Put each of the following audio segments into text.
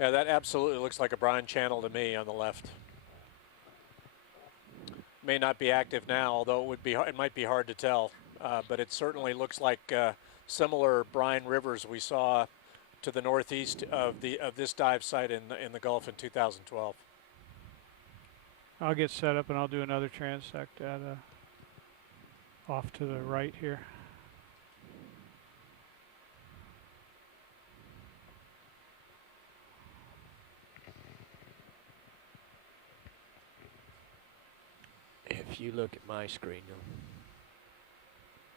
Yeah, that absolutely looks like a brine channel to me on the left. May not be active now, although it might be hard to tell, but it certainly looks like similar brine rivers we saw to the northeast of this dive site in the Gulf in 2012. I'll get set up and I'll do another transect at off to the right here. If you look at my screen, you'll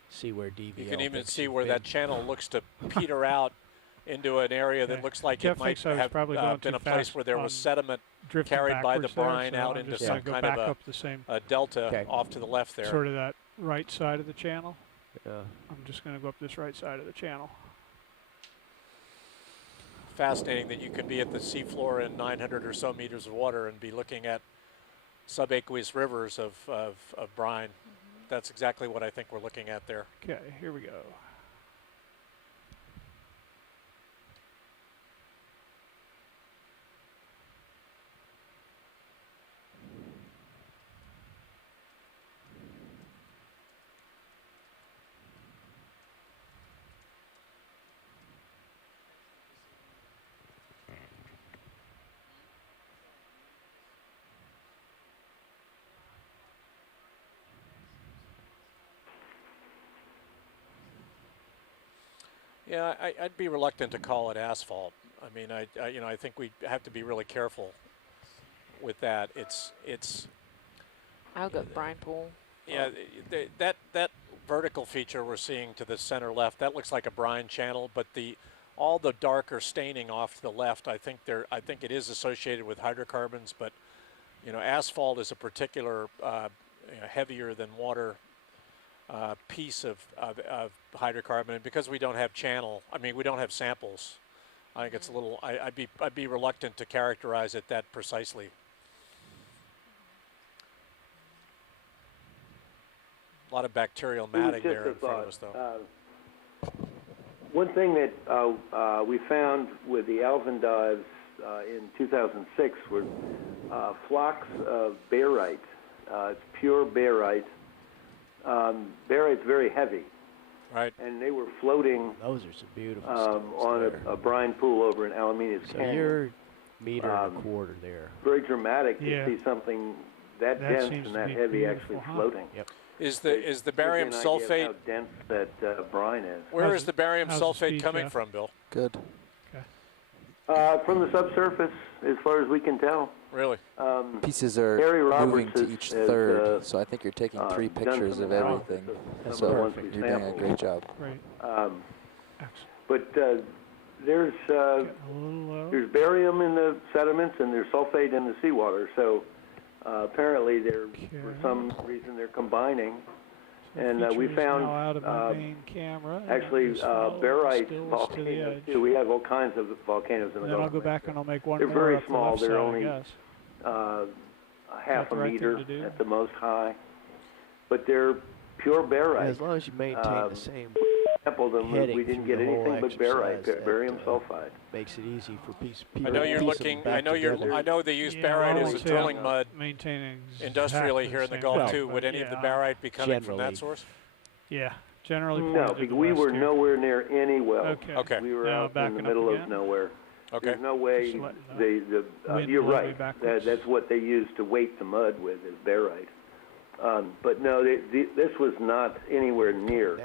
see where DVL. You can even see where that channel looks to peter out into an area that looks like Jeff it might have been a place where there was sediment carried by the brine out into some kind of a delta off to the left there. Sort of that right side of the channel. Yeah. I'm just going to go up this right side of the channel. Fascinating that you can be at the seafloor in 900 or so meters of water and be looking at subaqueous rivers of brine. That's exactly what I think we're looking at there. Okay, here we go. Yeah, I'd be reluctant to call it asphalt. I mean, I think we have to be really careful with that. It's. I'll go brine pool. Yeah, that vertical feature we're seeing to the center left, that looks like a brine channel, but all the darker staining off to the left, I think it is associated with hydrocarbons, but asphalt is a particular heavier than water piece of hydrocarbon, and because we don't have we don't have samples, I think it's a little. I'd be reluctant to characterize it that precisely. A lot of bacterial matting there in front of us, though. One thing that we found with the Alvin dives in 2006 were flocks of barite. It's pure barite. Barite's very heavy. Right. And they were floating. Those are some beautiful on a brine pool over in Alameda's Canyon. So you're meter and a quarter there. Very dramatic to see something that dense and that heavy actually floating. Yep. Is the barium sulfate? How dense that brine is. Where is the barium sulfate coming from, Bill? Good. From the subsurface, as far as we can tell. Really? Pieces are moving to each third, so I think you're taking 3 pictures of everything. So you're doing a great job. Great. But there's barium in the sediments and there's sulfate in the seawater. So apparently, for some reason, they're combining. And we found actually barite volcanoes too. We have all kinds of volcanoes in the Gulf. I'll go back and I'll make one more. They're very small. They're only half a meter at the most high, but they're pure barite. As long as you maintain the same sampled them, we didn't get anything but barite, barium sulfide. Makes it easy for people. I know you're looking. I know they use barite as a drilling mud industrially here in the Gulf too. Would any of the barite be coming from that source? Yeah, generally. No, because we were nowhere near any well. Okay. We were out in the middle of nowhere. Okay. There's no way. You're right. That's what they use to weight the mud with is barite. But no, this was not anywhere near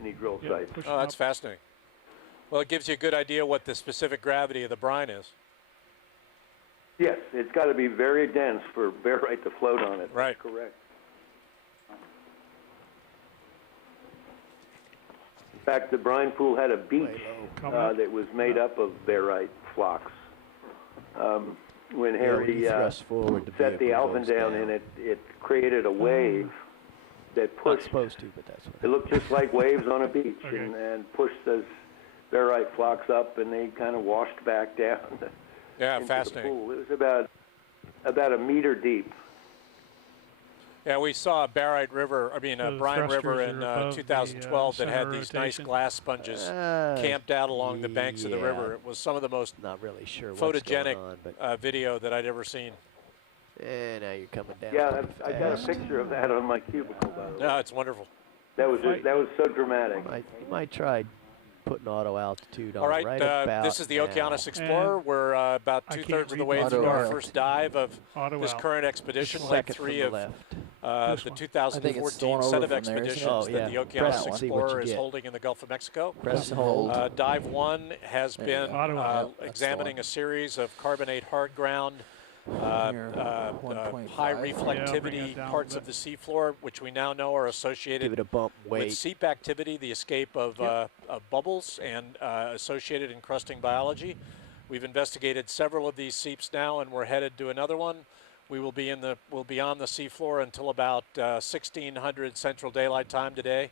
any drill sites. Oh, that's fascinating. Well, it gives you a good idea what the specific gravity of the brine is. Yes, it's got to be very dense for barite to float on it. Right. That's correct. In fact, the brine pool had a beach that was made up of barite flocks. When Harry set the Alvin down in it, it created a wave that pushed. Not supposed to, but that's what it looked just like waves on a beach, and pushed those barite flocks up, and they kind of washed back down. Yeah, into fascinating. The pool. It was about a meter deep. Yeah, we saw a Brine River in the 2012 that had center these nice rotation. glass sponges camped out along the banks of the river. It was some of the most Not really sure photogenic what's going on, but video that I'd ever seen. now you're coming down. Yeah, I got a picture of that on my cubicle, by the way. No, it's wonderful. That was so dramatic. You might try putting auto altitude on. All right, about this is the now. Okeanos Explorer. We're about I can't two-thirds of the read way auto through our out. first dive of Auto this out. current expedition, leg Second 3 from of the left. the one. 2014 set of over from there, isn't it? expeditions that the Oh, Okeanos press and see what Explorer you is get. holding in the Gulf of Mexico. Press and hold. hold. Dive 1 has There you been go. Auto out. That's the examining one. a series of carbonate hard ground, Here, 1.5. high Yeah, bring it reflectivity down a parts of bit. the seafloor, which we now know are associated Give it a bump. with Wait. seep activity, the escape of, Yep. of bubbles and associated encrusting biology. We've investigated several of these seeps now, and we're headed to another one. We'll be on the seafloor until about 1600 Central Daylight Time today,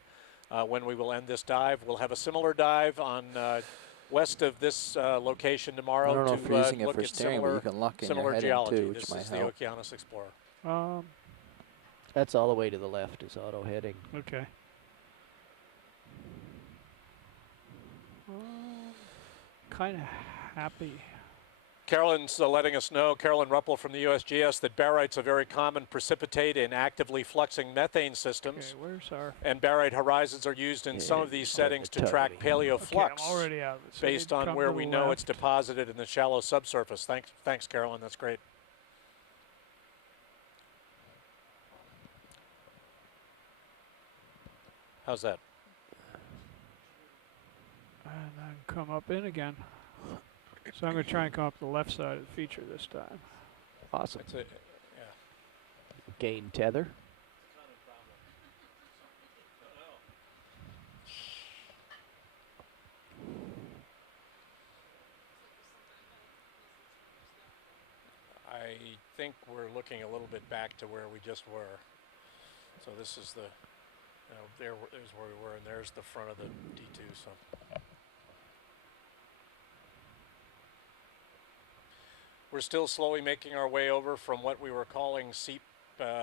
when we will end this dive. We'll have a similar dive on west of this location tomorrow I don't know to if you're using it look for at steering, but you can lock in your similar heading geology. too, which This might is the help. Okeanos Explorer. That's all the way to the left is auto heading. Okay. Kind of happy. Carolyn's letting us know, Carolyn Ruppel from the USGS, that barytes are very common precipitate in actively fluxing methane systems. Okay, where's our? And baryte horizons are used in some of these settings to track paleoflux Okay, I'm already out of it. So based you'd on come where to we the know it's left. deposited in the shallow subsurface. Thanks, Carolyn. That's great. How's that? And then come up in again. So I'm going to try and come up the left side of the feature this time. Awesome. That's it. Gain tether. I think we're looking a little bit back to where we just were. So this is the, there's where we were, and there's the front of the D2. So we're still slowly making our way over from what we were calling Seep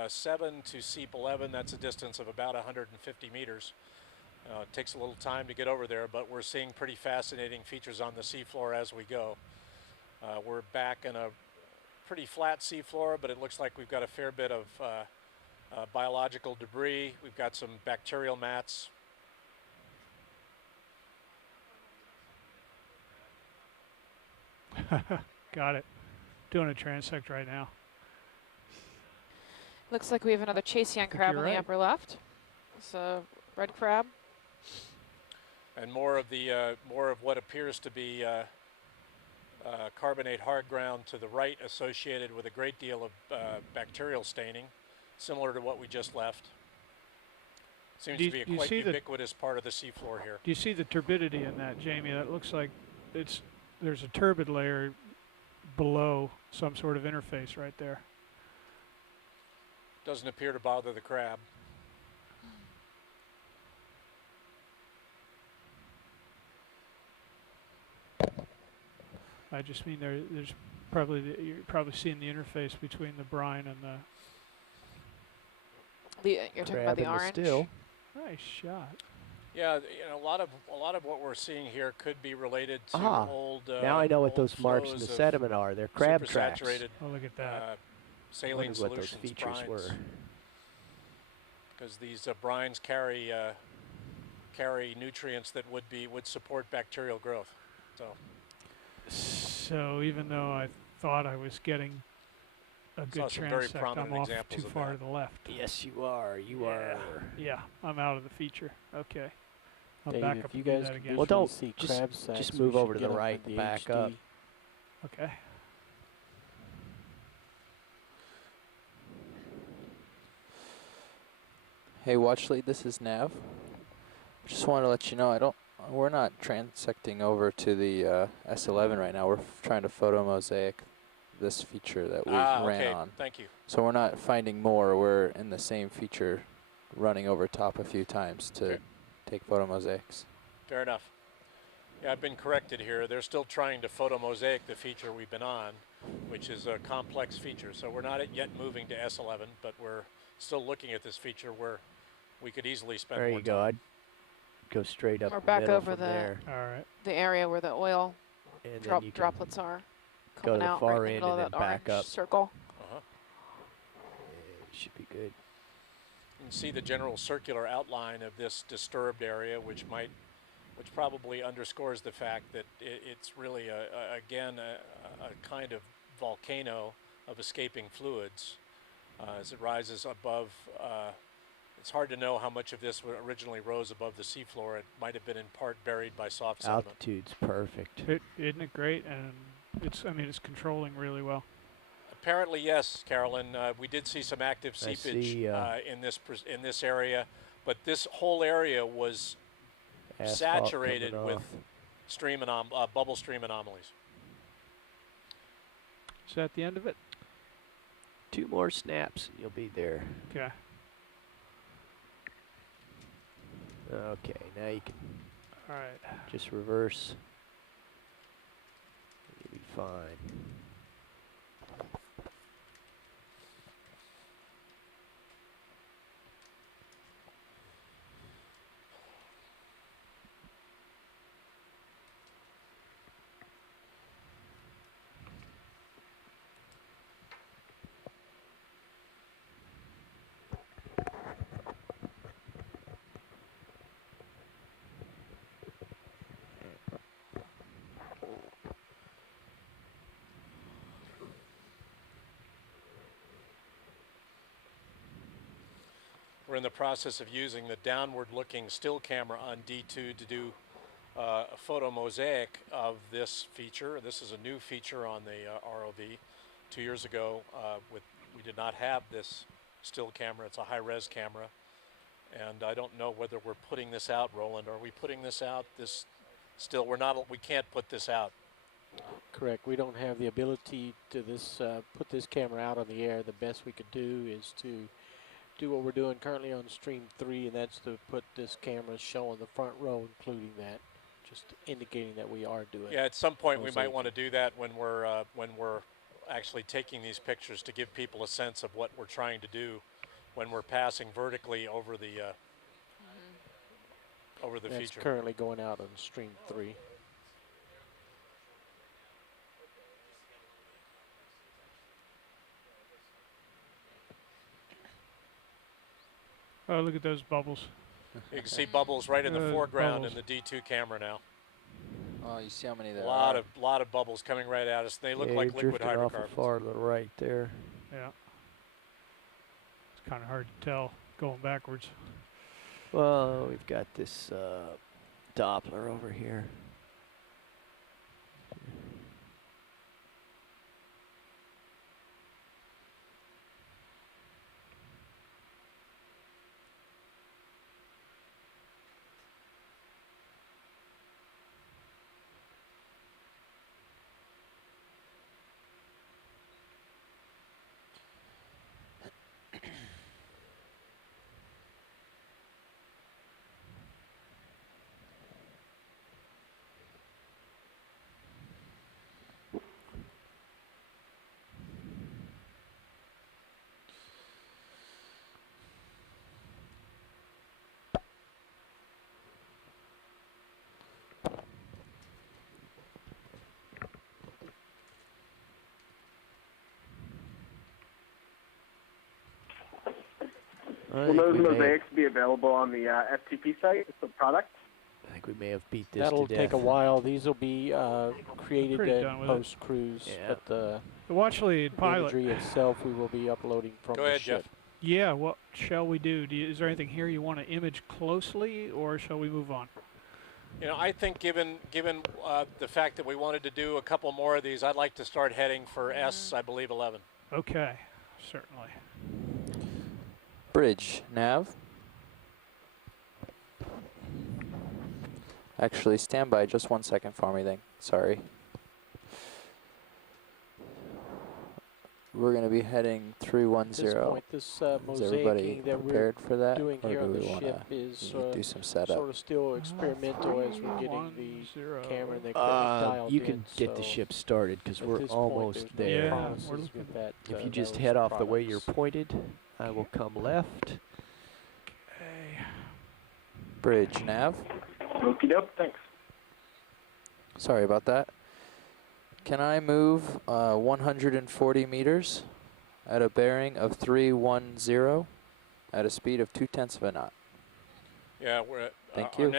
7 to Seep 11. That's a distance of about 150 meters. It takes a little time to get over there, but we're seeing pretty fascinating features on the seafloor as we go. We're back in a pretty flat seafloor, but it looks like we've got a fair bit of biological debris. We've got some bacterial mats. Got it. Doing a transect right now. Looks like we have another chasing crab you're on the right. upper left. It's a red crab. And more of what appears to be carbonate hard ground to the right, associated with a great deal of bacterial staining, similar to what we just left. Seems to be a quite ubiquitous part of the seafloor here. Do you see the turbidity in that, Jamie? That looks like there's a turbid layer below some sort of interface right there. Doesn't appear to bother the crab. I just mean there's probably you're probably seeing the interface between the brine and the. You're talking about the orange. Still. Nice shot. Yeah, a lot of what we're seeing here could be related to old. Now I know what old those marks in the flows of sediment are. They're crab tracks. supersaturated, Oh, look at that. saline Wondered what those solutions, features brines, were. because these brines carry nutrients that would support bacterial growth. So even though I thought I was getting a good Saw some very transect, prominent I'm off examples too of far that. to the left. Yes, you are. You are. Yeah, I'm out of the feature. Okay. I'll Dave, back if up you and do guys that can again. Well, visually don't- see just- crab sacks, just we move should over to get the 'em right, with the back HD. up. Okay. Hey, watch lead, this is Nav. Just wanted to let you know we're not transecting over to the S11 right now. We're trying to photo mosaic this feature that we ran Okay, on. thank you. So we're not finding more. We're in the same feature, running over top a few times to take photo mosaics. Fair enough. Yeah, I've been corrected here. They're still trying to photo mosaic the feature we've been on, which is a complex feature. So we're not yet moving to S11, but we're still looking at this feature where we could easily spend There more you go. time. I'd go straight up Or the back middle over from the- there, All right. The area where the oil and then you can droplets are go to coming the out far right in the end middle and of then that back orange up. circle. Uh-huh. It should be good. You can see the general circular outline of this disturbed area, which probably underscores the fact that it's really again a kind of volcano of escaping fluids as it rises above. It's hard to know how much of this originally rose above the seafloor. It might have been in part buried by soft sediment. Altitude's perfect. Isn't it great? And it's controlling really well. Apparently, yes, Carolyn. We did see some active I seepage see, in this area, but this whole area was Asphalt saturated coming with off. bubble stream anomalies. Is that the end of it? 2 more snaps, and you'll be there. Okay. Okay, now you can All right. just reverse. You'll be fine. We're in the process of using the downward-looking still camera on D2 to do a photo mosaic of this feature. This is a new feature on the ROV. 2 years ago, we did not have this still camera. It's a high-res camera, and I don't know whether we're putting this out. Roland, are we putting this out? We can't put this out. Correct. We don't have the ability to put this camera out on the air. The best we could do is to do what we're doing currently on stream 3, and that's to put this camera showing the front row, including that, just indicating that we are doing. Yeah, at some point we might mosaic. want to do that when we're actually taking these pictures to give people a sense of what we're trying to do when we're passing vertically over the That's feature. currently going out on stream 3. Oh, look at those bubbles. You can see bubbles right in the Good foreground bubbles. in the D2 camera now. Oh, you see how many there A are? lot of bubbles coming right at us. They look Yeah, like you're liquid drifting awful hydrocarbons. far to the right there. Yeah. It's kind of hard to tell going backwards. Well, we've got this Doppler over here. Will those mosaics be available on the FTP site, the product? I think we may have beat this That'll to take a death. while. These will be created Pretty at done with it. post-cruise, Yeah. but the The watch lead pilot. imagery itself we will be uploading from Go the ahead, ship. Jeff. Yeah, what shall we do? Is there anything here you want to image closely, or shall we move on? You know, I think given the fact that we wanted to do a couple more of these, I'd like to start heading for S, I believe 11. Okay, certainly. Bridge, nav. Actually, stand by just 1 second for me then. Sorry. we're going to be heading 310. At this point, this Is everybody mosaicing that we're prepared for that? doing Or here do on we the want ship to is do some setup? sort of still experimental as we're getting the 310. camera and the equipment dialed You in. can get the so ship started because at we're this point, almost there's no there. Yeah, promises we're with looking- that, If you just those head off the way you're products. pointed, I will come left. Okay. Bridge nav. Okie doke, thanks. Sorry about that. Can I move 140 meters at a bearing of 310 at a speed of 0.2 of a knot? Yeah, we're Thank our you.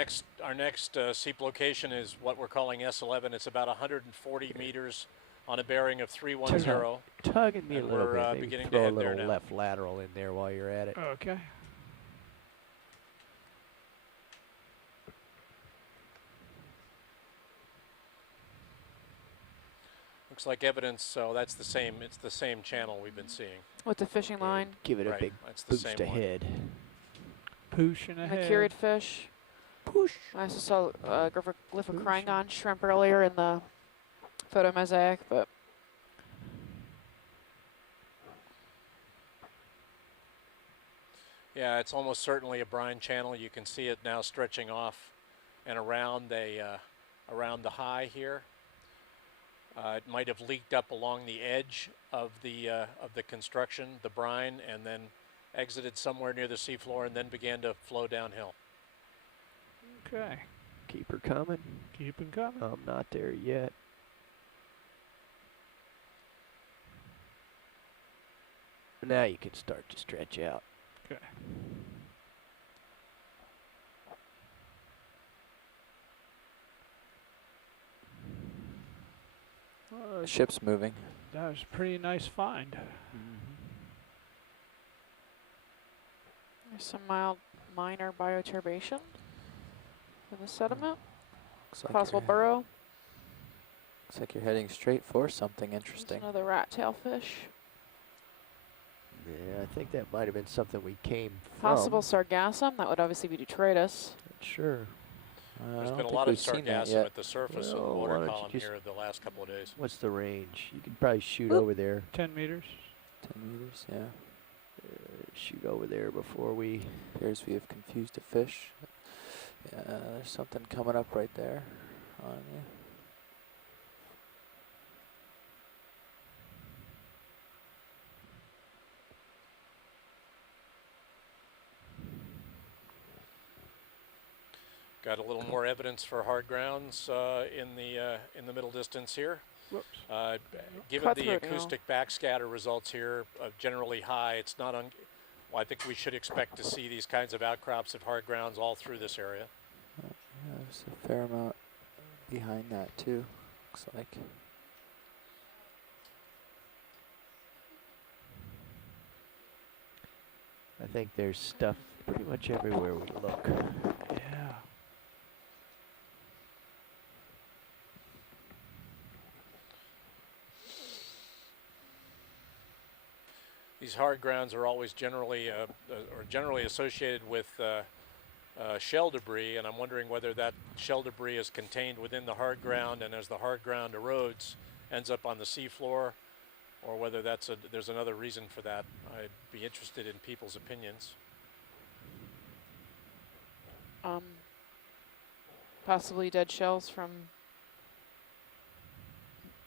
next seep location is what we're calling S11. It's about 140 meters on a bearing of 310. Tugging me a And little we're, bit. Maybe beginning to throw a head there little now. left lateral in there while you're at it. Okay. Looks like evidence, so that's the same. It's the same channel we've been seeing. With the fishing line, Give it a Right, big that's the boost same one. ahead. Pushing the ahead. cured fish. Push. I also saw Pushing. glyphocryngon shrimp earlier in the photo mosaic, but Yeah, it's almost certainly a brine channel. You can see it now stretching off and around the high here. It might have leaked up along the edge of the construction, the brine, and then exited somewhere near the seafloor and then began to flow downhill. Okay. Keep her coming. Keep 'em coming. I'm not there yet. Now you can start to stretch out. Okay. The ship's moving. That was a pretty nice find. there's some mild minor bioturbation in the sediment. Looks like Possible you're- burrow. Looks like you're heading straight for something There's interesting. another rat tail fish. Yeah, I think that might have been something we came Possible from. sargassum. That would obviously be detritus. Sure. I There's don't been a think lot of we've seen that sargassum yet. at the surface of the Well, why water don't you column just- here the last couple of days. What's the range? You could probably shoot Whoop. over there. 10 meters. 10 meters, yeah. Shoot over there before we. Appears we have confused a fish. Yeah, there's something coming up right there on you. Got a little more evidence for hard grounds in the middle distance here. Whoops. Given the Cutthroat now. acoustic backscatter results here, generally high, it's not well, I think we should expect to see these kinds of outcrops of hard grounds all through this area. Yeah, there's a fair amount behind that too, looks like. I think there's stuff pretty much everywhere we look. Yeah. These hard grounds are always generally associated with shell debris, and I'm wondering whether that shell debris is contained within the hard ground, and as the hard ground erodes, ends up on the seafloor, or whether there's another reason for that. I'd be interested in people's opinions. Possibly dead shells from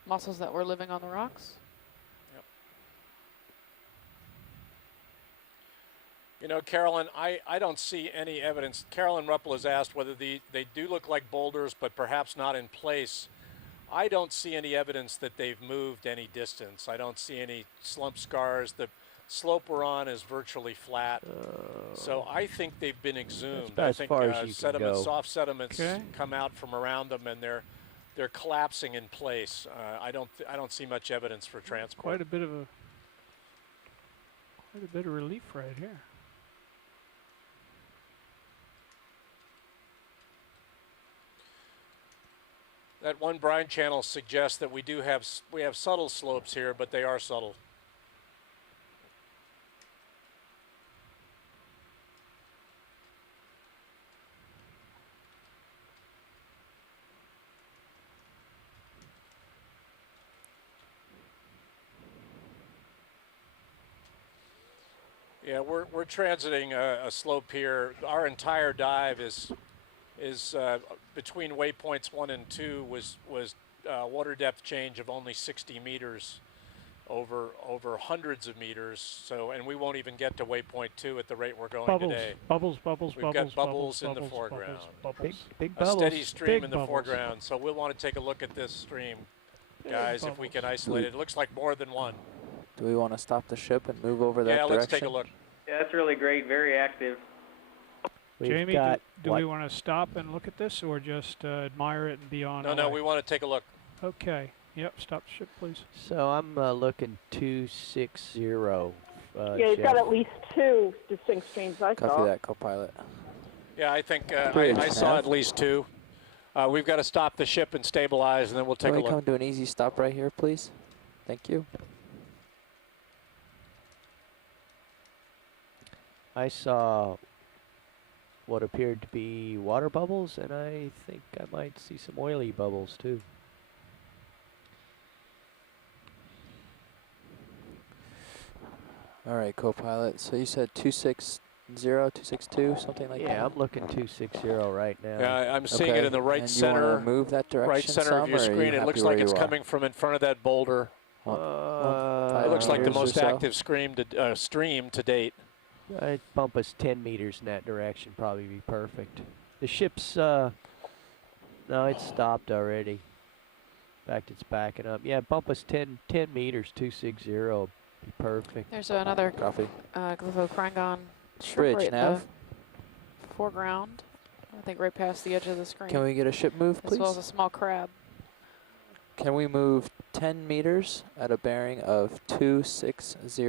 mussels that were living on the rocks. You know, Carolyn, I don't see any evidence. Carolyn Ruppel has asked whether they do look like boulders, but perhaps not in place. I don't see any evidence that they've moved any distance. I don't see any slump scars. The slope we're on is virtually flat. So I think they've been exhumed. about I as think far as you can sediments, go. soft sediments Okay. come out from around them, and they're collapsing in place. I don't see much evidence for transport. Quite a bit of relief right here. That one brine channel suggests that we have subtle slopes here, but they are subtle. Yeah, we're transiting a slope here. Our entire dive is between waypoints 1 and 2 was water depth change of only 60 meters over hundreds of meters. So, and we won't even get to waypoint 2 at the rate we're going Bubbles, today. bubbles, bubbles, We've bubbles, got bubbles in the bubbles, foreground. bubbles, Big A bubbles. steady stream Big in the bubbles. foreground. So we'll want to take a look at this stream, Big guys, if we can bubbles. isolate it. It looks like more than one. Do we want to stop the ship and move over that Yeah, direction? let's take a look. Yeah, that's really great. Very active. We've Jamie, got do we want to stop and look at this, or just admire it and be on? No, we want to take a look. Okay. Yep. Stop the ship, please. So I'm looking 260. Yeah, you've got Jeff. at least 2 distinct streams I Copy saw. that, co-pilot. Yeah, I think Bridge, I saw Nav. at least 2. We've got to stop the ship and stabilize, and then we'll take Can a we look. come to an easy stop right here, please? Thank you. I saw what appeared to be water bubbles, and I think I might see some oily bubbles too. All right, co-pilot. So you said 260, 262, something like that? Yeah, I'm looking 260 right now. Yeah, I'm seeing it Okay, in the right and center. You want to move that direction Right center of some, your or are you screen. It happy looks where like it's you are? coming from in front of that boulder. Uh, It looks like the meters or most so. active stream to date. I'd bump us 10 meters in that direction, probably be perfect. The ship's, no, it's stopped already. In fact, it's backing up. Yeah, bump us 10 meters, 260, be perfect. There's another Copy. glyphoprangon ship Bridge, right in Nav. the foreground. I think right past the edge of the screen. Can we get a ship move, as please? well as a small crab. Can we move 10 meters at a bearing of 260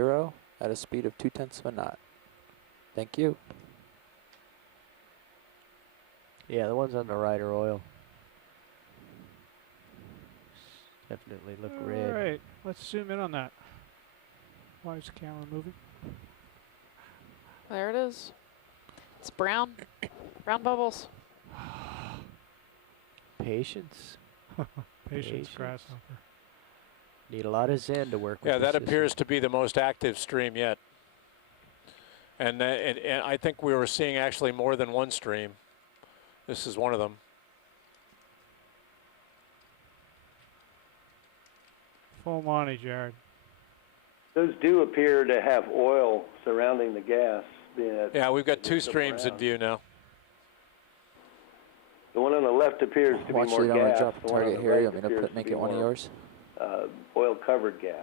at a speed of 0.2 of a knot? Thank you. Yeah, the ones on the right are oil. Definitely look red. All right. Let's zoom in on that. Why is the camera moving? There it is. It's brown. Brown bubbles. Patience. Patience, Patience. grasshopper. Need a lot of Zen to work with. Yeah, this that system. appears to be the most active stream yet. And I think we were seeing actually more than one stream. This is one of them. Full Monty, Jared. Those do appear to have oil surrounding the gas. Yeah, we've got 2 Just streams in around. view now. The one on the left appears to Watch be more you don't want gas. to drop a The one on target the here. right You want me to appears make be it one of more, yours? oil-covered gas.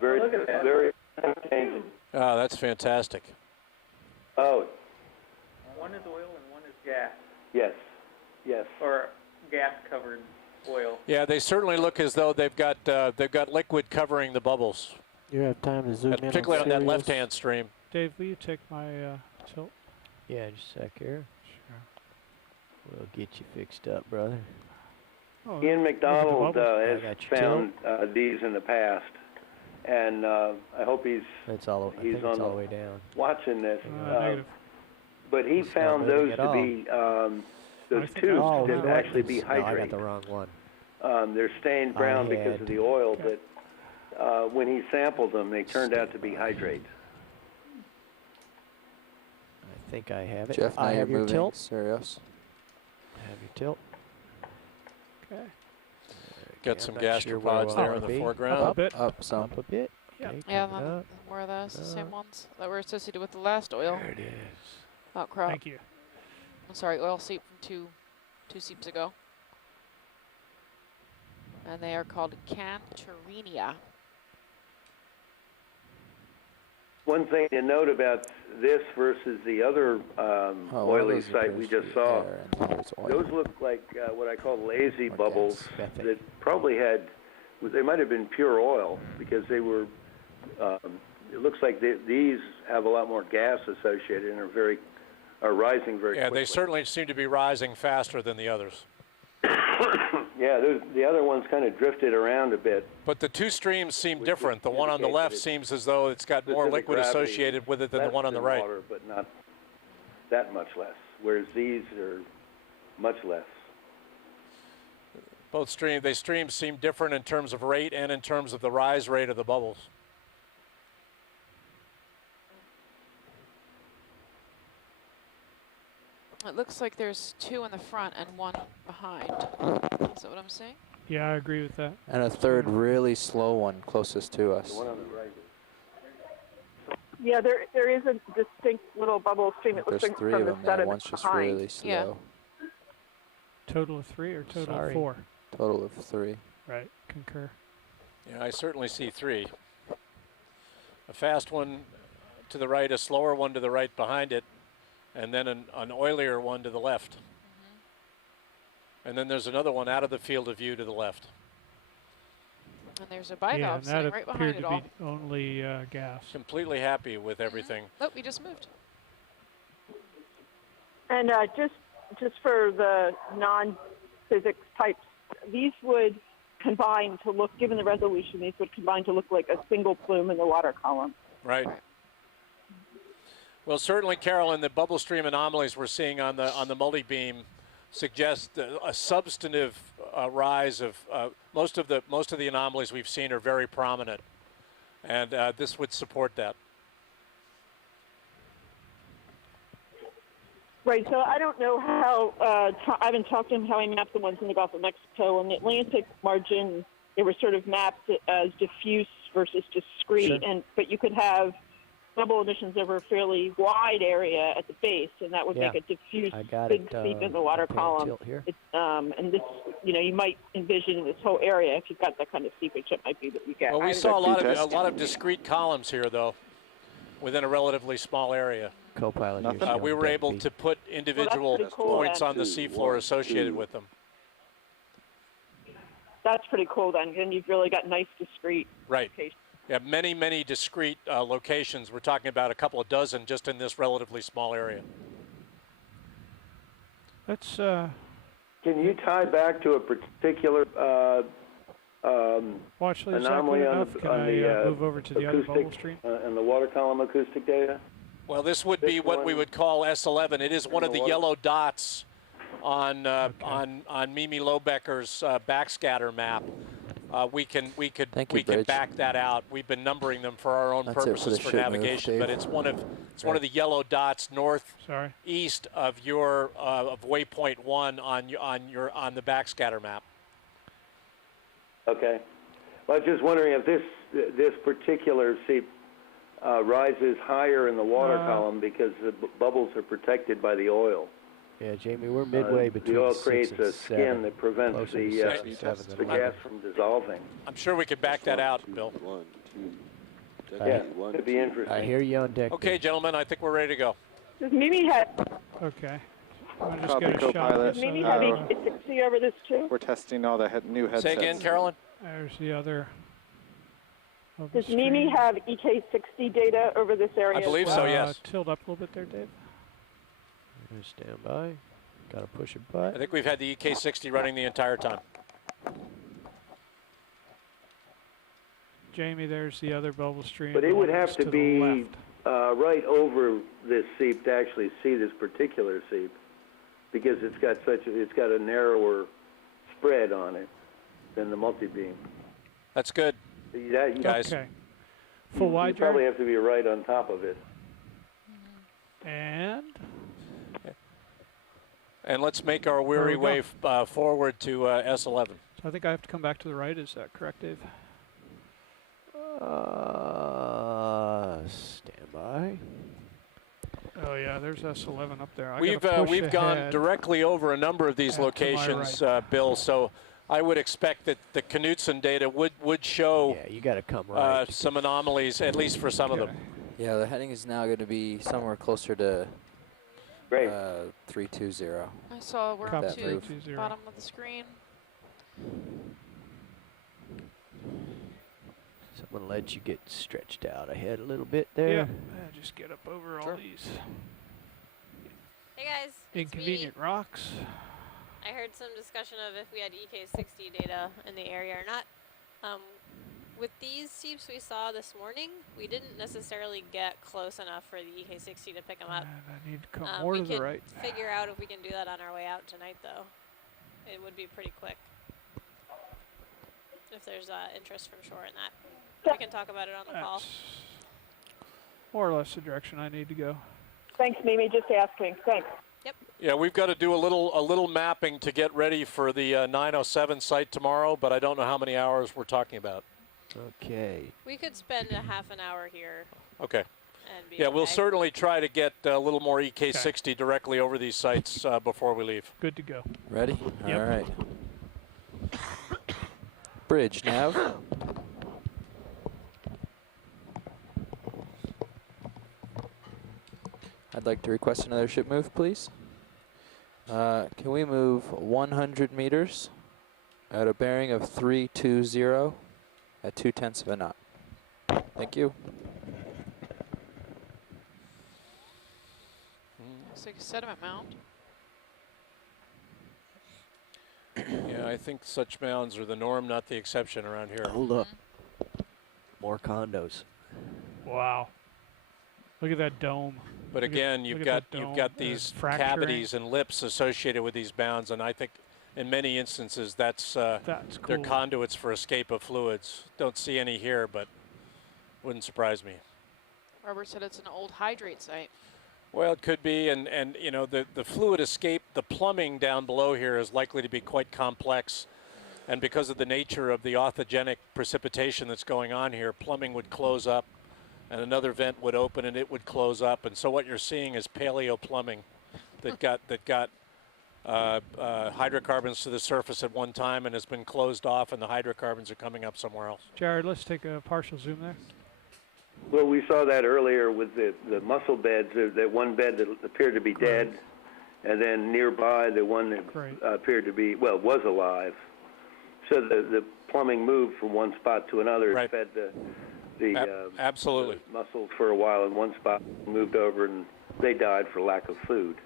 Very, Look at that. very changing. Oh, that's fantastic. Oh, One is oil and one is gas, yes, yes. or gas-covered oil. Yeah, they certainly look as though they've got liquid covering the bubbles, You have time to zoom in particularly on that Sirius? left-hand stream. Dave, will you take my tilt? Yeah, just a sec here. Sure. We'll get you fixed up, brother. Oh, Ian look at the McDonald bubbles. has I got your found these in the past, and I hope he's That's all. I He's think on it's all the- the way down. watching this. Negative. But he It's not found moving those at to all. be those I think I tubes was to doing actually be No, I got hydrate. the wrong one. They're stained brown I because had- of the oil, Okay. but when he sampled them, they turned out to be hydrate. I think I have it. Jeff, now I you're have your moving. tilt. Serious. I have your tilt. Okay. Got Okay, some I'm not sure where I gastropods there wanna in the be. foreground. Up a bit. Up some. Up a bit. Yeah. Okay, Yeah, coming up. more of those, the same up. ones that were associated with the last oil There it is. outcrop. Thank you. I'm sorry, oil seep from two seeps ago. And they are called Cantorinia. One thing to note about this versus the other Oh, one of oily those site we appears to just be saw, air and there's oil. those look like what I call lazy Or bubbles gas. Methane. that probably had, they might have been pure oil because they were, it looks like these have a lot more gas associated and are rising very Yeah, quickly. they certainly seem to be rising faster than the others. Yeah, the other ones kind of drifted around a bit. But the 2 streams seem Which different. The one on the indicates left that it's seems as though it's got more specific liquid gravity associated with it than the less one on the than right. Water, but not that much less, whereas these are much less. Both streams seem different in terms of rate and in terms of the rise rate of the bubbles. looks like there's 2 in the front and 1 behind. Is that what I'm saying? Yeah, I agree with that. And a third really slow one closest to us. The one on the right. Yeah, there is a distinct little bubble stream. It looks There's like 3 from of the them there. sediment One's just behind. really slow. Total of 3 or total Sorry. of 4? Total of 3. Right, concur. Yeah, I certainly see 3. A fast one to the right, a slower one to the right behind it, and then an oilier one to the left. And then there's another one out of the field of view to the left. And there's a Yeah, bivalve and that sitting right behind appeared it to all. be only gas. Completely happy with everything. Oh, he just moved. And just for the non-physics types, these would combine to look, given the resolution, these would combine to look like a single plume in the water column. Right. Well, certainly, Carolyn, the bubble stream anomalies we're seeing on the multi-beam suggest a substantive rise of most of the anomalies we've seen are very prominent, and this would support that. Right, so I don't know how, I haven't talked to him how he mapped the ones in the Gulf of Mexico. On the Atlantic margin, they were sort of mapped as diffuse versus discrete, Sure. but you could have bubble emissions over a fairly wide area at the base, and that would Yeah. make a diffuse I got big it. seep in the water pay a column. tilt here. And this, you might envision this whole area, if you've got that kind of seepage, it might be that you get. Well, we saw a lot of discrete columns here, though, within a relatively small area. Co-pilot here. We were able to put individual pretty cool, points then. on the seafloor associated with them. That's pretty cool then, and you've really got nice discrete Right. locations. Yeah, many discrete locations. We're talking about a couple of dozen just in this relatively small area. Let's, Can you tie back to a particular well, actually, is that anomaly good on enough? the, Can on I the move over to the other bubble acoustic stream? and the water column acoustic data? Well, this would be This what we one- would call S11. It is one of the water. yellow dots on Mimi Lobecker's backscatter map. We can Thank you, Bridge. back that out. We've been numbering them for our own That's it for purposes the for ship move, navigation, but Dave. it's one of the yellow dots Sorry. northeast of your of waypoint 1 on the backscatter map. Okay. Well, I was just wondering if this particular seep rises higher in the water column because the bubbles are protected by the oil. Yeah, Jamie, we're midway between The oil 6 creates and a 7. skin that prevents Closer the, to 6 and 7 the than gas 11. from dissolving. I'm sure we could back that out, Bill. Yeah, it'd be interesting. I hear you on deck. Okay, gentlemen, I think we're ready to go. Does Mimi have Okay. Want to just Copy, get a shot co-pilot. of this? Mimi other, have EK60 over this too? We're testing all the new headsets. Say again, Carolyn? There's the other. of the Does Mimi stream. have EK60 data over this area? I believe as so, well? yes. Tilt up a little bit there, Dave. Stand by. Got to push a I button. think we've had the EK60 running the entire time. Jamie, there's the other bubble stream. But it would have just to the be left. right over this seep to actually see this particular seep, because it's got a narrower spread on it than the multi-beam. That's good, guys. Okay. Full You wide probably yard. have to be right on top of it. And And let's make our weary we way forward to S11. so I think I have to come back to the right. Is that correct, Dave? Stand by. Oh yeah, there's S11 up there. I gotta push We've gone ahead. directly over a number of these to my locations, right. Bill. So I would expect that the Knudsen data would show Yeah, you got to come right. some anomalies, at least for some of them. Okay. Yeah, the heading is now going to be somewhere closer to Great. 320. I saw worm Copy, That 2, 320. bottom of the screen. Someone let you get stretched out ahead a little bit there. Yeah. Just get up over all these Hey guys, it's me. inconvenient rocks. I heard some discussion of if we had EK60 data in the area or not. With these seeps we saw this morning, we didn't necessarily get close enough for the EK60 to pick them up. And I need to come more We to the can right. figure out if we can do that on our way out tonight, though. It would be pretty quick. If there's interest from shore in that. We can talk about it on the call. That's more or less the direction I need to go. Thanks, Mimi. Just asking. Thanks. Yep. Yeah, we've got to do a little mapping to get ready for the 907 site tomorrow, but I don't know how many hours we're talking about. Okay. We could spend a half an hour here. Okay. And be Yeah, we'll okay. certainly try to get a little more EK60 directly over these sites before we leave. Good to go. Ready? Yep. All right. Bridge, nav. I'd like to request another ship move, please. Can we move 100 meters at a bearing of 320 at 0.2 of a knot? Thank you. Looks like a sediment mound. Yeah, I think such mounds are the norm, not the exception around here. Hold up. More condos. Wow. Look at that dome. But Look at- again, look you've at got that dome. these Fracturing. cavities and lips associated with these mounds, and I think in many instances that's they're cool. conduits for escape of fluids. Don't see any here, but wouldn't surprise me. Robert said it's an old hydrate site. Well, it could be, and you know, the fluid escape, the plumbing down below here is likely to be quite complex, and because of the nature of the authogenic precipitation that's going on here, plumbing would close up, and another vent would open and it would close up, and so what you're seeing is paleo plumbing that got hydrocarbons to the surface at one time and has been closed off, and the hydrocarbons are coming up somewhere else. Jared, let's take a partial zoom there. Well, we saw that earlier with the mussel beds, that one bed that appeared to be dead, and then nearby the one that appeared to be, well, was alive. So the plumbing moved from one spot to another, Right. fed absolutely the mussels for a while in one spot, moved over, and they died for lack of food.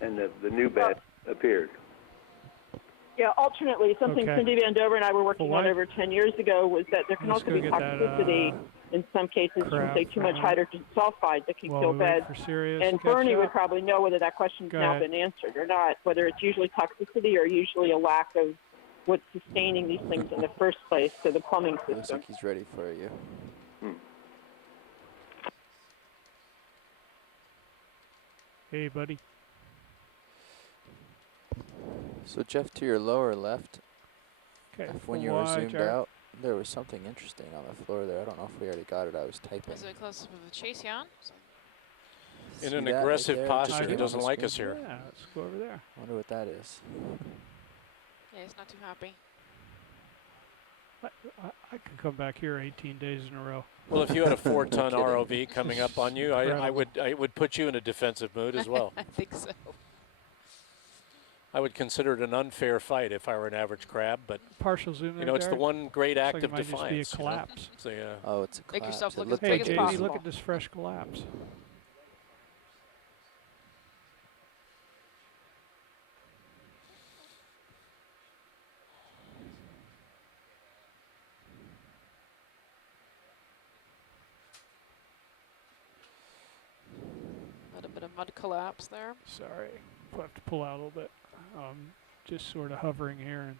And the new bed appeared. Yeah, alternately, something Okay. Cindy Van Dover and I were working Well, on why- over 10 years ago was that there can Let's also go be get that, toxicity in some cases from, crab say, too much from- hydrogen sulfide that can While kill we wait beds. for Sirius And to catch Bernie would up. probably know whether that question's Go now ahead. been answered or not, whether it's usually toxicity or usually a lack of what's sustaining these things in the first place to the plumbing Looks system. like he's ready for you. Hey, buddy. So Jeff, to your lower left, Okay. when you were zoomed out, there was something interesting on the floor there. I don't know if we already got it. I was typing. Is it a close-up of the chase yawn? In See an that right aggressive there? posture, Just he came on doesn't the like screen. us here. Yeah, let's go over there. Wonder what that is. Yeah, he's not too happy. I could come back here 18 days in a row. Well, if you had a 4-ton kidding. ROV coming up on you, I would put you in a defensive mood as well. I think so. I would consider it an unfair fight if I were an average crab, but Partial zoom there, you know, it's the Jared? one great Looks act like of it might just be a defiance. you know? collapse. It's a, Oh, it's a Make collapse. yourself It look as looked Hey, big as JD, possible. look at this fresh collapse. A little bit of mud collapse there. Sorry. We'll have to pull out a little bit. Just sort of hovering here and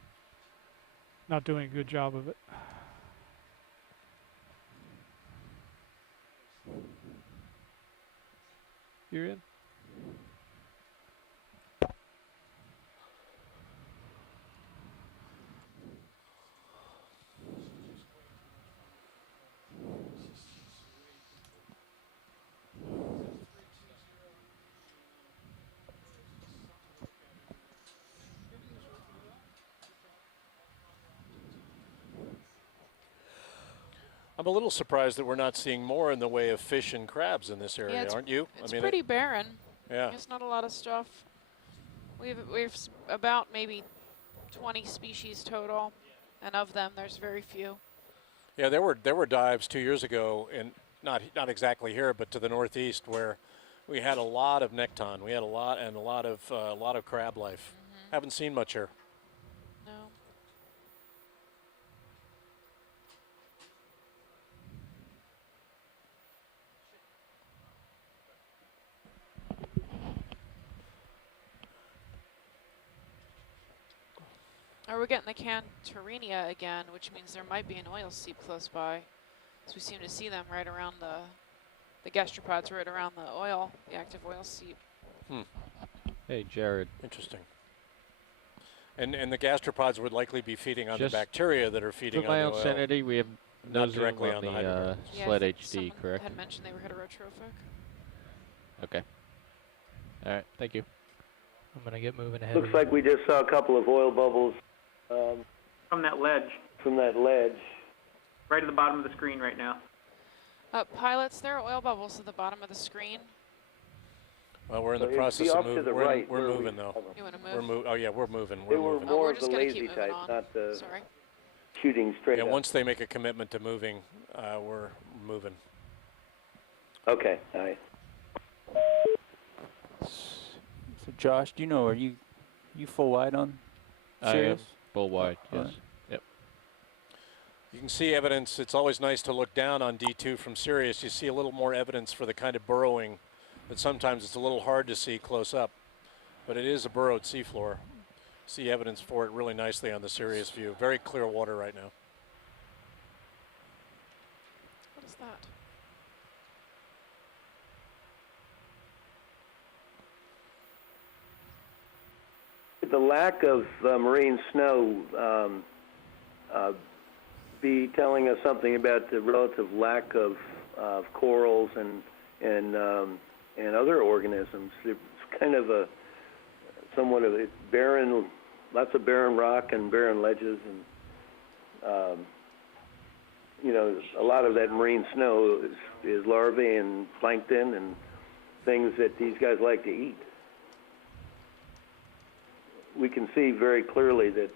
not doing a good job of it. You're in? I'm a little surprised that we're not seeing more in the way of fish and crabs in this area, Yeah, aren't you? It's pretty barren. Yeah. There's not a lot of stuff. We've about maybe 20 species total, and of them, there's very few. Yeah, there were dives 2 years ago, in not exactly here, but to the northeast, where we had a lot of nekton. We had a lot of crab life. Haven't seen much here. No. Or we're getting the Cantorinia again, which means there might be an oil seep close by. So we seem to see them right around the gastropods right around the oil, the active oil seep. Hey, Jared. Interesting. And the gastropods would likely be feeding on the Just bacteria that are feeding for on my the own oil. sanity, we have no Not zoom directly on on the the hydrocarbons. Yeah, Sled I think HD, someone correct? had mentioned they were heterotrophic. Okay. All right, thank you. I'm going to get moving ahead. Looks like we just saw a couple of oil bubbles From that ledge, from that ledge. right at the bottom of the screen right now. Pilots, there are oil bubbles at the bottom of the screen. Well, we're in So the it'd process be of off to moving. the We're, right we're where we moving though. have them. You want to We're move? oh yeah, we're moving. They We're were moving. Oh, more we're of the just gonna keep lazy moving type, on. not the Sorry. shooting straight Yeah, up. once they make a commitment to moving, we're moving. Okay, all right. So Josh, do you know, are you full wide on I am Sirius? full wide, All yes. right. Yep. You can see evidence. It's always nice to look down on D2 from Sirius. You see a little more evidence for the kind of burrowing, but sometimes it's a little hard to see close up. But it is a burrowed seafloor. See evidence for it really nicely on the Sirius view. Very clear water right now. What is that? The lack of marine snow be telling us something about the relative lack of corals and other organisms. It's kind of a somewhat of a barren, lots of barren rock and barren ledges, and you know, a lot of that marine snow is larvae and plankton and things that these guys like to eat. We can see very clearly that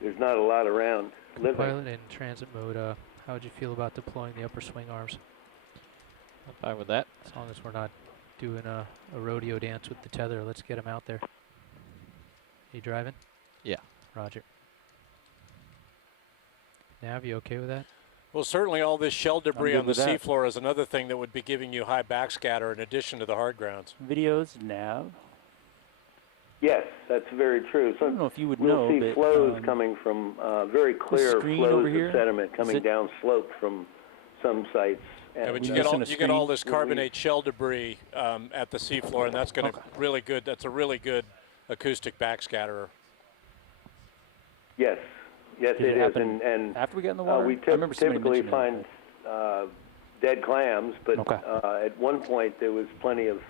there's not a lot around living. Pilot in transit mode, how would you feel about deploying the upper swing arms? I'm fine with that. As long as we're not doing a rodeo dance with the tether, let's get them out there. You driving? Yeah. Roger. Nav, you okay with that? Well, certainly all this shell debris good on the with that. seafloor is another thing that would be giving you high backscatter in addition to the hard grounds. Videos, nav. Yes, that's very true. So I don't know if you would we'll know, see but flows coming from very clear screen flows over of here, sediment coming it- down slope from some sites. Yeah, but we you use get all on a you get all screen this carbonate shell debris at the seafloor, and that's going to really good. That's a really good acoustic backscatterer. Yes, yes, Did it it is. happen And after we got in the water? we I remember somebody typically mentioning find dead clams, but Okay. at one point there was plenty of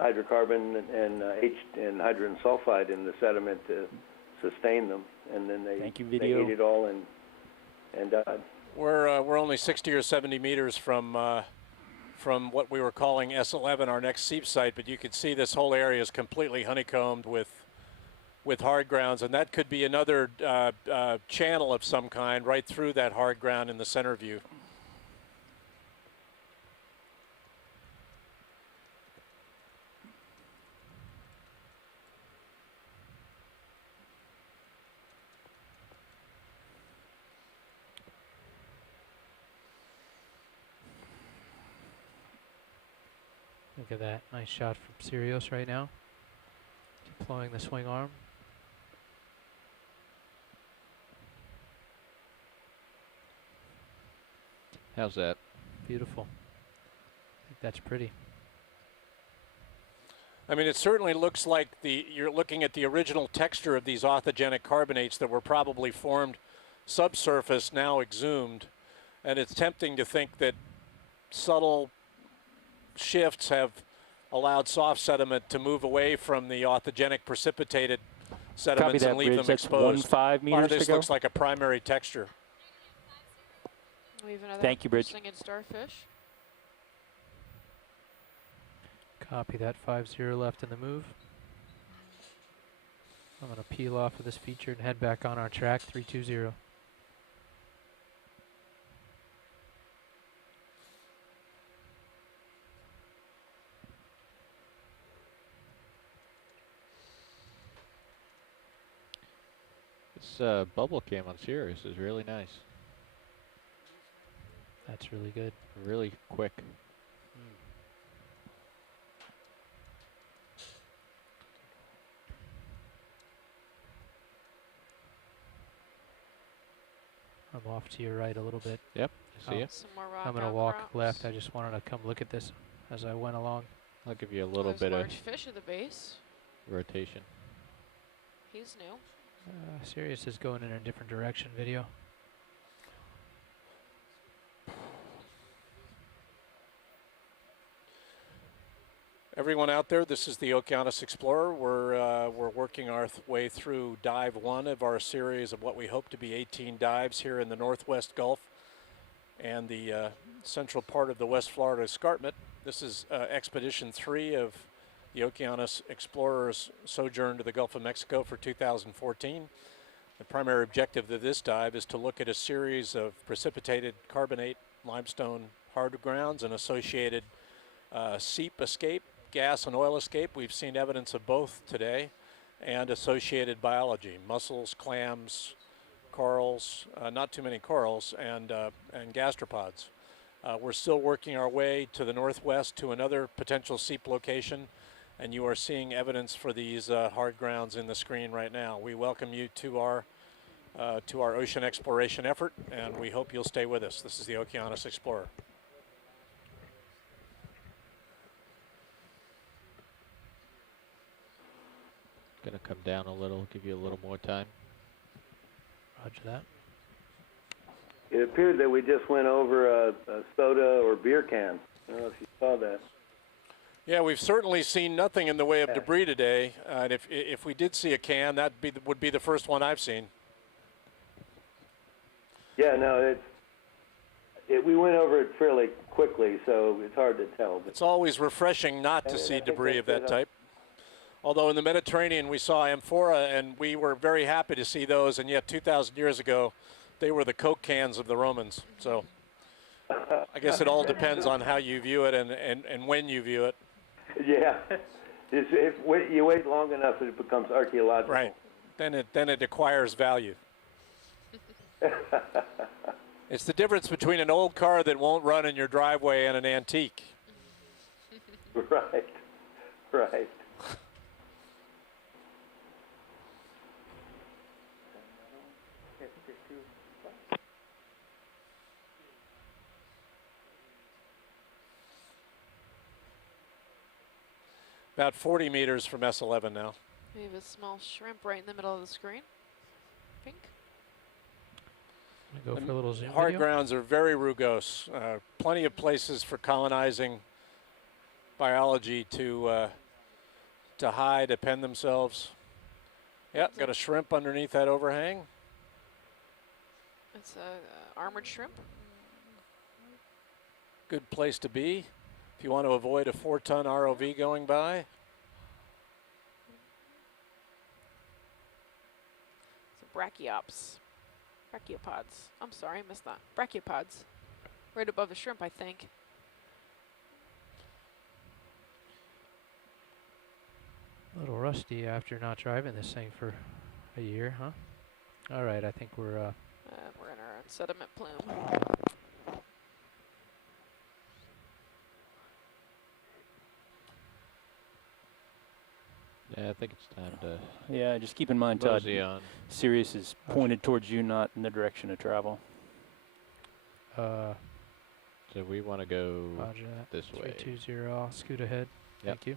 hydrocarbon and hydrogen sulfide in the sediment to sustain them, and then they Thank you, they video. ate it all and died. We're only 60 or 70 meters from what we were calling S11, our next seep site, but you can see this whole area is completely honeycombed with hard grounds, and that could be another channel of some kind right through that hard ground in the center view. Look at that. Nice shot from Sirius right now. Deploying the swing arm. How's that? Beautiful. I think that's pretty. I mean, it certainly looks like you're looking at the original texture of these orthogenic carbonates that were probably formed subsurface, now exhumed. And it's tempting to think that subtle shifts have allowed soft sediment to move away from the orthogenic precipitated sediments that, and leave Bridge. them That's exposed. 1.5 A lot meters of this to go. looks like a primary texture. We have another Thank you, Bridge. singing starfish. Copy that. 5-0 left in the move. I'm going to peel off of this feature and head back on our track. 320. This bubble cam on Sirius is really nice. That's really good. Really quick. I'm off to your right a little bit. Yep, I see it. Some more rock I'm going to outcrops. walk left. I just wanted to come look at this as I went along. I'll give you a little There's bit a of large fish at the base. rotation. He's new. Sirius is going in a different direction video. Everyone out there, this is the Okeanos Explorer. We're working our way through dive 1 of our series of what we hope to be 18 dives here in the Northwest Gulf and the central part of the West Florida escarpment. This is Expedition 3 of the Okeanos Explorer's sojourn to the Gulf of Mexico for 2014. The primary objective of this dive is to look at a series of precipitated carbonate limestone hard grounds and associated seep escape, gas and oil escape. We've seen evidence of both today, and associated biology, mussels, clams, corals, not too many corals, and gastropods. We're still working our way to the northwest to another potential seep location, and you are seeing evidence for these hard grounds in the screen right now. We welcome you to our ocean exploration effort, and we hope you'll stay with us. This is the Okeanos Explorer. Gonna come down a little, give you a little more time. Roger that. It appeared that we just went over a soda or beer can. I don't know if you saw that. Yeah, we've certainly seen nothing in the way of debris today. And if we did see a can, that would be the first one I've seen. Yeah, no, we went over it fairly quickly, so it's hard to tell. It's always refreshing not to see debris of that type. Although in the Mediterranean we saw amphora, and we were very happy to see those, and yet 2,000 years ago they were the Coke cans of the Romans. So I guess it all depends on how you view it and when you view it. Yeah, if you wait long enough, it becomes archaeological. Right, then it acquires value. It's the difference between an old car that won't run in your driveway and an antique. Right, right. About 40 meters from S11 now. We have a small shrimp right in the middle of the screen. Pink. Go for a little zoom Hard video. grounds are very rugose. Plenty of places for colonizing biology to hide, append themselves. Yep, got a shrimp underneath that overhang. It's a armored shrimp. Good place to be if you want to avoid a 4-ton ROV going by. It's a brachiopods. I'm sorry, I missed that. Brachiopods. Right above the shrimp, I think. A little rusty after not driving this thing for a year, huh? All right, I think we're in our sediment plume. Yeah, I think it's time to. Yeah, just keep in mind, Todd, mosey on. Sirius is pointed towards you, not in the direction of travel. So we want to go Roger that. this way. 320, I'll scoot ahead. Yep. Thank you.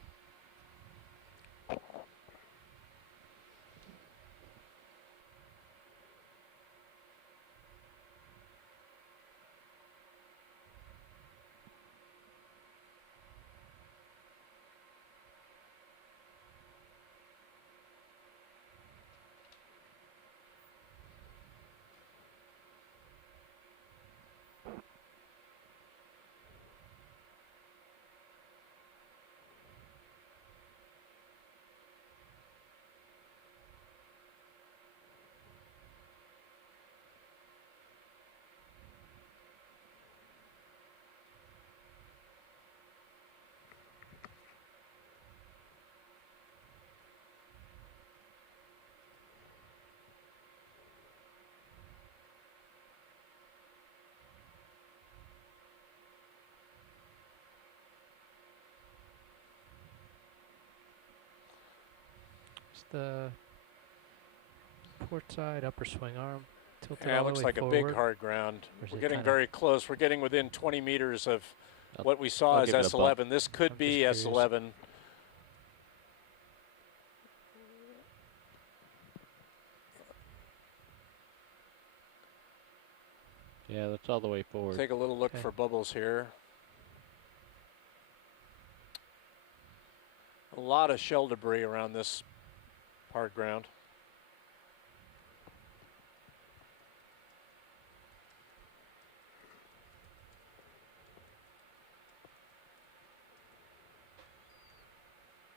The port side, upper swing arm, tilted Yeah, all it looks the way like forward. a big hard ground. Or is We're it getting kinda- very close. We're getting within 20 meters of what we saw I'll as give it a bump. S11. This could I'm be just curious. S11. Yeah, that's all the way forward. Take a little look Okay. for bubbles here. A lot of shell debris around this hard ground.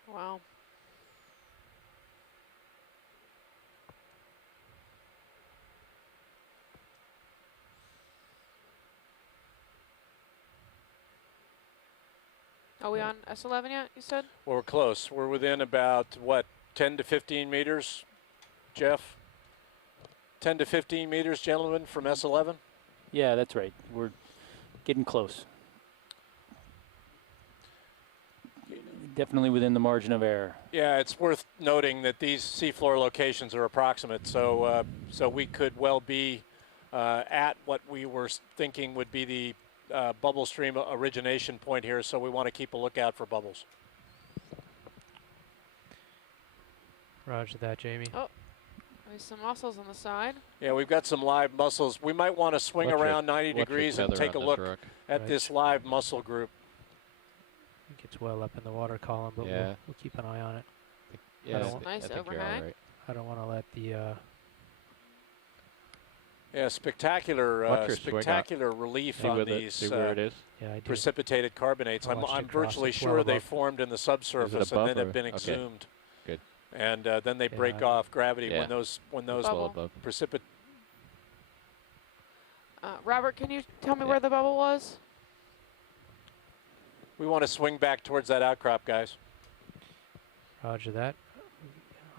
Wow. Are we on S11 yet, you said? Well, we're close. We're within about, what, 10 to 15 meters, Jeff? 10 to 15 meters, gentlemen, from S11? Yeah, that's right. We're getting close. Definitely within the margin of error. Yeah, it's worth noting that these seafloor locations are approximate, so so we could well be at what we were thinking would be the bubble stream origination point here, so we want to keep a lookout for bubbles. Roger that, Jamie. Oh, there's some mussels on the side. Yeah, we've got some live mussels. We might want to swing Watch your- around 90 watch your degrees and tether take a on this look rock. at Right. this live mussel group. I think it's well up in the water column, but Yeah. we'll keep an eye on it. Yeah, don't- Nice I think you're overhang. all right. I don't want to let the Yeah, spectacular, Watch your swing out. spectacular relief See on with it. these See where it is. yeah, I do. precipitated carbonates. I I'm watched it cross virtually it well sure they above. formed in the subsurface and above then have or- been okay. exhumed. Good. And then they break Yeah. off gravity Yeah. when those Well Bubble. above. Robert, can you tell me Yeah. where the bubble was? We want to swing back towards that outcrop, guys. Roger that.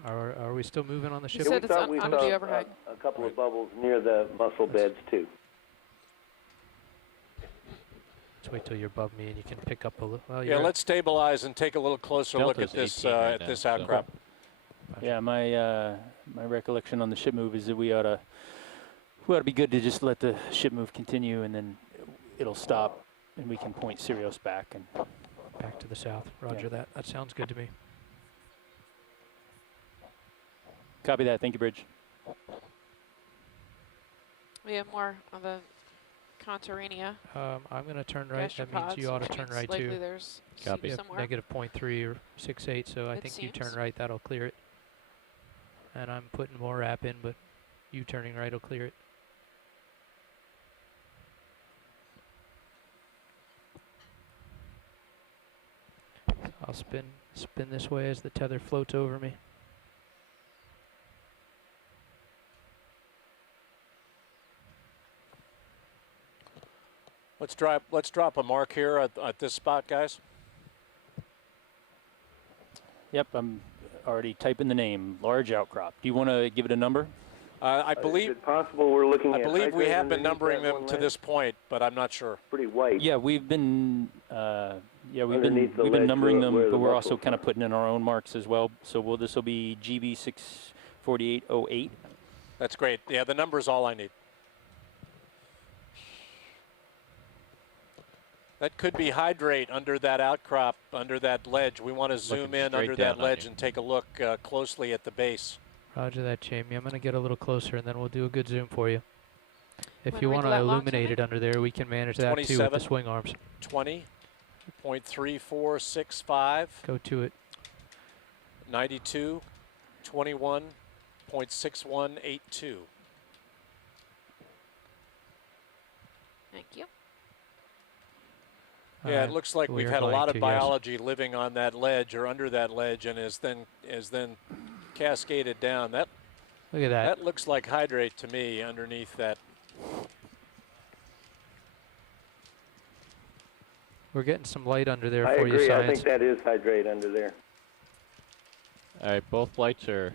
Are we still moving on the You ship? said it's we under saw the overhang. a couple of bubbles near the mussel beds too. Let's wait till you're above me and you can pick up a little. Well, Yeah, you're let's stabilize and take a little closer look at Delta's this 18 right at now, this so- outcrop. Yeah, my recollection on the ship move is that we ought to be good to just let the ship move continue, and then it'll stop, and we can point Sirius back. And back to the south. Roger that. That sounds good to me. copy that. Thank you, Bridge. We have more of the Conturenia. I'm going to turn right. That means you Gastropods, ought to which turn means right likely too. there's Copy. You have somewhere. negative 0.3 or 6.8, so I It think you turn seems. right. That'll clear it. And I'm putting more wrap in, but you turning right will clear it. So I'll spin this way as the tether floats over me. Let's drop a mark here at this spot, guys. Yep, I'm already typing the name. Large outcrop. Do you want to give it a number? I Is believe it possible we're looking I at believe we hydrate have been underneath numbering that them one to ledge? this point, but I'm not sure. Pretty white. Yeah, we've been Underneath the we've ledge been numbering where them, the but we're also mussels kind of are. putting in our own marks as well. So this will be GB54808. That's great. Yeah, the number's all I need. That could be hydrate under that outcrop, under that ledge. We want to zoom in straight under down that on ledge you. and take a look closely at the base. Roger that, Jamie. I'm going to get a little closer, and then we'll do a good zoom for you. If Wanna you read want the to lat long, illuminate Jimmy? it under there, we can manage that too with the 27. swing arms. 20.3465, Go to it. 92, 21.6182. Thank you. Yeah, it looks like we we've are had a going lot to, of yes. biology living on that ledge or under that ledge, and is then cascaded down. That Look at that. that looks like hydrate to me underneath that. We're getting some light under there I for you, agree. I science. think that is hydrate under there. All right, both lights are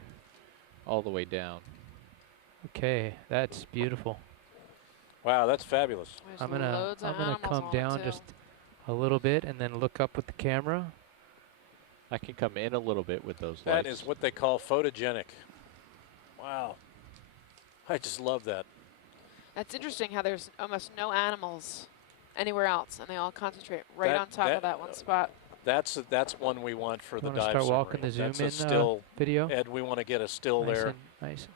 all the way down. Okay, that's beautiful. Wow, that's fabulous. There's I'm gonna loads of come animals on it, down too. just a little bit and then look up with the camera. I can come in a little bit with those That lights. is what they call photogenic. Wow. I just love that. That's interesting how there's almost no animals anywhere else, and they all concentrate right on top of that one spot. That's one we want for the wanna dive start summary. walking the zoom That's a in, still video? Ed, we want to get a still Nice there and nice.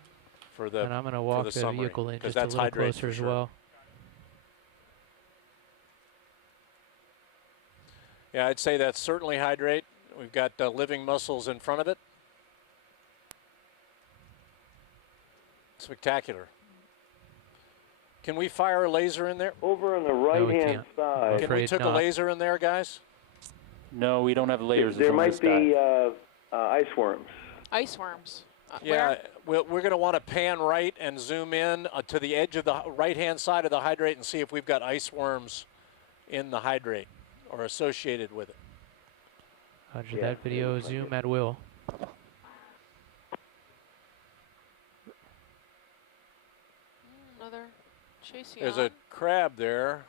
for the And I'm going to for walk the the summary, vehicle in 'cause just a that's little hydrate closer for as sure. well. Yeah, I'd say that's certainly hydrate. We've got living mussels in front of it. Spectacular. Can we fire a laser in there? Over on the right-hand side. Can we took a laser in there, guys? No, we don't have layers. There might be ice worms. Ice worms. Yeah, we're going to want to pan right and zoom in to the edge of the right-hand side of the hydrate and see if we've got ice worms in the hydrate or associated with it. Roger that video, zoom at will. Another chasing. There's a crab there.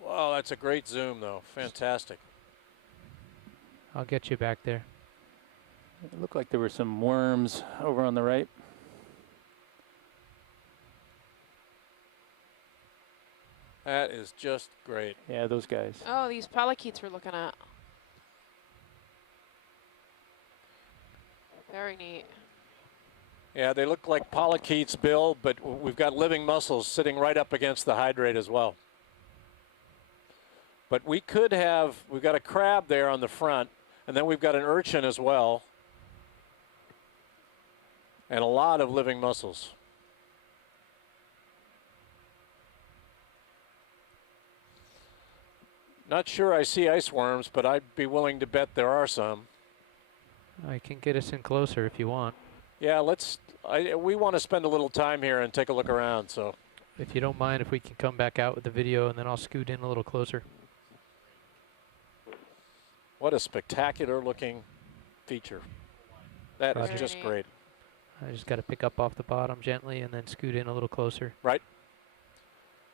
Wow, that's a great zoom, though. Fantastic. I'll get you back there. It looked like there were some worms over on the right. That is just great. Yeah, those guys. Oh, these polychaetes we're looking at. Very neat. Yeah, they look like polychaetes, Bill, but we've got living mussels sitting right up against the hydrate as well. But we could have, we've got a crab there on the front, and then we've got an urchin as well, and a lot of living mussels. Not sure I see ice worms, but I'd be willing to bet there are some. I can get us in closer if you want. Yeah, we want to spend a little time here and take a look around, so. If you don't mind, if we can come back out with the video and then I'll scoot in a little closer. What a spectacular looking feature. That is just great. I just got to pick up off the bottom gently and then scoot in a little closer. Right.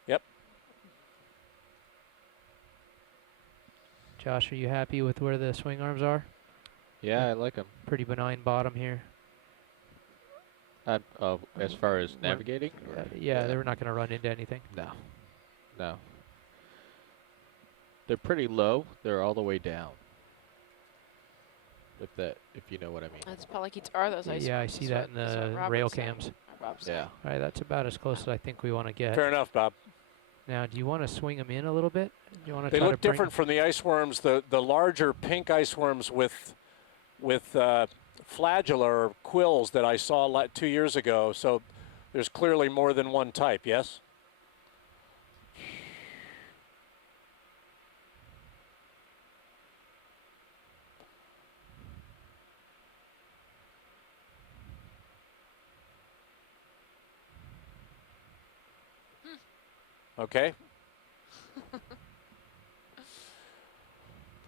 Yep. Josh, are you happy with where the swing arms are? Yeah, I like them. Pretty benign bottom here. As far as navigating? Yeah, they're not going to run into anything. No. No. They're pretty low. They're all the way down. If you know what I mean. Those polychaetes are those ice Yeah, I worms, see that in the rail cams. Yeah. All right, that's about as close as I think we want to get. Fair enough, Bob. Now, do you want to swing them in a little bit? Do you want to They look different from the ice worms, the larger pink ice worms with flagellar quills that I saw 2 years ago. So there's clearly more than one type, yes? Okay.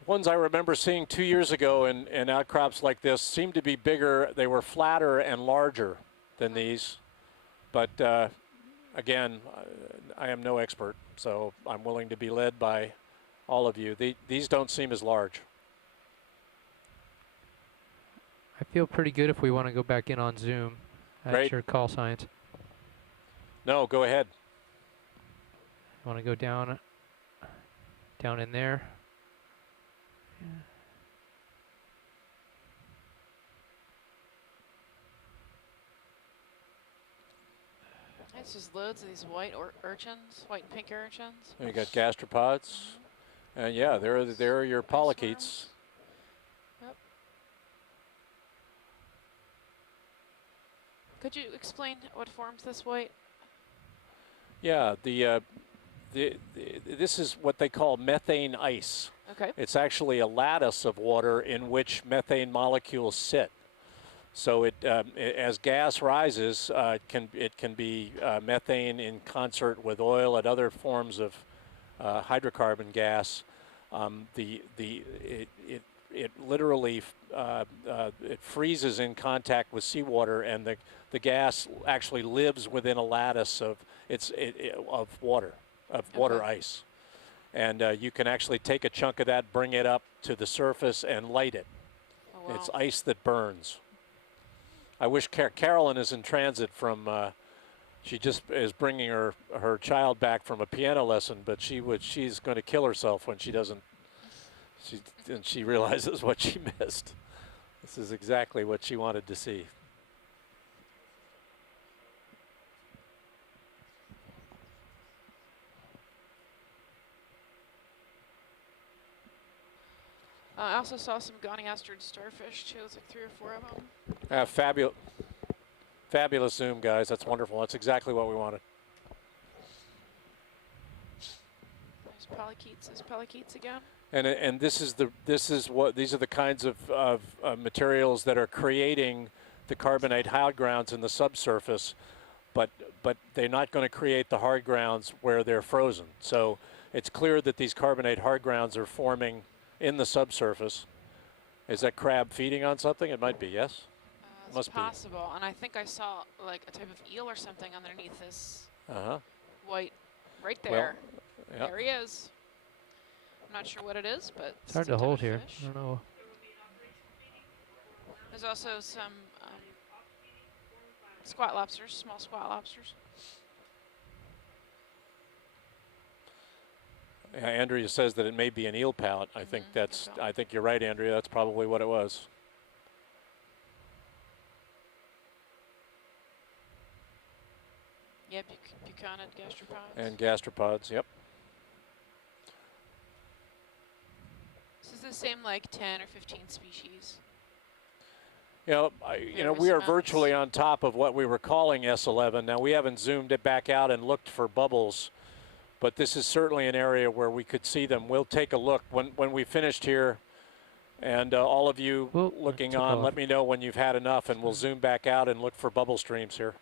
Ones I remember seeing 2 years ago in outcrops like this seemed to be bigger. They were flatter and larger than these. But again, I am no expert, so I'm willing to be led by all of you. These don't seem as large. I feel pretty good if we want to go back in on Zoom. That's Great. your call signs. No, go ahead. Want to go down in there? Yeah. It's just loads of these white urchins, white and pink urchins. You got gastropods, and yeah, there are your polychaetes. Yep. Could you explain what forms this white? Yeah, this is what they call methane ice. Okay. It's actually a lattice of water in which methane molecules sit. So as gas rises, it can be methane in concert with oil and other forms of hydrocarbon gas. It literally it freezes in contact with seawater, and the gas actually lives within a lattice of water ice. And you can actually take a chunk of that, bring it up to the surface, and light it. Oh, wow. It's ice that burns. I wish Carolyn is in transit from She just is bringing her child back from a piano lesson, but she's going to kill herself when she doesn't. And she realizes what she missed. This is exactly what she wanted to see. I also saw some goniastered starfish too. It's like 3 or 4 of them. Fabulous zoom, guys. That's wonderful. That's exactly what we wanted. There's polychaetes. There's polychaetes again. And these are the kinds of materials that are creating the carbonate hard grounds in the subsurface, but they're not going to create the hard grounds where they're frozen. So it's clear that these carbonate hard grounds are forming in the subsurface. Is that crab feeding on something? It might be, yes? It's possible. And I think I saw like a type of eel or something underneath this white right there. Well, yep. There he is. I'm not sure what it is, but it's hard to hold here. I don't know. There's also some squat lobsters, small squat lobsters. Yeah, Andrea says that it may be an eel pout. I think I think you're right, Andrea. That's probably what it was. Yeah, buchanid gastropods. And gastropods, yep. This is the same like 10 or 15 species. You know, we are virtually on top of what we were calling S11. Now, we haven't zoomed it back out and looked for bubbles, but this is certainly an area where we could see them. We'll take a look when we finished here, and all of you looking on, let me know when you've had enough, and we'll zoom back out and look for bubble streams here.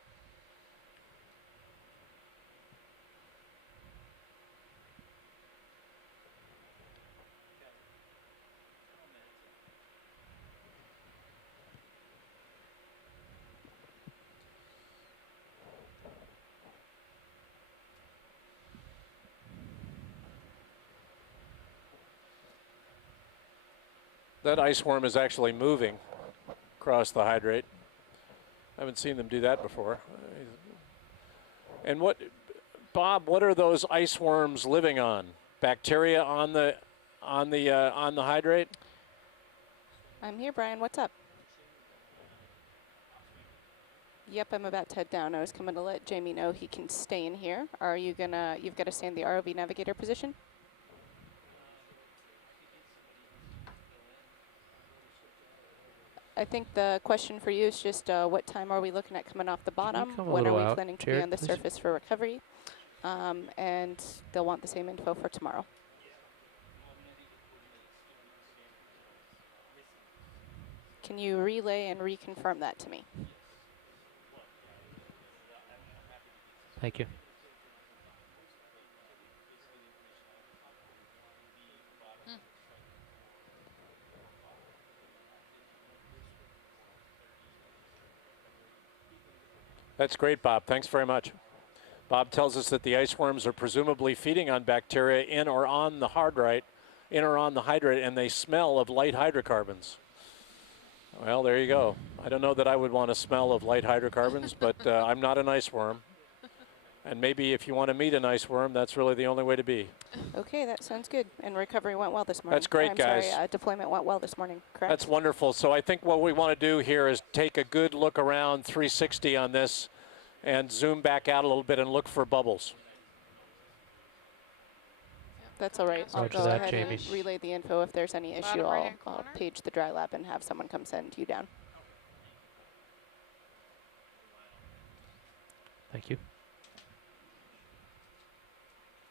That ice worm is actually moving across the hydrate. I haven't seen them do that before. And Bob, what are those ice worms living on? Bacteria on the hydrate? I'm here, Brian. What's up? Yep, I'm about to head down. I was coming to let Jamie know he can stay in here. Are you gonna? You've got to stay in the ROV navigator position. I think the question for you is just what time are we looking at coming off the bottom? When are we planning to be on the surface for recovery? And they'll want the same info for tomorrow. Can you relay and reconfirm that to me? Thank you. That's great, Bob. Thanks very much. Bob tells us that the ice worms are presumably feeding on bacteria in or on the hydrate, and they smell of light hydrocarbons. Well, there you go. I don't know that I would want to smell of light hydrocarbons, but I'm not an ice worm. And maybe if you want to meet an ice worm, that's really the only way to be. Okay, that sounds good. And recovery went well this morning. That's great, guys. Sorry, deployment went well this morning, correct? That's wonderful. So I think what we want to do here is take a good look around 360 on this and zoom back out a little bit and look for bubbles. That's all right. I'll go ahead and relay the info. If there's any issue, I'll page the dry lab and have someone come send you down. Thank you.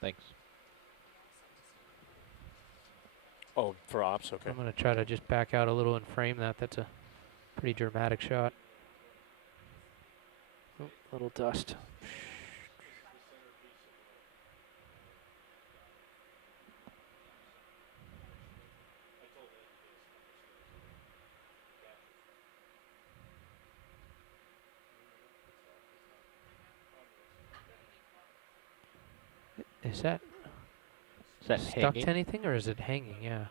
Thanks. Oh, for ops, okay. I'm going to try to just back out a little and frame that. That's a pretty dramatic shot. Oh, little dust. Is that stuck hanging? to anything, or is it hanging? Yeah.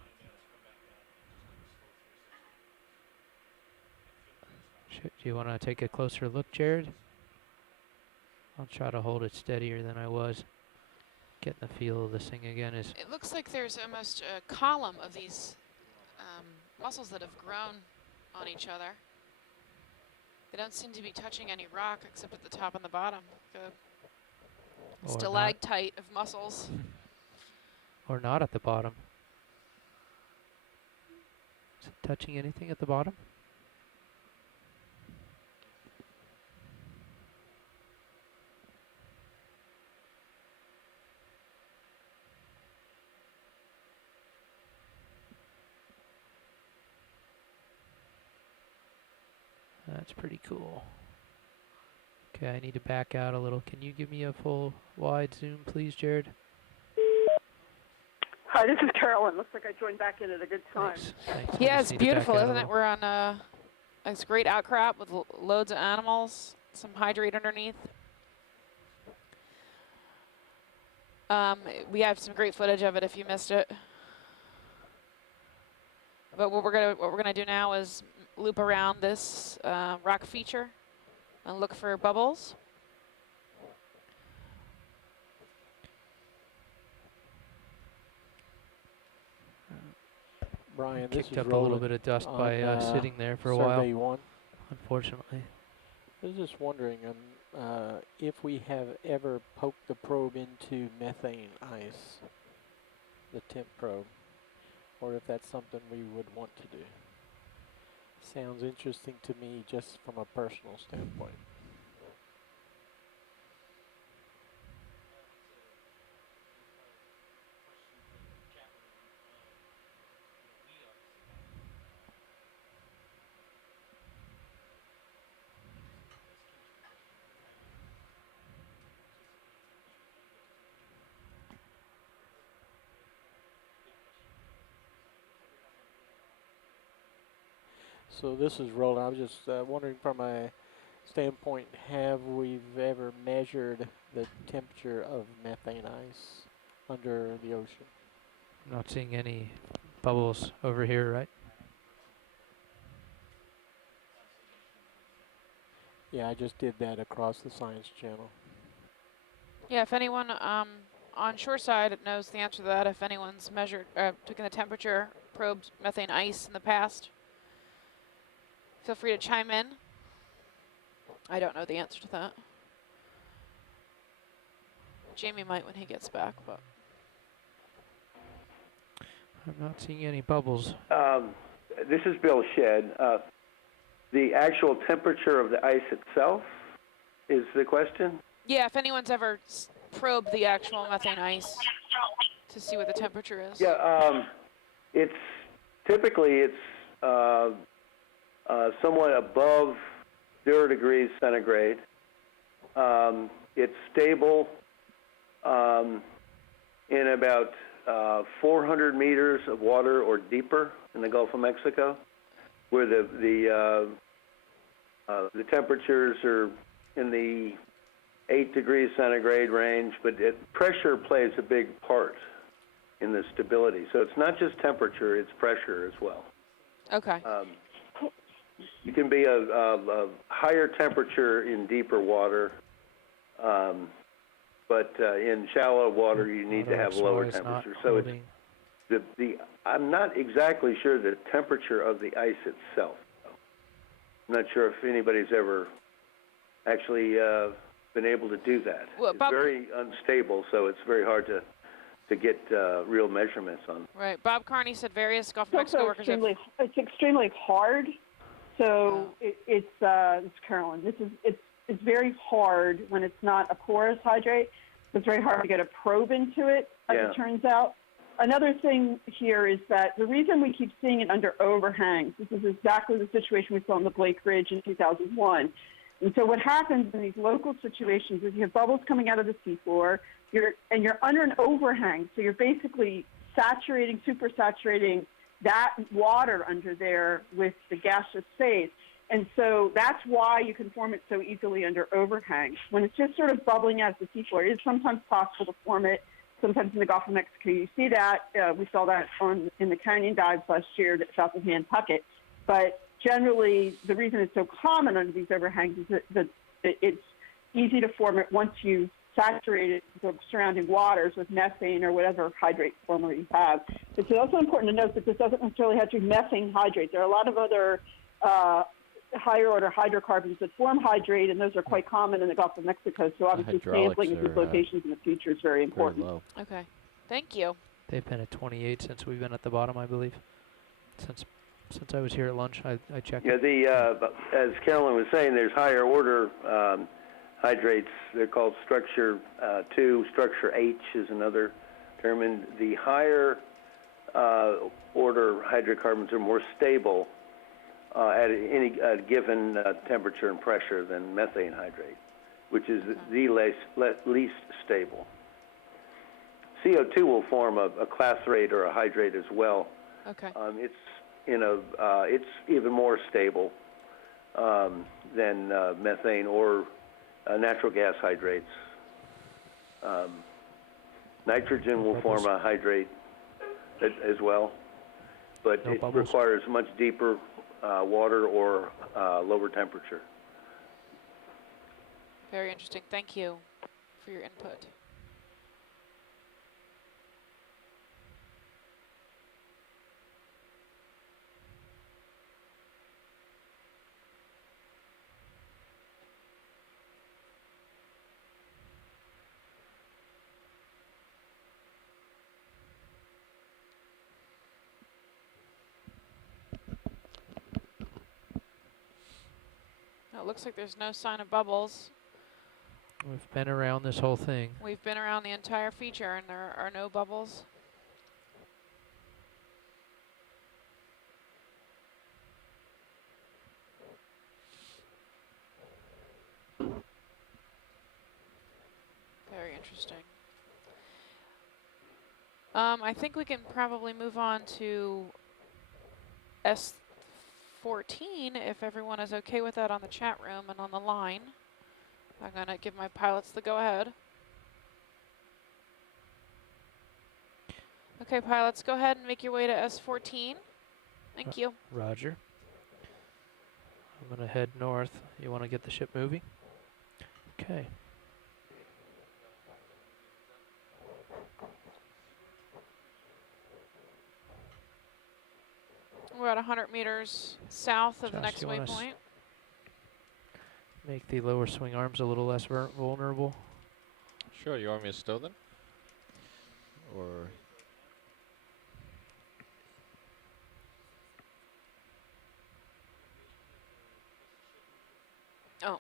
Do you want to take a closer look, Jared? I'll try to hold it steadier than I was. Getting the feel of this thing again is. It looks like there's almost a column of these mussels that have grown on each other. They don't seem to be touching any rock except at the top and the bottom. A stalactite of mussels. Or not at the bottom. Is it touching anything at the bottom? That's pretty cool. Okay, I need to back out a little. Can you give me a full wide zoom, please, Jared? Hi, this is Carolyn. Looks like I joined back in at a good time. Thanks. Yeah, it's beautiful, isn't it? We're on it's a great outcrop with loads of animals, some hydrate underneath. We have some great footage of it if you missed it. But what we're gonna do now is loop around this rock feature and look for bubbles. Brian, kicked up a little bit of dust by sitting there for a while. Survey 1. Unfortunately. I was just wondering if we have ever poked the probe into methane ice, the temp probe, or if that's something we would want to do. Sounds interesting to me just from a personal standpoint. So this is rolling. I was just wondering from a standpoint, have we ever measured the temperature of methane ice under the ocean? I'm not seeing any bubbles over here, right? Yeah, I just did that across the Science Channel. Yeah, if anyone on shoreside knows the answer to that, if anyone's measured, taken the temperature, probed methane ice in the past, feel free to chime in. I don't know the answer to that. Jamie might when he gets back, but I'm not seeing any bubbles. This is Bill Shedd. The actual temperature of the ice itself is the question? yeah, if anyone's ever probed the actual methane ice to see what the temperature is. Yeah, it's typically somewhat above 0 degrees centigrade. It's stable in about 400 meters of water or deeper in the Gulf of Mexico, where the temperatures are in the 8 degrees centigrade range, but pressure plays a big part in the stability. So it's not just temperature, it's pressure as well. Okay. You can be a higher temperature in deeper water, but in shallow water you need to have lower temperature. So it's I'm not exactly sure the temperature of the ice itself. I'm not sure if anybody's ever actually been able to do that. Well, it's very unstable, so it's very hard to get real measurements on. Right. Bob Carney said various Gulf of Mexico workers have... It's extremely hard. So it's Carolyn. It's very hard when it's not a porous hydrate. It's very hard to get a probe into it, as it turns out. Another thing here is that the reason we keep seeing it under overhangs, this is exactly the situation we saw on the Blake Ridge in 2001. And so what happens in these local situations is you have bubbles coming out of the seafloor, you're under an overhang, so you're basically supersaturating that water under there with the gaseous phase. And so that's why you can form it so easily under overhangs. When it's just sort of bubbling out of the seafloor, it is sometimes possible to form it. Sometimes in the Gulf of Mexico, you see that. We saw that in the canyon dives last year south of Nantucket. But generally, the reason it's so common under these overhangs is that it's easy to form it once you saturate it, the surrounding waters with methane or whatever hydrate former you have. It's also important to note that this doesn't necessarily have to be methane hydrate. There are a lot of other higher order hydrocarbons that form hydrate, and those are quite common in the Gulf of Mexico. So obviously sampling of these locations in the future is very important. Okay, thank you. They've been at 28 since we've been at the bottom, I believe. Since I was here at lunch, I checked. Yeah, as Carolyn was saying, there's higher order hydrates. They're called structure 2. Structure H is another term. And the higher order hydrocarbons are more stable at any given temperature and pressure than methane hydrate, which is the least stable. CO2 will form a clathrate or a hydrate as well. Okay. It's even more stable than methane or natural gas hydrates. Nitrogen will form a hydrate as well, but it requires much deeper water or lower temperature. Very interesting. Thank you for your input. It looks like there's no sign of bubbles. We've been around this whole thing. We've been around the entire feature and there are no bubbles. Very interesting. I think we can probably move on to S14 if everyone is okay with that on the chat room and on the line. I'm going to give my pilots the go-ahead. Okay, pilots, go ahead and make your way to S14. Thank you. Roger. I'm going to head north. You want to get the ship moving? Okay. We're at 100 meters south of the next you waypoint. Make the lower swing arms a little less vulnerable. Sure, you want me to stow them? Or... Oh.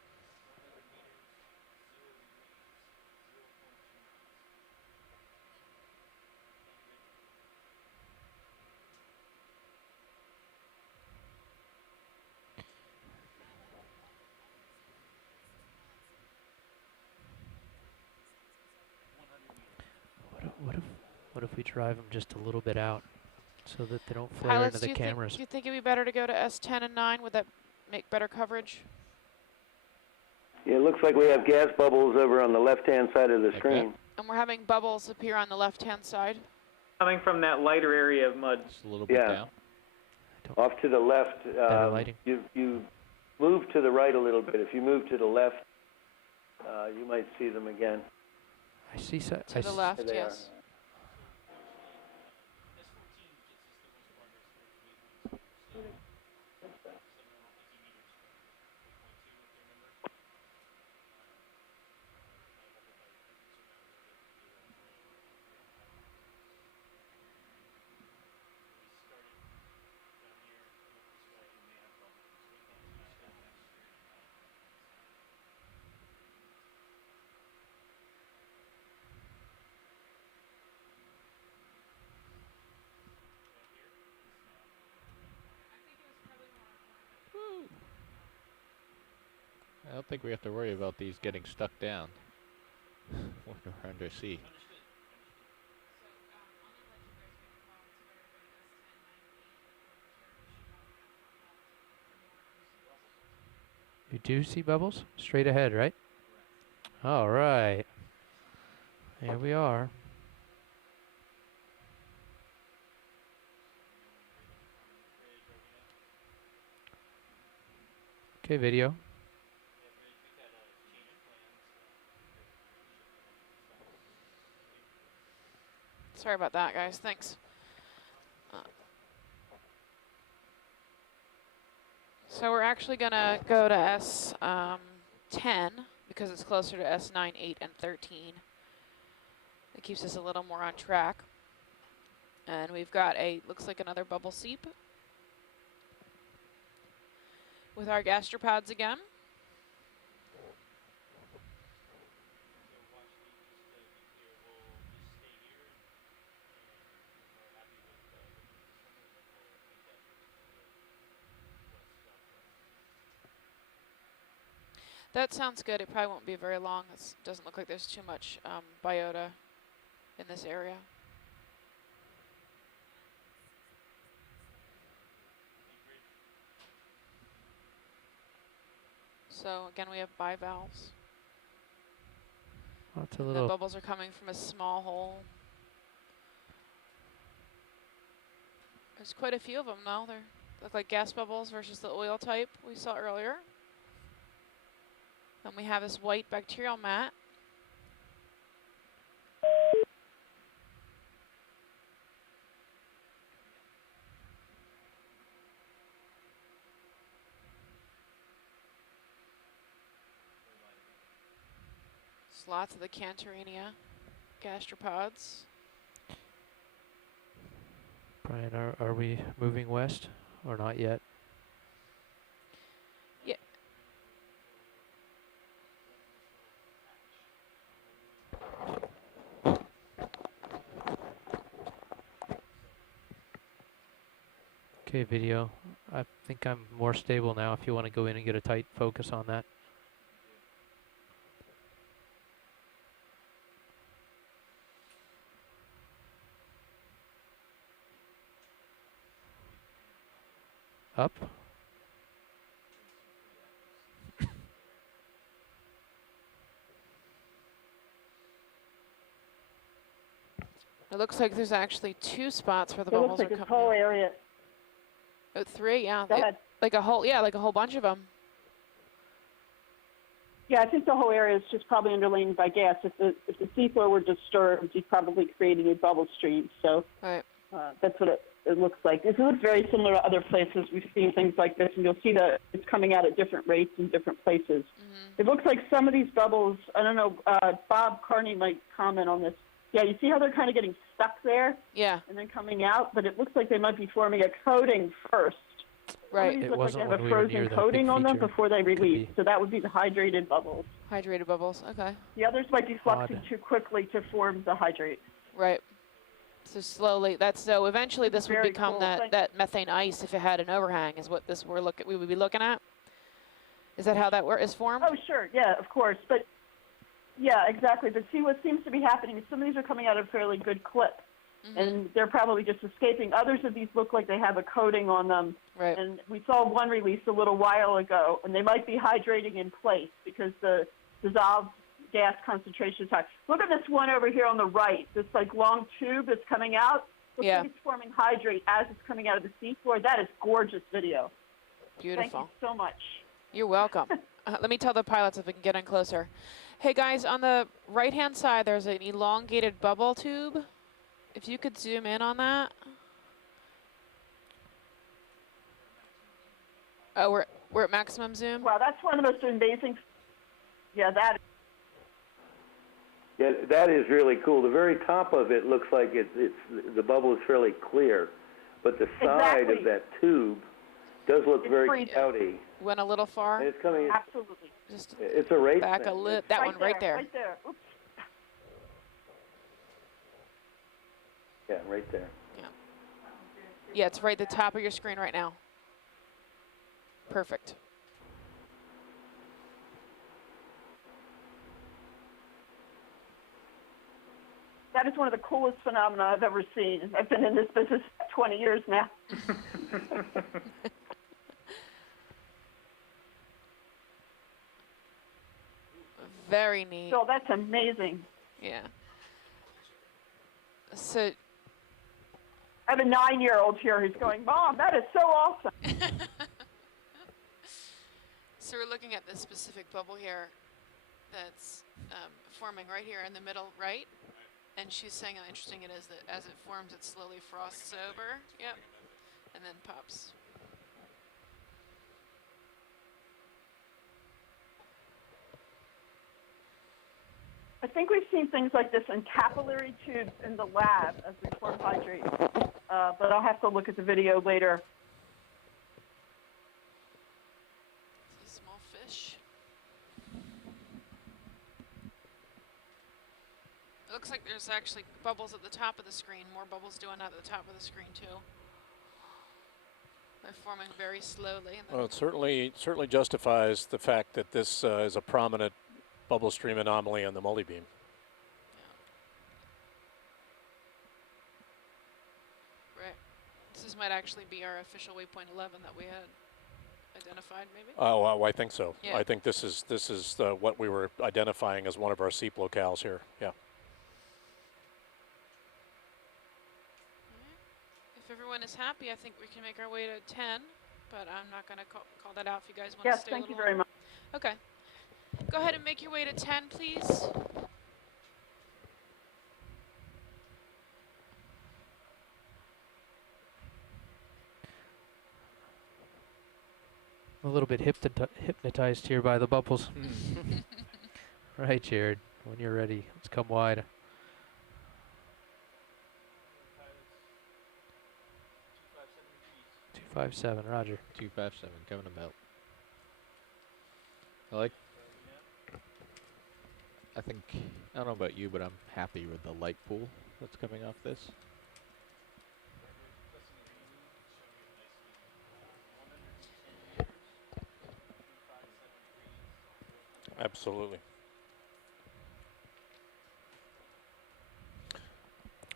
What if we drive them just a little bit out so that they don't flare Pilots, into the cameras? Do you think it'd be better to go to S10 and 9? Would that make better coverage? Yeah, it looks like we have gas bubbles over on the left-hand side of the screen. And we're having bubbles appear on the left-hand side. Coming from that lighter area of mud. Just a little bit down. Off to the left. You move to the right a little bit. If you move to the left, you might see them again. I see. To the left, yes. I don't think we have to worry about these getting stuck down when we're under sea. You do see bubbles? Straight ahead, right? All right. Here we are. Okay, video. Sorry about that, guys. Thanks. So we're actually going to go to S10 because it's closer to S9, 8, and 13. It keeps us a little more on track. And we've got looks like another bubble seep with our gastropods again. That sounds good. It probably won't be very long. It doesn't look like there's too much biota in this area. So again, we have bivalves. Lots of The little. bubbles are coming from a small hole. There's quite a few of them now. They look like gas bubbles versus the oil type we saw earlier. Then we have this white bacterial mat. There's lots of the Cantorania gastropods. Brian, are we moving west or not yet? Yeah. Okay, video. I think I'm more stable now if you want to go in and get a tight focus on that. Up. It looks like there's actually 2 spots where the It bubbles looks like are this coming. whole area. Oh, 3, yeah. Go ahead. Like a whole bunch of them. Yeah, I think the whole area is just probably underlain by gas. If the seafloor were disturbed, you'd probably creating a bubble stream. So right. That's what it looks like. This looks very similar to other places. We've seen things like this, and you'll see that it's coming out at different rates in different places. It looks like some of these bubbles, I don't know, Bob Carney might comment on this. Yeah, you see how they're kind of getting stuck there? Yeah. And then coming out, but it looks like they might be forming a coating first. Right. Some of these It look like wasn't they have when a we were frozen near the coating big on them feature. before they Could release. be. So that would be the hydrated bubbles. Hydrated bubbles, okay. The others might be fluxing Odd. too quickly to form the hydrate. Right. So slowly, so eventually this would Very become cool. that methane ice if it had an overhang is what we would be looking at? Is that how that is formed? Oh, sure. Yeah, of course. But yeah, exactly. But see, what seems to be happening is some of these are coming out at a fairly good clip. And they're probably just escaping. Others of these look like they have a coating on them. Right. And we saw one release a little while ago, and they might be hydrating in place because the dissolved gas concentration is high. Look at this one over here on the right, this like long tube that's coming out. Looks like it's forming hydrate as it's coming out of the seafloor. That is gorgeous video. Beautiful. Thank you so much. You're welcome. Let me tell the pilots if we can get in closer. Hey guys, on the right-hand side, there's an elongated bubble tube. If you could zoom in on that. Oh, we're at maximum zoom? Wow, that's one of the most amazing. Yeah, that. Yeah, that is really cool. The very top of it looks like it's the bubble is fairly clear, but the side of that tube does look very cloudy. Went a little far. And it's coming. Absolutely. Just it's a race. Back a little. That one right there. Right there. Oops. Yeah, right there. Yeah, it's right at the top of your screen right now. Perfect. That is one of the coolest phenomena I've ever seen. I've been in this business 20 years now. Very neat. So that's amazing. Yeah. So I have a 9-year-old here who's going, Mom, that is so awesome. So we're looking at this specific bubble here that's forming right here in the middle, right? And she's saying how interesting it is that as it forms, it slowly frosts over. Yep. And then pops. I think we've seen things like this in capillary tubes in the lab as we form hydrate, but I'll have to look at the video later. Small fish. It looks like there's actually bubbles at the top of the screen, more bubbles doing out at the top of the screen too. They're forming very slowly. Well, it certainly justifies the fact that this is a prominent bubble stream anomaly on the multi-beam. Right. This might actually be our official waypoint 11 that we had identified, maybe? Oh, I think so. Yeah. I think this is what we were identifying as one of our seep locales here. Yeah. If everyone is happy, I think we can make our way to 10, but I'm not going to call that out if you guys want to stay a little Yes, thank you very much. Okay. Go ahead and make your way to 10, please. I'm a little bit hypnotized here by the bubbles. Right, Jared. When you're ready, let's come wide. .257, Roger. 257, coming about. I think, I don't know about you, but I'm happy with the light pool that's coming off this. Absolutely.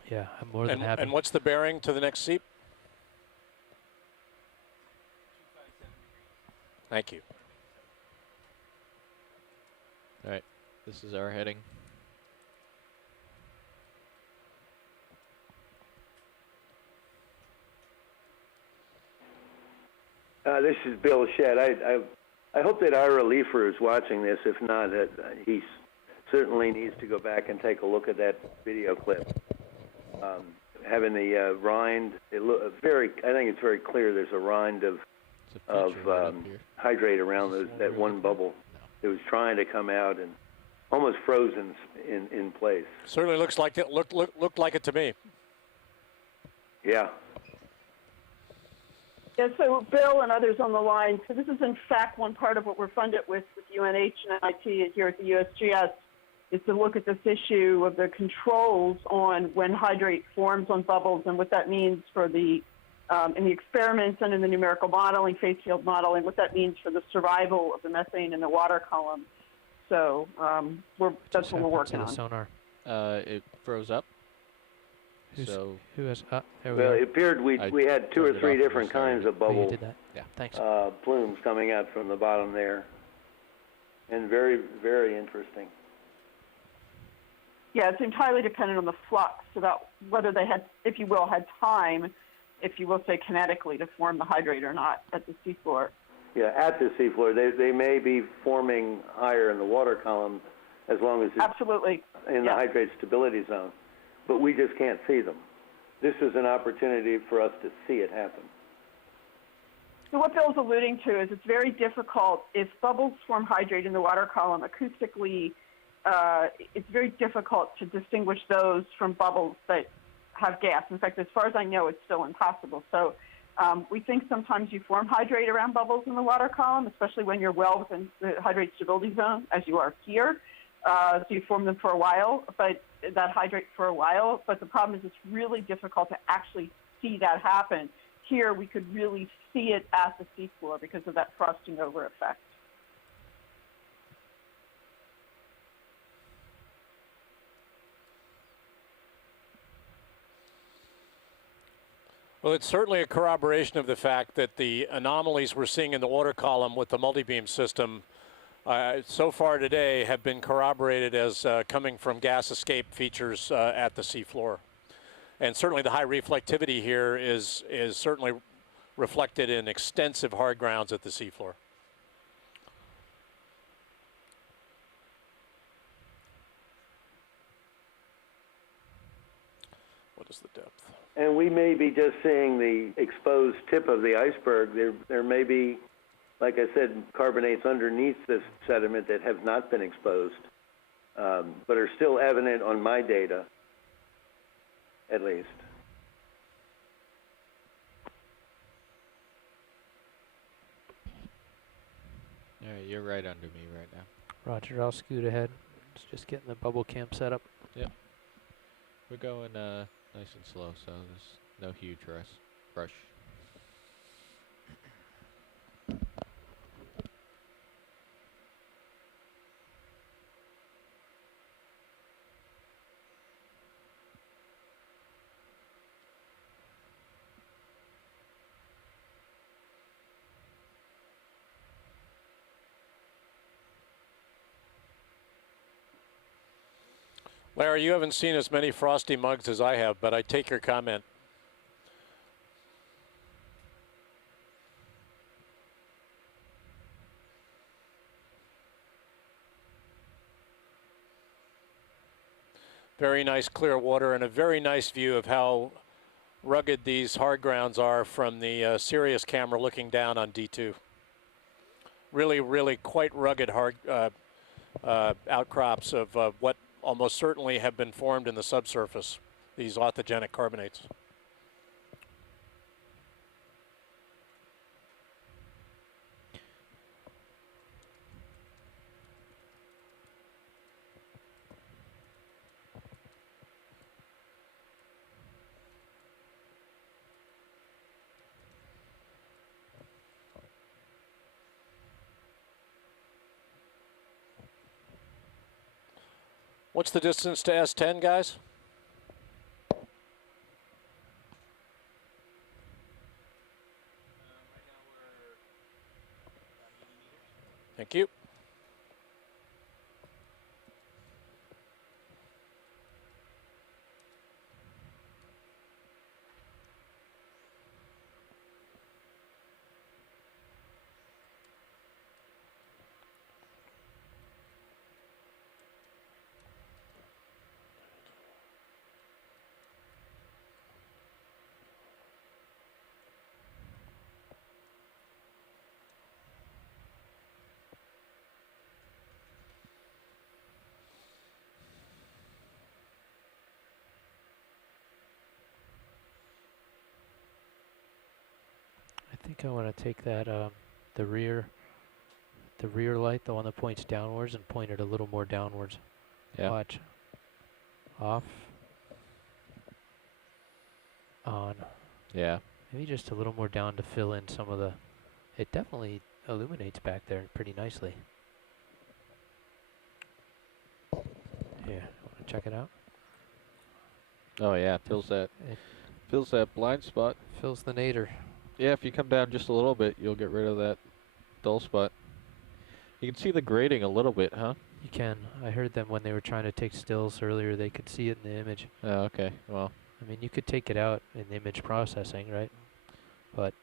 Yeah, I'm more than happy. And what's the bearing to the next seep? Thank you. All right, this is our heading. This is Bill Shedd. I hope that Ira Leifer is watching this. If not, he certainly needs to go back and take a look at that video clip. Having the rind, I think it's very clear there's a rind of hydrate around that one bubble. It was trying to come out and almost frozen in place. Certainly looks like it. Looked like it to me. Yeah. Yeah, so Bill and others on the line, so this is in fact one part of what we're funded with UNH and MIT here at the USGS, is to look at this issue of the controls on when hydrate forms on bubbles and what that means for the, in the experiments and in the numerical modeling, phase field modeling, what that means for the survival of the methane in the water column. So that's what we're working on. Sonar. It froze up. Who has? There we Well, are. it appeared we had two or three different kinds of Oh, you bubble did that? Yeah. Thanks. plumes coming out from the bottom there, and very, very interesting. Yeah, it's entirely dependent on the flux about whether they had, if you will, had time, if you will say kinetically, to form the hydrate or not at the seafloor. Yeah, at the seafloor, they may be forming higher in the water column as long as it's absolutely in the hydrate stability zone. But we just can't see them. This is an opportunity for us to see it happen. So what Bill's alluding to is it's very difficult if bubbles form hydrate in the water column acoustically. It's very difficult to distinguish those from bubbles that have gas. In fact, as far as I know, it's still impossible. So we think sometimes you form hydrate around bubbles in the water column, especially when you're well within the hydrate stability zone, as you are here. So you form them for a while, but that hydrate for a while. But the problem is it's really difficult to actually see that happen. Here, we could really see it at the seafloor because of that frosting over effect. Well, it's certainly a corroboration of the fact that the anomalies we're seeing in the water column with the multi-beam system so far today have been corroborated as coming from gas escape features at the seafloor. And certainly the high reflectivity here is certainly reflected in extensive hard grounds at the seafloor. was the depth. And we may be just seeing the exposed tip of the iceberg. There may be, like I said, carbonates underneath this sediment that have not been exposed, but are still evident on my data, at least. Yeah, you're right under me right now. Roger, I'll scoot ahead. It's just getting the bubble camp set up. Yep. We're going nice and slow, so there's no huge rush. Larry, you haven't seen as many frosty mugs as I have, but I take your comment. Very nice clear water and a very nice view of how rugged these hard grounds are from the Sirius camera looking down on D2. Really, really quite rugged hard outcrops of what almost certainly have been formed in the subsurface, these authigenic carbonates. What's the distance to S10, guys? Thank you. I think I want to take that the rear light, the one that points downwards, and point it a little more downwards. Yeah. Watch. Off. On. Yeah. Maybe just a little more down to fill in some of the. It definitely illuminates back there pretty nicely. Here, want to check it out? Oh yeah, fills that blind spot. Fills the nadir. Yeah, if you come down just a little bit, you'll get rid of that dull spot. You can see the grading a little bit, huh? You can. I heard them when they were trying to take stills earlier, they could see it in the image. Oh, okay. Well, I mean, you could take it out in image processing, right? But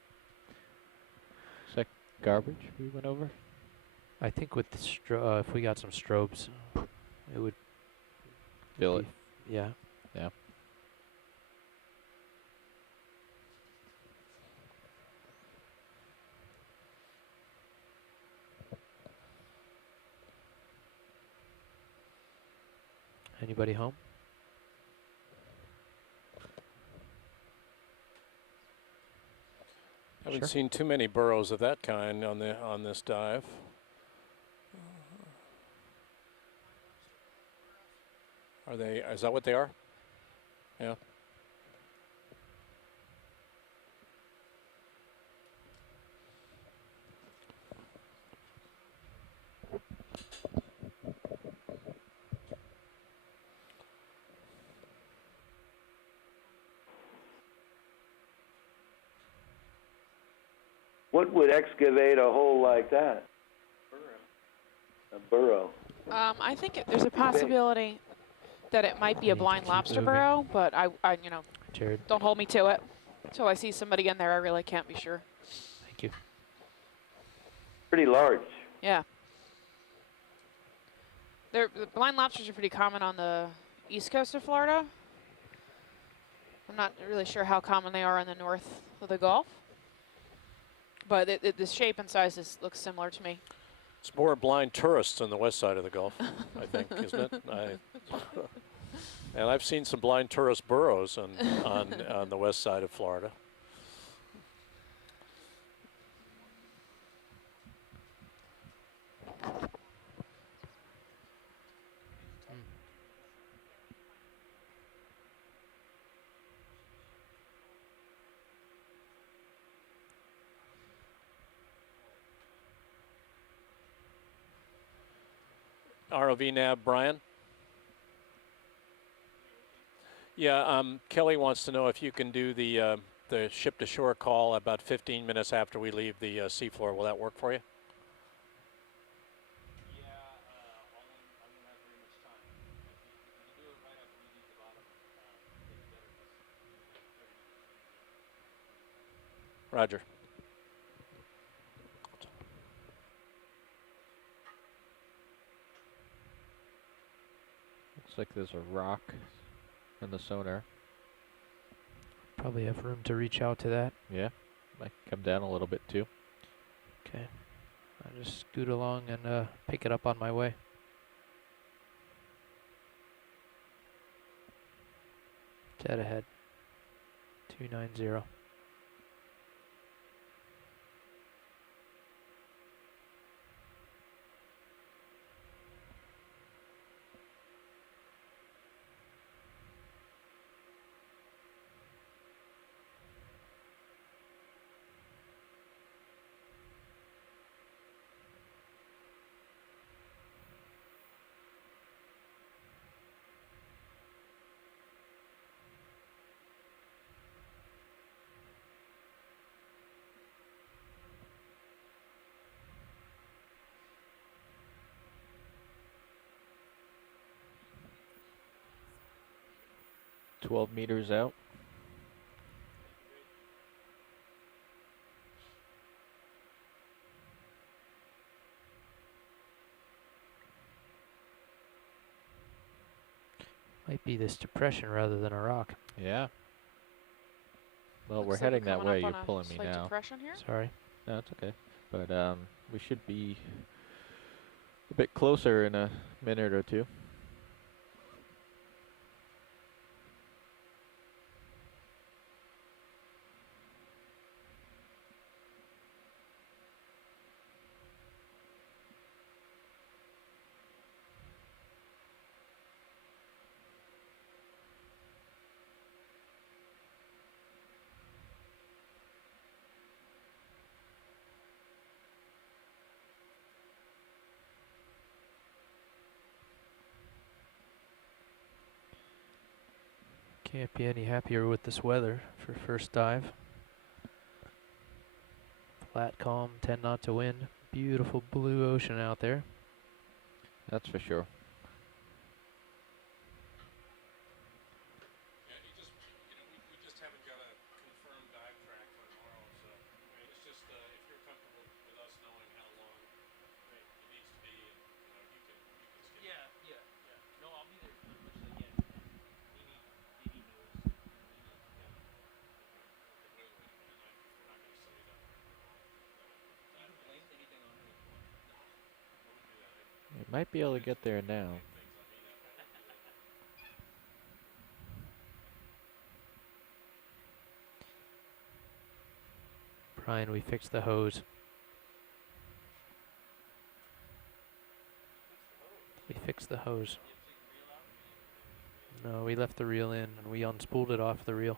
is that garbage we went over? I think with the if we got some strobes, it would fill it. Yeah. Yeah. Anybody home? Haven't seen too many burrows of that kind on this dive. Are they? Is that what they are? Yeah. What would excavate a hole like that? A burrow. I think there's a possibility that it might be a blind lobster burrow, but I you know, Jared. don't hold me to it. Until I see somebody in there, I really can't be sure. Thank you. Pretty large. Yeah. The blind lobsters are pretty common on the east coast of Florida. I'm not really sure how common they are in the north of the Gulf, but the shape and size looks similar to me. It's more blind tourists on the west side of the Gulf, I think, isn't it? And I've seen some blind tourist burrows on the west side of Florida. ROV nav, Brian? Yeah, Kelly wants to know if you can do the ship-to-shore call about 15 minutes after we leave the seafloor. Will that work for you? Roger. Looks like there's a rock in the sonar. Probably have room to reach out to that. Yeah, might come down a little bit too. Okay, I'll just scoot along and pick it up on my way. Dead ahead. 290. $12 meters out. Might be this depression rather than a rock. Yeah. Well, Looks we're like heading we're that coming way. up You're on a pulling me slight now. depression here? Sorry. No, it's okay. But we should be a bit closer in a minute or two. Can't be any happier with this weather for first dive. Flat, calm, 10 knots of wind. Beautiful blue ocean out there. That's for sure. Yeah, we just haven't got a confirmed dive track for tomorrow, so it's just if you're comfortable with us knowing how long it needs to be, and you can skip. Yeah. No, I'll be there as much as I can. Maybe knows. We're not going to say that. You can blame anything on me. You might be able to get there now. Brian, we fixed the hose. We fixed the hose. No, we left the reel in and we unspooled it off the reel.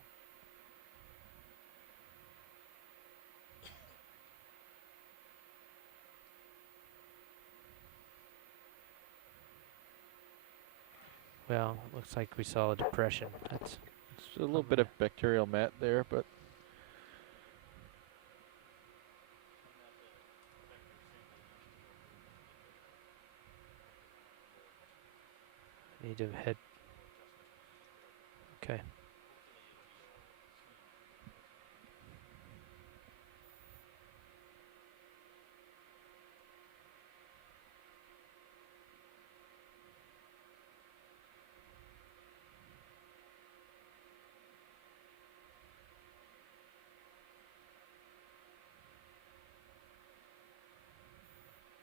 Well, looks like we saw a depression. That's It's a little bit of bacterial mat there, but need to head. Okay.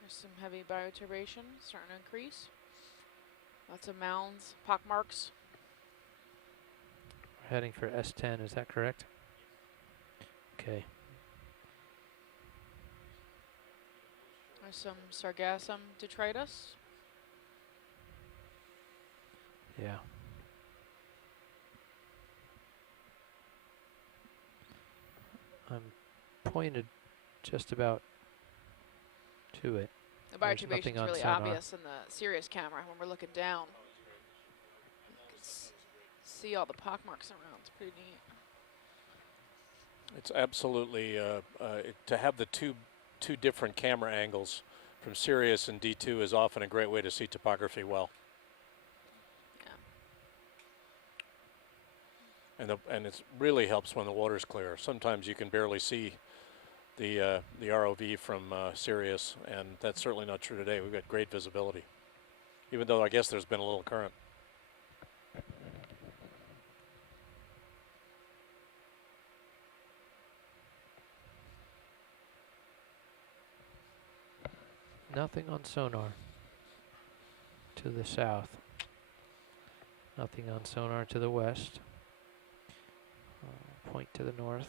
There's some heavy bioturbation starting to increase. Lots of mounds, pock marks. We're heading for S10, is that correct? Okay. There's some sargassum detritus. Yeah. I'm pointed just about to it. The There's bioturbation nothing is on really sonar. obvious in the Sirius camera when we're looking down. You can see all the pock marks around. It's pretty neat. It's absolutely to have the two different camera angles from Sirius and D2 is often a great way to see topography well. Yeah. And it really helps when the water's clear. Sometimes you can barely see the ROV from Sirius, and that's certainly not true today. We've got great visibility, even though I guess there's been a little current. Nothing on sonar to the south. Nothing on sonar to the west. Point to the north.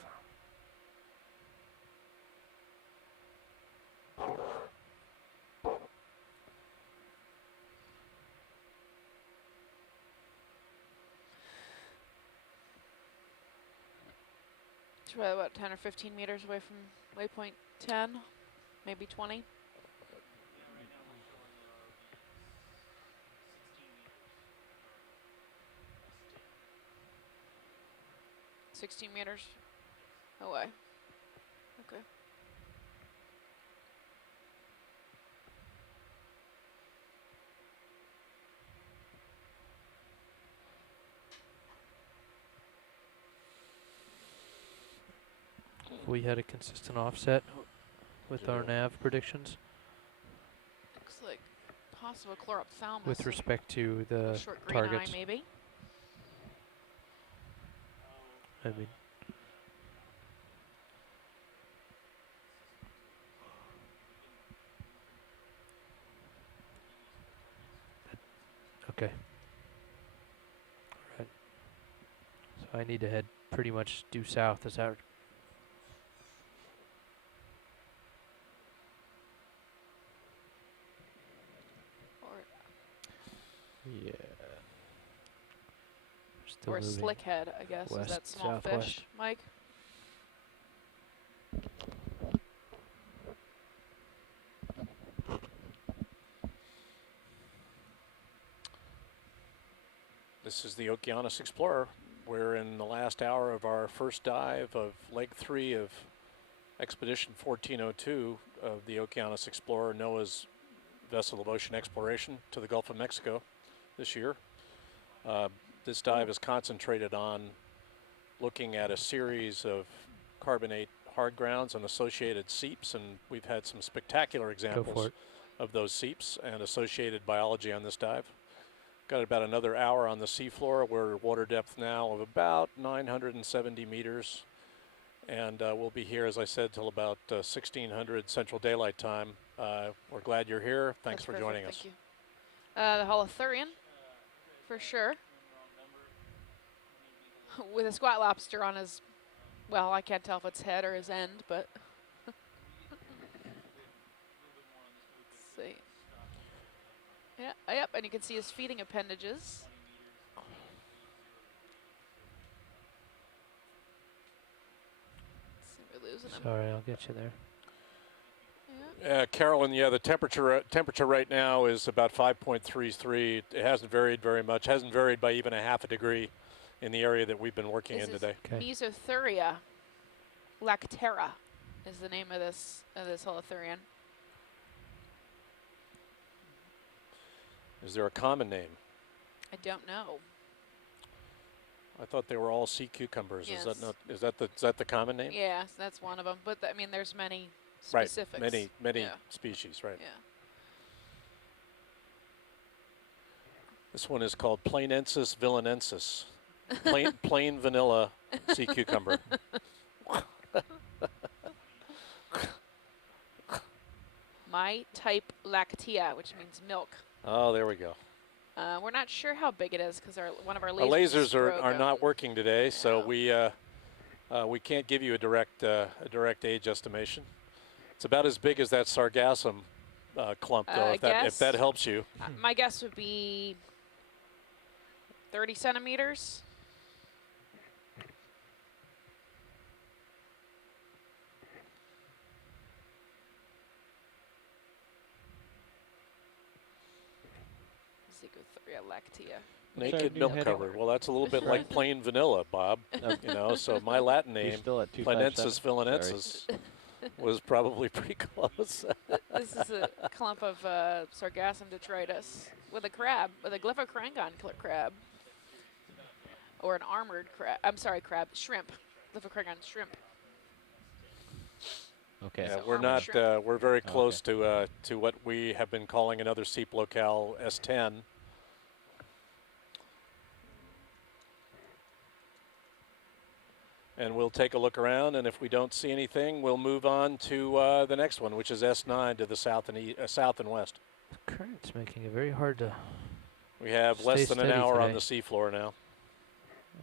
It's probably about 10 or 15 meters away from waypoint 10, maybe 20. $16 meters away. Okay. We had a consistent offset with our nav predictions Looks like possible chlorophthalmus. with respect to the short green targets. eye, maybe. I mean, okay. Right. So I need to head pretty much due south. Is that? Yeah. Still Or moving slickhead, I guess. Is west, that small southwest. fish, Mike? This is the Okeanos Explorer. We're in the last hour of our first dive of leg 3 of Expedition 1402 of the Okeanos Explorer, NOAA's vessel of ocean exploration to the Gulf of Mexico this year. This dive is concentrated on looking at a series of carbonate hard grounds and associated seeps, and we've had some spectacular examples of those seeps and associated biology on this dive. Got about another hour on the seafloor. We're at water depth now of about 970 meters, and we'll be here, as I said, till about 1600 Central Daylight Time. We're glad you're here. Thanks for joining us. Thank you. The holothurian, for sure. With a squat lobster on his, well, I can't tell if it's head or his end, but let's see. Yeah, yep, and you can see his feeding appendages. Let's see, we're losing him. Sorry, I'll get you there. Carolyn, yeah, the temperature right now is about 5.33. It hasn't varied very much. Hasn't varied by even a half a degree in the area that we've been working in today. Mesothuria lactera is the name of this holothurian. Is there a common name? I don't know. I thought they were all sea cucumbers. Yes. Is that the common name? Yeah, that's one of them. But I mean, there's many specifics. Right, many species, right? Yeah. This one is called Plainensis villanensis, plain vanilla sea cucumber. my type lactea, which means milk. Oh, there we go. We're not sure how big it is because one of our lasers, Our lasers are broke. not working today, so we can't give you a direct age estimation. It's about as big as that sargassum clump, though, if that helps you. My guess would be 30 centimeters. Lactea. Naked milk cover. Well, that's a little bit like plain vanilla, Bob. You know, so my Latin name, Planensis villanensis, was probably pretty close. This is a clump of sargassum detritus with a crab, with a glyphocrangon crab, or an armored crab. I'm sorry, shrimp, glyphocrangon shrimp. Okay. Yeah, we're not. We're very close to what we have been calling another seep locale S10. And we'll take a look around, and if we don't see anything, we'll move on to the next one, which is S9 to the south and west. The current's making it very hard to. We have less than an hour on the seafloor now.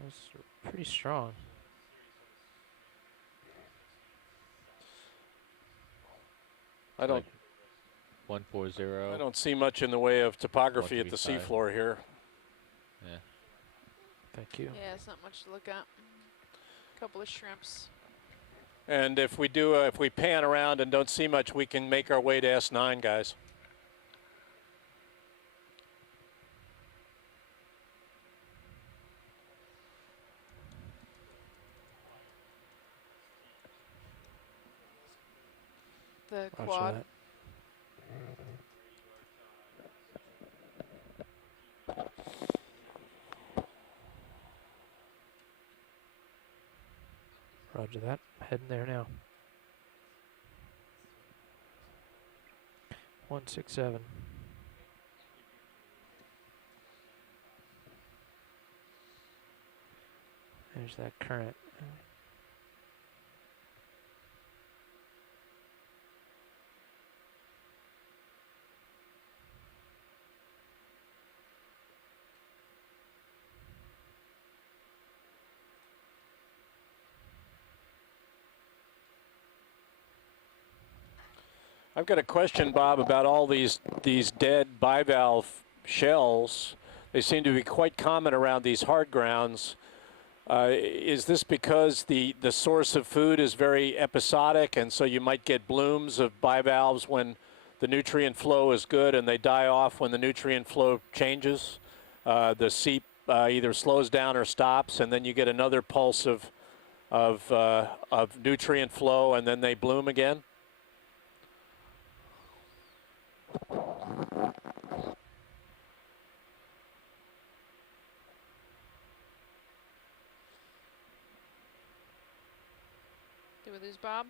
That's pretty strong. I don't. 140. I don't see much in the way of topography at the seafloor here. Yeah. Thank you. Yeah, it's not much to look at. Couple of shrimps. And if we pan around and don't see much, we can make our way to S9, guys. The quad. Roger that. Heading there now. 167. There's that current. I've got a question, Bob, about all these dead bivalve shells. They seem to be quite common around these hard grounds. Is this because the source of food is very episodic, and so you might get blooms of bivalves when the nutrient flow is good and they die off when the nutrient flow changes? The seep either slows down or stops, and then you get another pulse of nutrient flow, and then they bloom again? Do we lose Bob?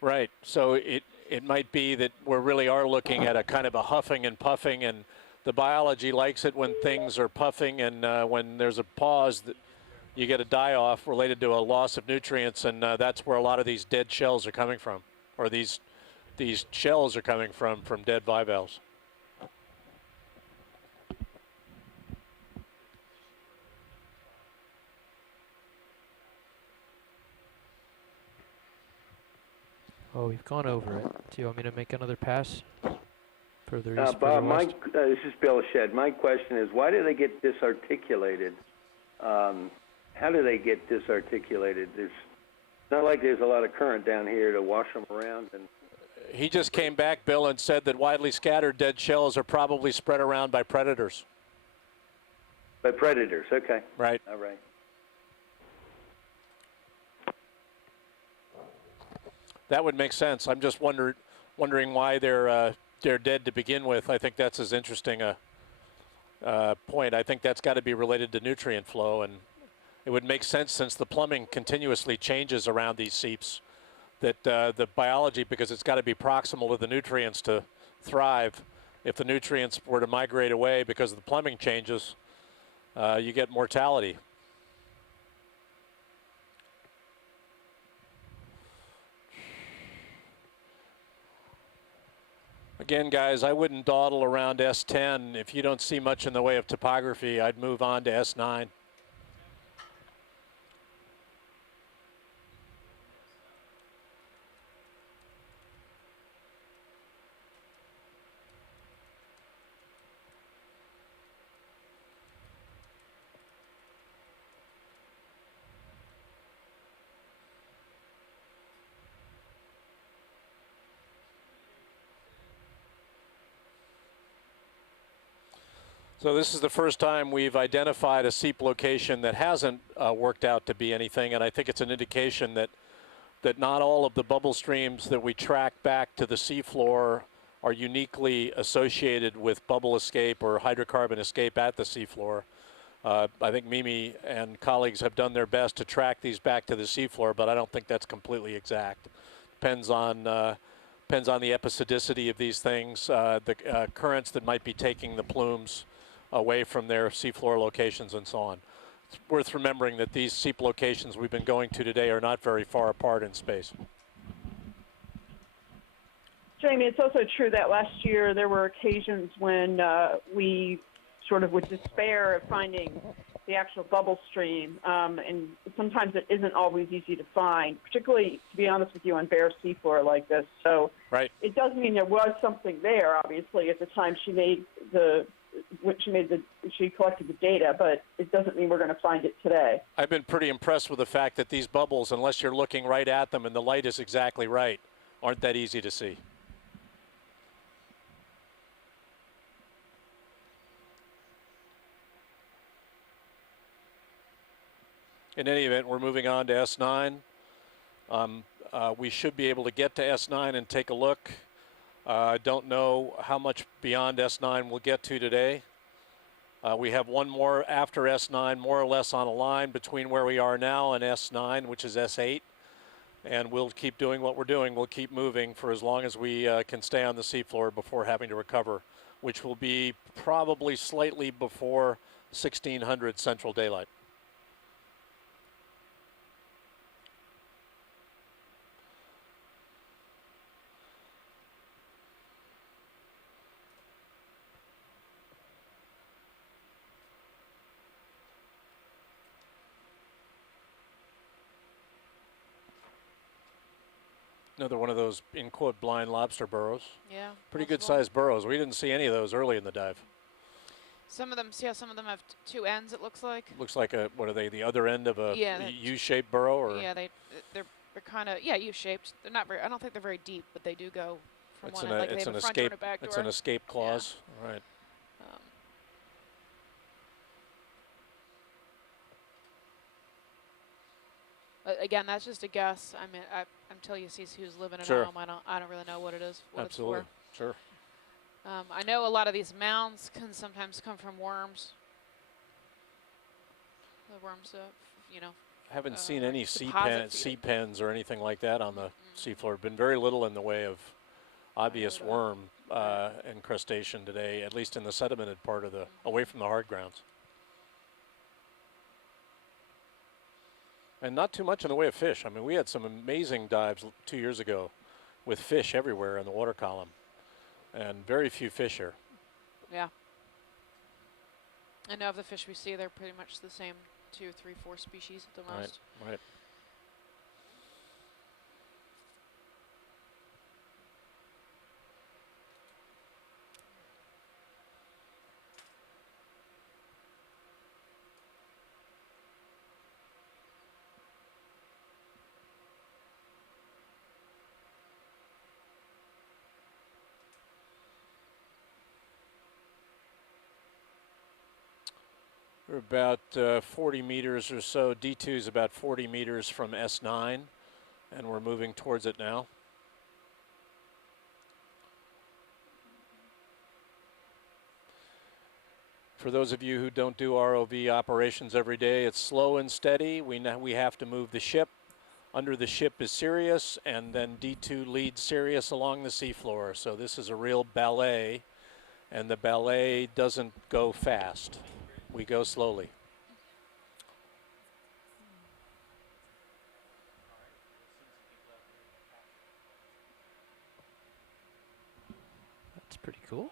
Right. So it might be that we really are looking at a kind of a huffing and puffing, and the biology likes it when things are puffing, and when there's a pause, that you get a die-off related to a loss of nutrients, and that's where a lot of these dead shells are coming from, or these shells are coming from dead bivalves. Oh, we've gone over it. Do you want me to make another pass? Further east, Bob, further west? this is Bill Shedd. My question is, why do they get disarticulated? How do they get disarticulated? It's not like there's a lot of current down here to wash them around. And he just came back, Bill, and said that widely scattered dead shells are probably spread around by predators. By predators, okay. Right. All right. That would make sense. I'm just wondering why they're dead to begin with. I think that's as interesting a point. I think that's got to be related to nutrient flow, and it would make sense since the plumbing continuously changes around these seeps, that the biology, because it's got to be proximal to the nutrients to thrive. If the nutrients were to migrate away because of the plumbing changes, you get mortality. Again, guys, I wouldn't dawdle around S10. If you don't see much in the way of topography, I'd move on to S9. So this is the first time we've identified a seep location that hasn't worked out to be anything, and I think it's an indication that not all of the bubble streams that we track back to the seafloor are uniquely associated with bubble escape or hydrocarbon escape at the seafloor. I think Mimi and colleagues have done their best to track these back to the seafloor, but I don't think that's completely exact. Depends on the episodicity of these things, the currents that might be taking the plumes away from their seafloor locations and so on. It's worth remembering that these seep locations we've been going to today are not very far apart in space. Jamie, it's also true that last year there were occasions when we sort of would despair of finding the actual bubble stream, and sometimes it isn't always easy to find, particularly, to be honest with you, on bare seafloor like this. So right. It does mean there was something there, obviously, at the time she collected the data, but it doesn't mean we're going to find it today. I've been pretty impressed with the fact that these bubbles, unless you're looking right at them and the light is exactly right, aren't that easy to see. In any event, we're moving on to S9. We should be able to get to S9 and take a look. I don't know how much beyond S9 we'll get to today. We have one more after S9, more or less on a line between where we are now and S9, which is S8. And we'll keep doing what we're doing. We'll keep moving for as long as we can stay on the seafloor before having to recover, which will be probably slightly before 1600 Central Daylight. Another one of those, in quote, blind lobster burrows. Yeah. Pretty good sized burrows. We didn't see any of those early in the dive. Some of them, see how some of them have two ends, it looks like? Looks like what are they, the other end of a U-shaped burrow? Or? Yeah, they're kind of, U-shaped. They're not very, I don't think they're very deep, but they do go from one end, like they have a front door and a back door. It's an escape clause, yeah. Right. Again, that's just a guess. I mean, until you see who's living at home, I don't really know what it is. What Absolutely, it's for. Sure. I know a lot of these mounds can sometimes come from worms. The worms, I haven't seen any sea pens or anything like that on the seafloor. Been very little in the way of obvious worm incrustation today, at least in the sedimented part of away from the hard grounds. And not too much in the way of fish. I mean, we had some amazing dives 2 years ago with fish everywhere in the water column, and very few fish here. Yeah. I know of the fish we see, they're pretty much the same 2, 3, 4 species at the most. Right. We're about 40 meters or so. D2 is about 40 meters from S9, and we're moving towards it now. For those of you who don't do ROV operations every day, it's slow and steady. We have to move the ship. Under the ship is Sirius, and then D2 leads Sirius along the seafloor. So this is a real ballet, and the ballet doesn't go fast. We go slowly. pretty cool.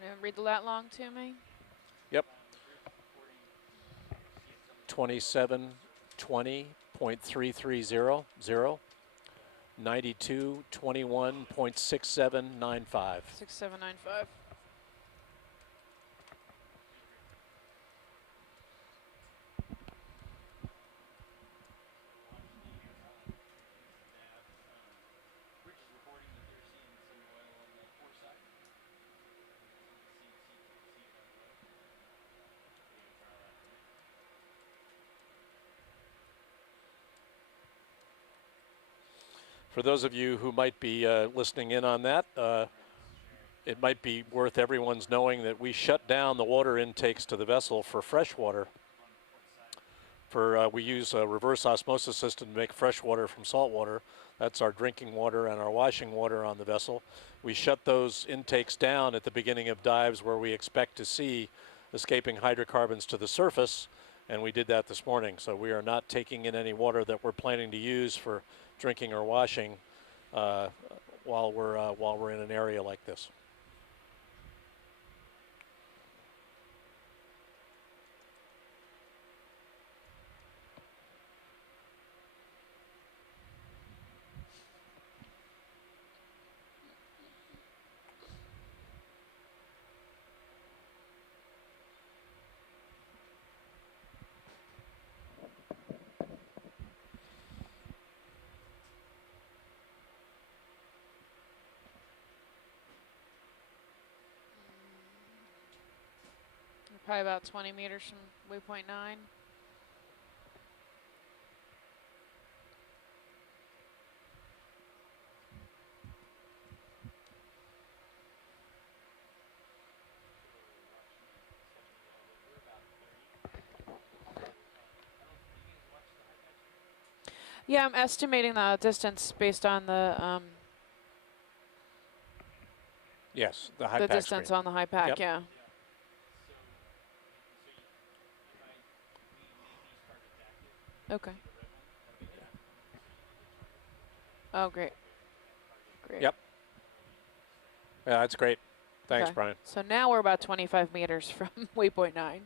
Gonna read the lat long to me. Yep. 2720.3300. 9221.6795. 6795. For those of you who might be listening in on that, it might be worth everyone's knowing that we shut down the water intakes to the vessel for fresh water. We use a reverse osmosis system to make fresh water from salt water. That's our drinking water and our washing water on the vessel. We shut those intakes down at the beginning of dives where we expect to see escaping hydrocarbons to the surface, and we did that this morning. So we are not taking in any water that we're planning to use for drinking or washing while we're in an area like this. Probably about 20 meters from waypoint 9. Yeah, I'm estimating the distance based on the yes, the high pack distance screen. on the high pack. Yep. Yeah. Okay. Oh, great. Great. Yep. Yeah, that's great. Thanks, Okay. Brian. So now we're about 25 meters from waypoint 9.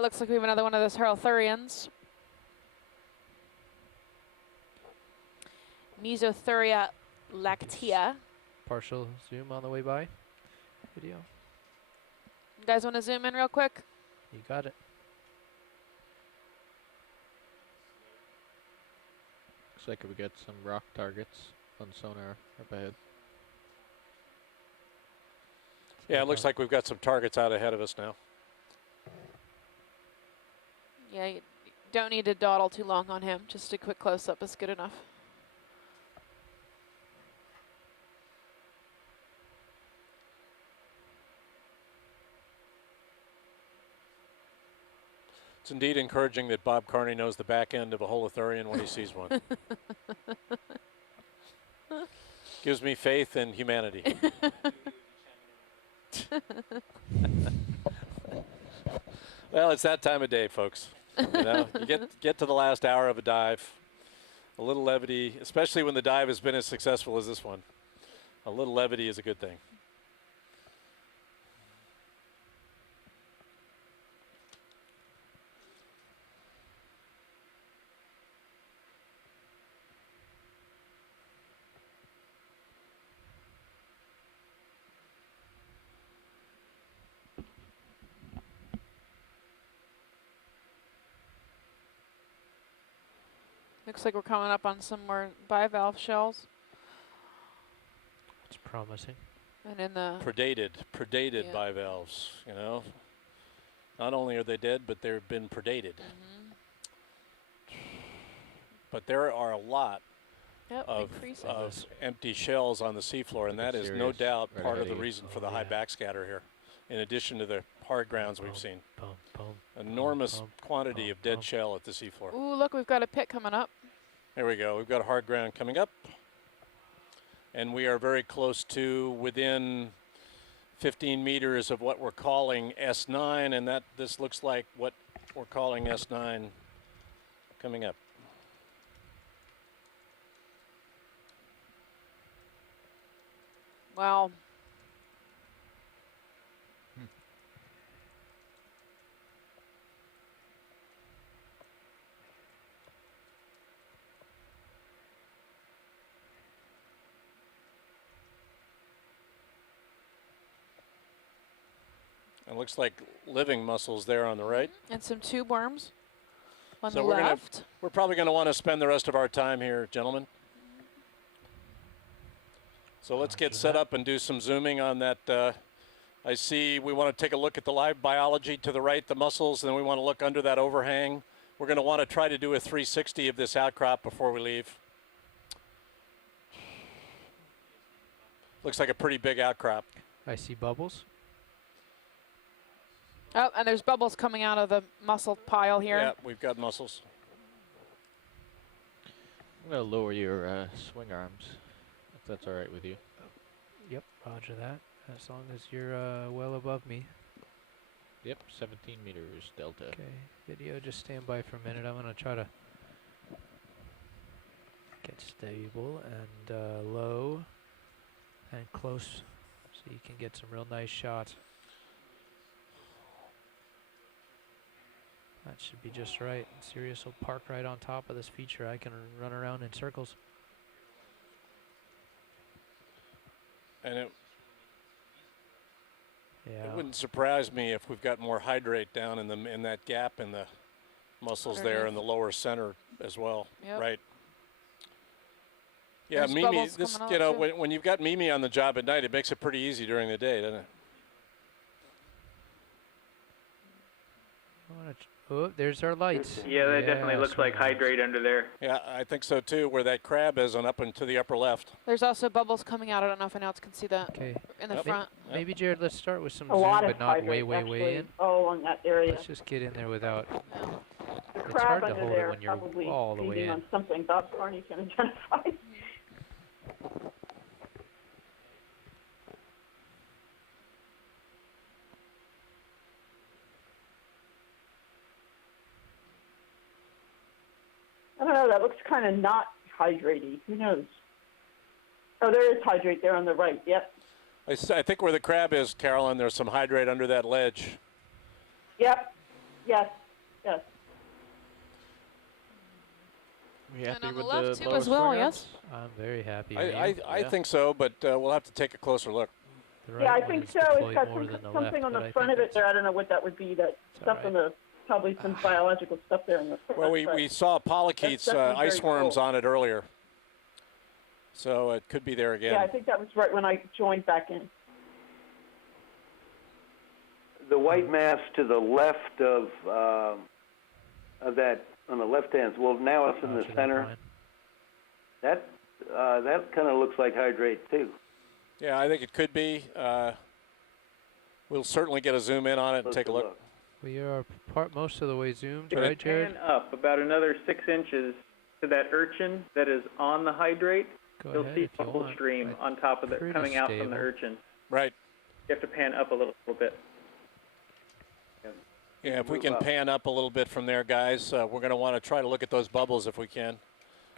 Looks like we have another one of those Hurlthurians. Mesothuria lactea. Partial zoom on the way by. Video. You guys want to zoom in real quick? You got it. Looks like we get some rock targets on sonar up ahead. Yeah, it looks like we've got some targets out ahead of us now. Yeah, you don't need to dawdle too long on him. Just a quick close-up is good enough. It's indeed encouraging that Bob Carney knows the back end of a Holothurian when he sees one. Gives me faith in humanity. Well, it's that time of day, folks. You know, you get to the last hour of a dive. A little levity, especially when the dive has been as successful as this one. A little levity is a good thing. Looks like we're coming up on some more bivalve shells. It's promising. And in the Predated Yeah. bivalves, you know. Not only are they dead, but they've been predated. But there are a lot of empty shells on the seafloor, and that is no doubt part of the reason for the high backscatter here, in addition to the hard grounds we've seen. Enormous quantity of dead shell at the seafloor. Ooh, look, we've got a pit coming up. There we go. We've got a hard ground coming up. And we are very close to within 15 meters of what we're calling S9, and this looks like what We're calling S9 coming up. Wow. It looks like living mussels there on the right. And some tube worms on So the we're left. we're probably going to want to spend the rest of our time here, gentlemen. So let's get set up and do some zooming on that. I see we want to take a look at the live biology to the right, the mussels, and then we want to look under that overhang. We're going to want to try to do a 360 of this outcrop before we leave. Looks like a pretty big outcrop. I see bubbles. Oh, and there's bubbles coming out of the mussel pile here. Yeah, we've got mussels. I'm going to lower your swing arms, if that's all right with you. Yep, roger that. As long as you're well above me. Yep, 17 meters delta. Okay, video, just stand by for a minute. I'm going to try to get stable and low and close so you can get some real nice shots. That should be just right. Sirius will park right on top of this feature. I can run around in circles. And it Yeah. wouldn't surprise me if we've got more hydrate down in that gap in the mussels there in the lower center as well. Yep. Right. Yeah, There's Mimi, bubbles this, coming you out know, too. when you've got Mimi on the job at night, it makes it pretty easy during the day, doesn't it? Oh, there's our lights. Yeah, that definitely looks like hydrate under there. Yeah, I think so too, where that crab is on up into the upper left. There's also bubbles coming out. I don't know if anyone else can see that Okay. in the Yep. front. Maybe, Jared, let's start with some A zoom, lot but of not hydrate, way actually, in. all along that area. Let's just get in there without. The It's crab hard to under hold it there when you're probably all the way feeding in. on something Bob Carney can identify. I don't know, that looks kind of not hydrate-y. Who knows? Oh, there is hydrate there on the right, yep. I think where the crab is, Carolyn, there's some hydrate under that ledge. Yep, yes, yes. We happy on the with left the too lower as well, swing yes? arms? I'm very happy. I think so, but we'll have to take a closer look. The right Yeah, I one think is so. It's deployed got more some, than the something left, on but the I front think of it there. I don't know what that would be. That stuff all on the, probably some biological stuff there in the front. Well, we saw polychaetes, definitely very ice worms cool. on it earlier. So it could be there again. Yeah, I think that was right when I joined back in. The white mass to the left of that, on the left hand, well, now it's in the center. That kind of looks like hydrate too. Yeah, I think it could be. We'll certainly get a zoom in on it and take a look. We are most of the way zoomed, If right, you Jared? pan up about another 6 inches to that urchin that is on the hydrate, Go you'll ahead see if you bubble want. stream on top of it Pretty coming out from stable. the urchin. Right. You have to pan up a little bit. Yeah, if we can pan up a little bit from there, guys, we're going to want to try to look at those bubbles if we can.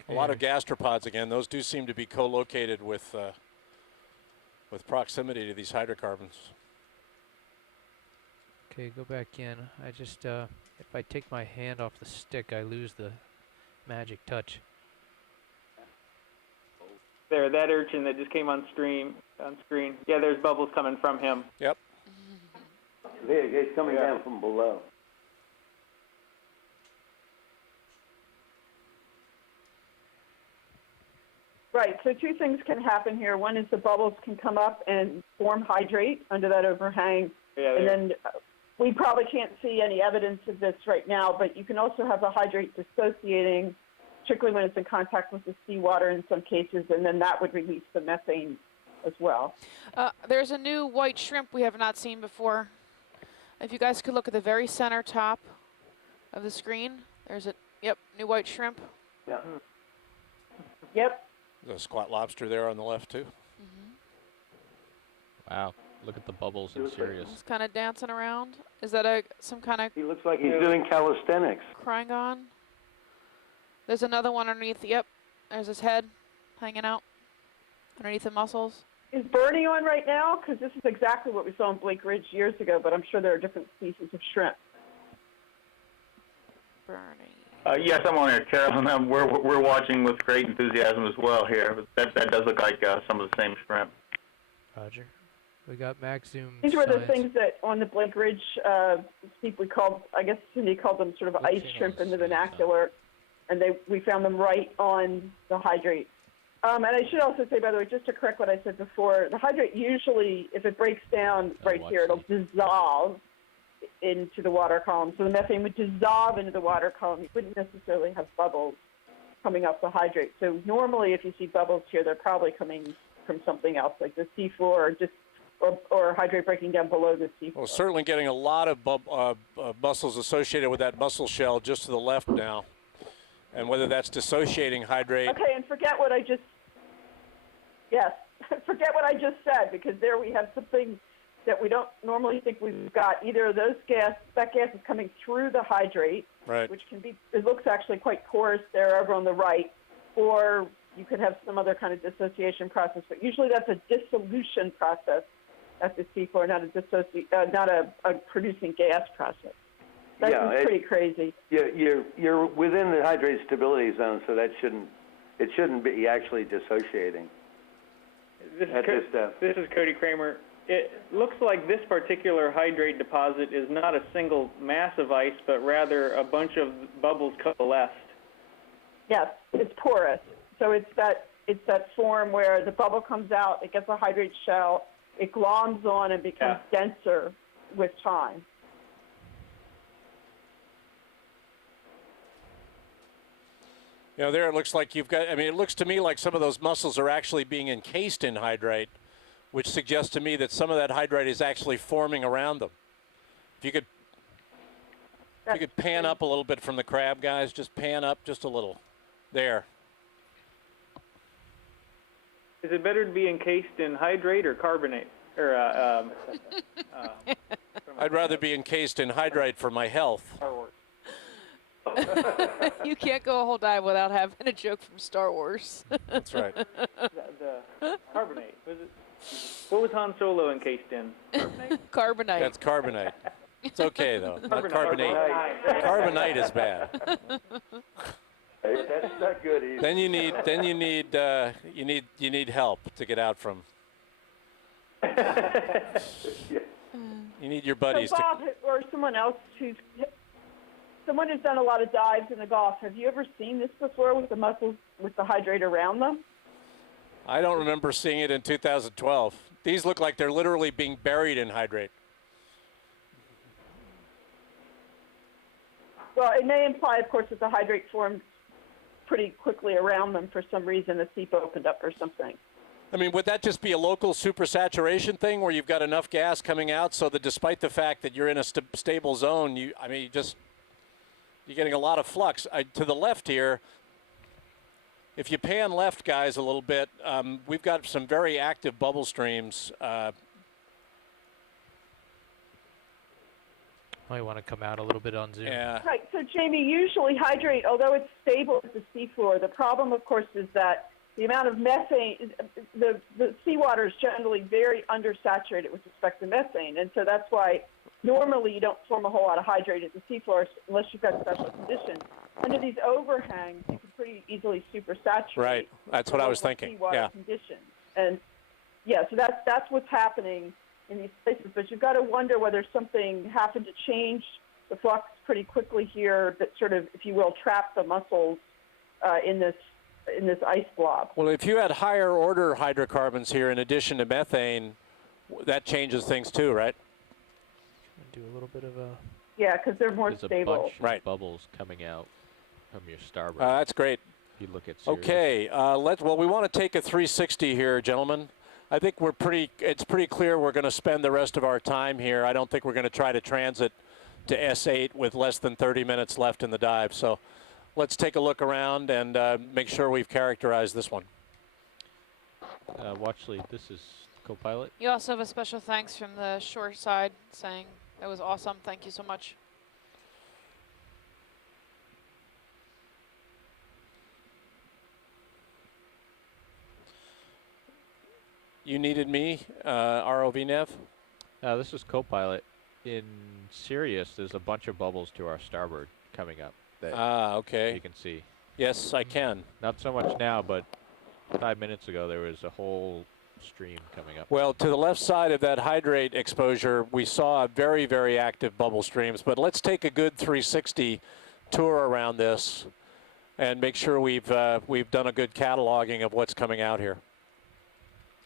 A lot of gastropods again. Those do seem to be co-located with proximity to these hydrocarbons. Okay, go back in. I just, if I take my hand off the stick, I lose the magic touch. There, that urchin that just came on screen. Yeah, there's bubbles coming from him. Yep. It's coming down from below. Right, so two things can happen here. One is the bubbles can come up and form hydrate under that overhang. Yeah, and then we probably can't see any evidence of this right now, but you can also have the hydrate dissociating, particularly when it's in contact with the seawater in some cases, and then that would release the methane as well. There's a new white shrimp we have not seen before. If you guys could look at the very center top of the screen, there's a, new white shrimp. Yeah. Yep. There's a squat lobster there on the left too. Wow. Look at the bubbles in Sirius. He's kind of dancing around. Is that some kind of? He looks like he's doing calisthenics. Crying. There's another one underneath. Yep. There's his head hanging out underneath the muscles. Is Bernie on right now? Because this is exactly what we saw in Blake Ridge years ago, but I'm sure there are different species of shrimp. Bernie. Yes, I'm on here, Carolyn. We're watching with great enthusiasm as well here. That does look like some of the same shrimp. Roger. We got max zoom. These were the things that on the Blake Ridge steep we called, I guess Cindy called them sort of ice shrimp in the vernacular, and we found them right on the hydrate. And I should also say, by the way, just to correct what I said before, the hydrate usually, if it breaks down right here, it'll dissolve into the water column. So the methane would dissolve into the water column. You wouldn't necessarily have bubbles coming off the hydrate. So normally if you see bubbles here, they're probably coming from something else, like the seafloor or hydrate breaking down below the seafloor. Well, certainly getting a lot of mussels associated with that mussel shell just to the left now. And whether that's dissociating hydrate. Okay, and forget what I just said, because there we have something that we don't normally think we've got. Either that gas is coming through the hydrate, right, which can be, it looks actually quite porous there over on the right, or you could have some other kind of dissociation process. But usually that's a dissolution process at the seafloor, not a producing gas process. That's pretty crazy. You're within the hydrate stability zone, so it shouldn't be actually dissociating. This is Cody Kramer. It looks like this particular hydrate deposit is not a single mass of ice, but rather a bunch of bubbles coalesced. Yes, it's porous. So it's that form where the bubble comes out, it gets a hydrate shell, it gloms on and becomes denser with time. You know, there it looks like you've got, I mean, it looks to me like some of those mussels are actually being encased in hydrate, which suggests to me that some of that hydrate is actually forming around them. If you could pan up a little bit from the crab, guys, just pan up just a little. There. Is it better to be encased in hydrate or carbonate? Or I'd rather be encased in hydrate for my health. You can't go a whole dive without having a joke from Star Wars. That's right. The carbonate. What was Han Solo encased in? Carbonite. That's carbonite. It's okay though. Not carbonate. Carbonite is bad. Hey, that's not good either. Then you need help to get out from. You need your buddies. So Bob, or someone else who's done a lot of dives in the Gulf. Have you ever seen this before with the mussels with the hydrate around them? I don't remember seeing it in 2012. These look like they're literally being buried in hydrate. Well, it may imply, of course, that the hydrate formed pretty quickly around them for some reason. The seep opened up or something. I mean, would that just be a local supersaturation thing where you've got enough gas coming out so that despite the fact that you're in a stable zone, you're getting a lot of flux. To the left here, if you pan left, guys, a little bit, we've got some very active bubble streams. Might want to come out a little bit on zoom. Yeah. Right. So, Jamie, usually hydrate, although it's stable at the seafloor, the problem, of course, is that the amount of methane, the seawater is generally very undersaturated with respect to methane, and so that's why normally you don't form a whole lot of hydrate at the seafloor unless you've got special conditions. Under these overhangs, you can pretty easily supersaturate. Right. That's what I was thinking. Seawater conditions, and so that's what's happening in these places. But you've got to wonder whether something happened to change the flux pretty quickly here that sort of, if you will, trapped the mussels in this ice blob. Well, if you had higher order hydrocarbons here in addition to methane, that changes things too, right? Do a little bit of a... Yeah, because they're more There's stable. a bunch of bubbles coming out from your starboard. That's great. If you look at Sirius. Okay, well, we want to take a 360 here, gentlemen. I think it's pretty clear we're going to spend the rest of our time here. I don't think we're going to try to transit to S8 with less than 30 minutes left in the dive. So let's take a look around and make sure we've characterized this one. Watchley, this is Co-pilot. You also have a special thanks from the shore side saying that was awesome. Thank you so much. You needed me, ROV Nev? This is co-pilot. In Sirius, there's a bunch of bubbles to our starboard coming up. That okay. You can see. Yes, I can. Not so much now, but 5 minutes ago there was a whole stream coming up. Well, to the left side of that hydrate exposure, we saw very, very active bubble streams. But let's take a good 360 tour around this and make sure we've done a good cataloging of what's coming out here.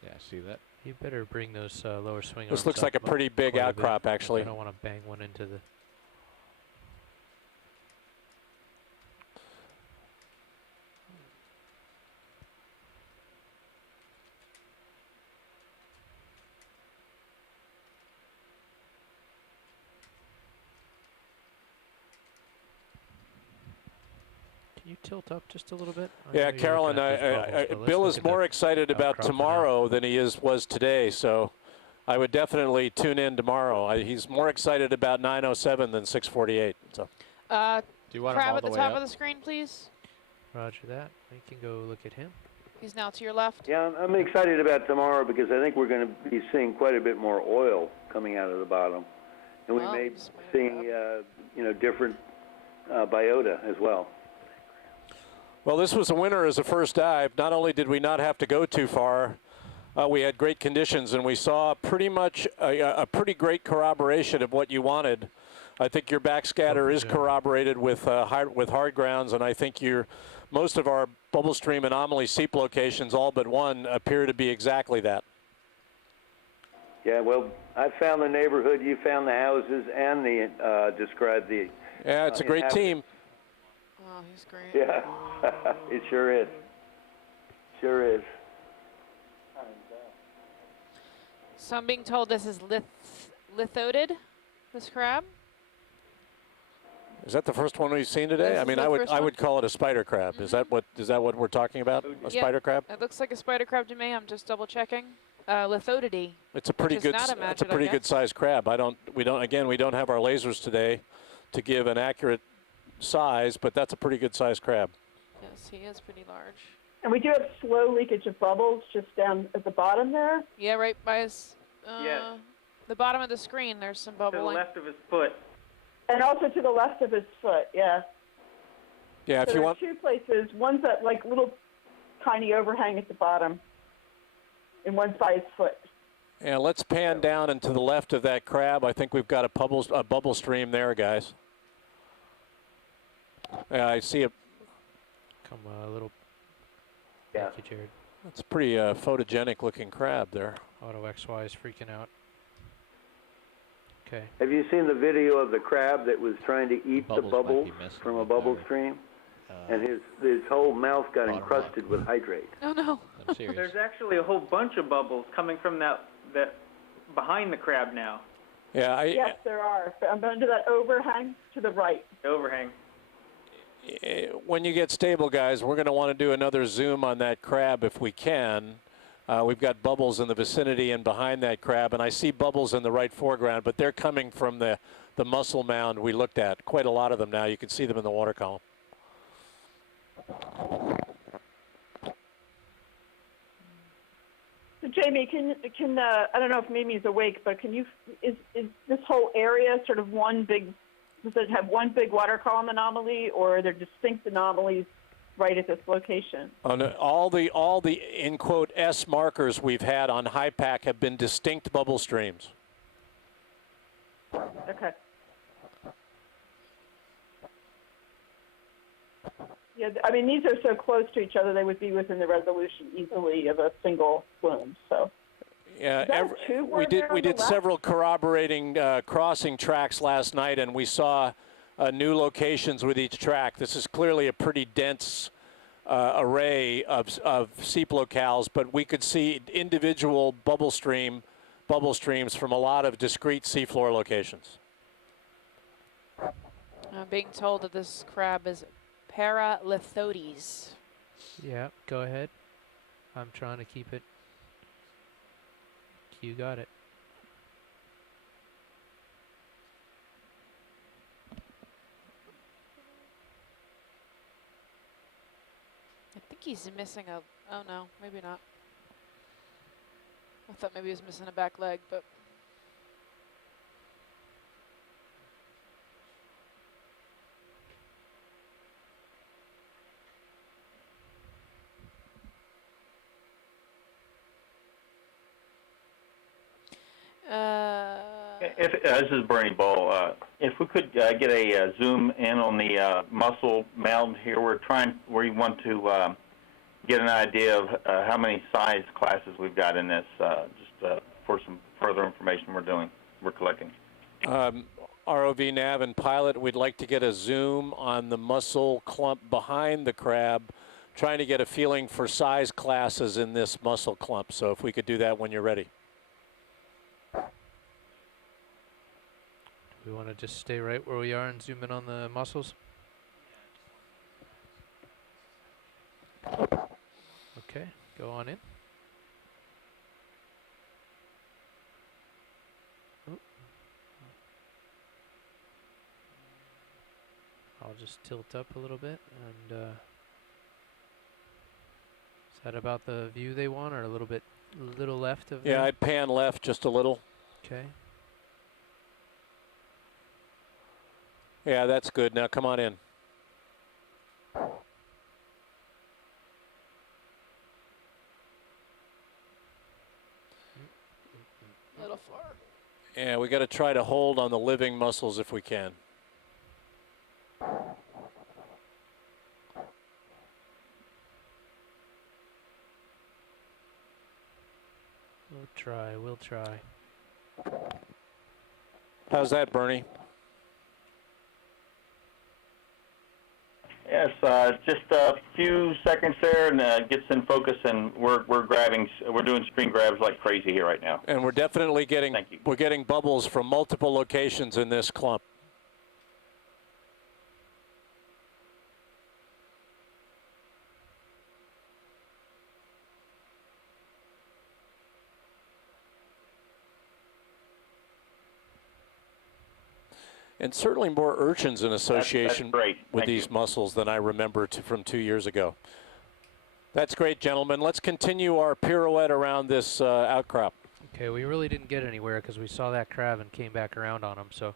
Yeah, see that? You better bring those lower swing This arms looks up like a pretty big outcrop, actually. I don't want to bang one into the... Can you tilt up just a little bit? Yeah, Carolyn, Bill is more excited about tomorrow than he was today, so I would definitely tune in tomorrow. He's more excited about 907 than 648. So. Do you want him Crab all at the the way top up? of the screen, please. Roger that. We can go look at him. He's now to your left. Yeah, I'm excited about tomorrow because I think we're going to be seeing quite a bit more oil coming out of the bottom, and we may be seeing different biota as well. Well, this was a winner as a first dive. Not only did we not have to go too far, we had great conditions, and we saw pretty much a pretty great corroboration of what you wanted. I think your backscatter is corroborated with hard grounds, and I think most of our bubble stream anomaly seep locations, all but one, appear to be exactly that. Yeah, well, I found the neighborhood, you found the houses, and described the. Yeah, it's a great team. Oh, he's great. Yeah, it sure is. Sure is. So I'm being told this is lithoded, this crab. Is that the first one we've seen today? I mean, I would call it a spider crab. Mm-hmm. Is that what we're talking about? A spider crab? It looks like a spider crab to me. I'm just double checking. Lithodity. It's a pretty good. It's a pretty good sized crab. We don't have our lasers today to give an accurate size, but that's a pretty good sized crab. Yes, he is pretty large. And we do have slow leakage of bubbles just down at the bottom there. Yeah, right by his. Yes. The bottom of the screen. There's some bubbling. To the left of his foot. And also to the left of his foot, yeah. Yeah, so if you want. Two places. One's that like little tiny overhang at the bottom, and one's by his foot. Yeah, let's pan down and to the left of that crab. I think we've got a bubble stream there, guys. Yeah, I see a. Come a little. Yeah. Thank you, Jared. That's a pretty photogenic looking crab there. Auto XY is freaking out. Okay. Have you seen the video of the crab that was trying to eat the bubbles from a bubble stream? And his whole mouth got encrusted with hydrate. Oh, no. I'm serious. There's actually a whole bunch of bubbles coming from that behind the crab now. Yeah, yes, there are. I'm under that overhang to the right. The overhang. When you get stable, guys, we're going to want to do another zoom on that crab if we can. We've got bubbles in the vicinity and behind that crab, and I see bubbles in the right foreground, but they're coming from the mussel mound we looked at. Quite a lot of them now. You can see them in the water column. So Jamie, can I don't know if Mimi's awake, but is this whole area sort of one big? Does it have one big water column anomaly, or are there distinct anomalies right at this location? All the in quote S markers we've had on HYPACK have been distinct bubble streams. Okay. Yeah, I mean, these are so close to each other, they would be within the resolution easily of a single plume. So. Yeah, we did several corroborating crossing tracks last night, and we saw new locations with each track. This is clearly a pretty dense array of seep locales, but we could see individual bubble streams from a lot of discrete seafloor locations. I'm being told that this crab is Paralithodes. Yeah, go ahead. I'm trying to keep it you. Got it. I think he's missing a, oh no, maybe not. I thought maybe he was missing a back leg, but. This is Bernie Bull. If we could get a zoom in on the mussel mound here, we want to get an idea of how many size classes we've got in this, just for some further information we're collecting. ROV nav and pilot, we'd like to get a zoom on the mussel clump behind the crab, trying to get a feeling for size classes in this mussel clump. So if we could do that when you're ready. We want to just stay right where we are and zoom in on the mussels. Okay, go on in. Oop. I'll just tilt up a little bit, and is that about the view they want, or a little left of? Yeah, I'd pan left just a little. Okay. Yeah, that's good. Now come on in. A little far. Yeah, we got to try to hold on the living mussels if we can. We'll try. How's that, Bernie? Yes, just a few seconds there, and gets in focus, and we're doing screen grabs like crazy here right now. And we're definitely getting bubbles from multiple locations in this clump. And certainly more urchins in association with these mussels than I remember from 2 years ago. That's great, gentlemen. Let's continue our pirouette around this outcrop. Okay, we really didn't get anywhere because we saw that crab and came back around on him, so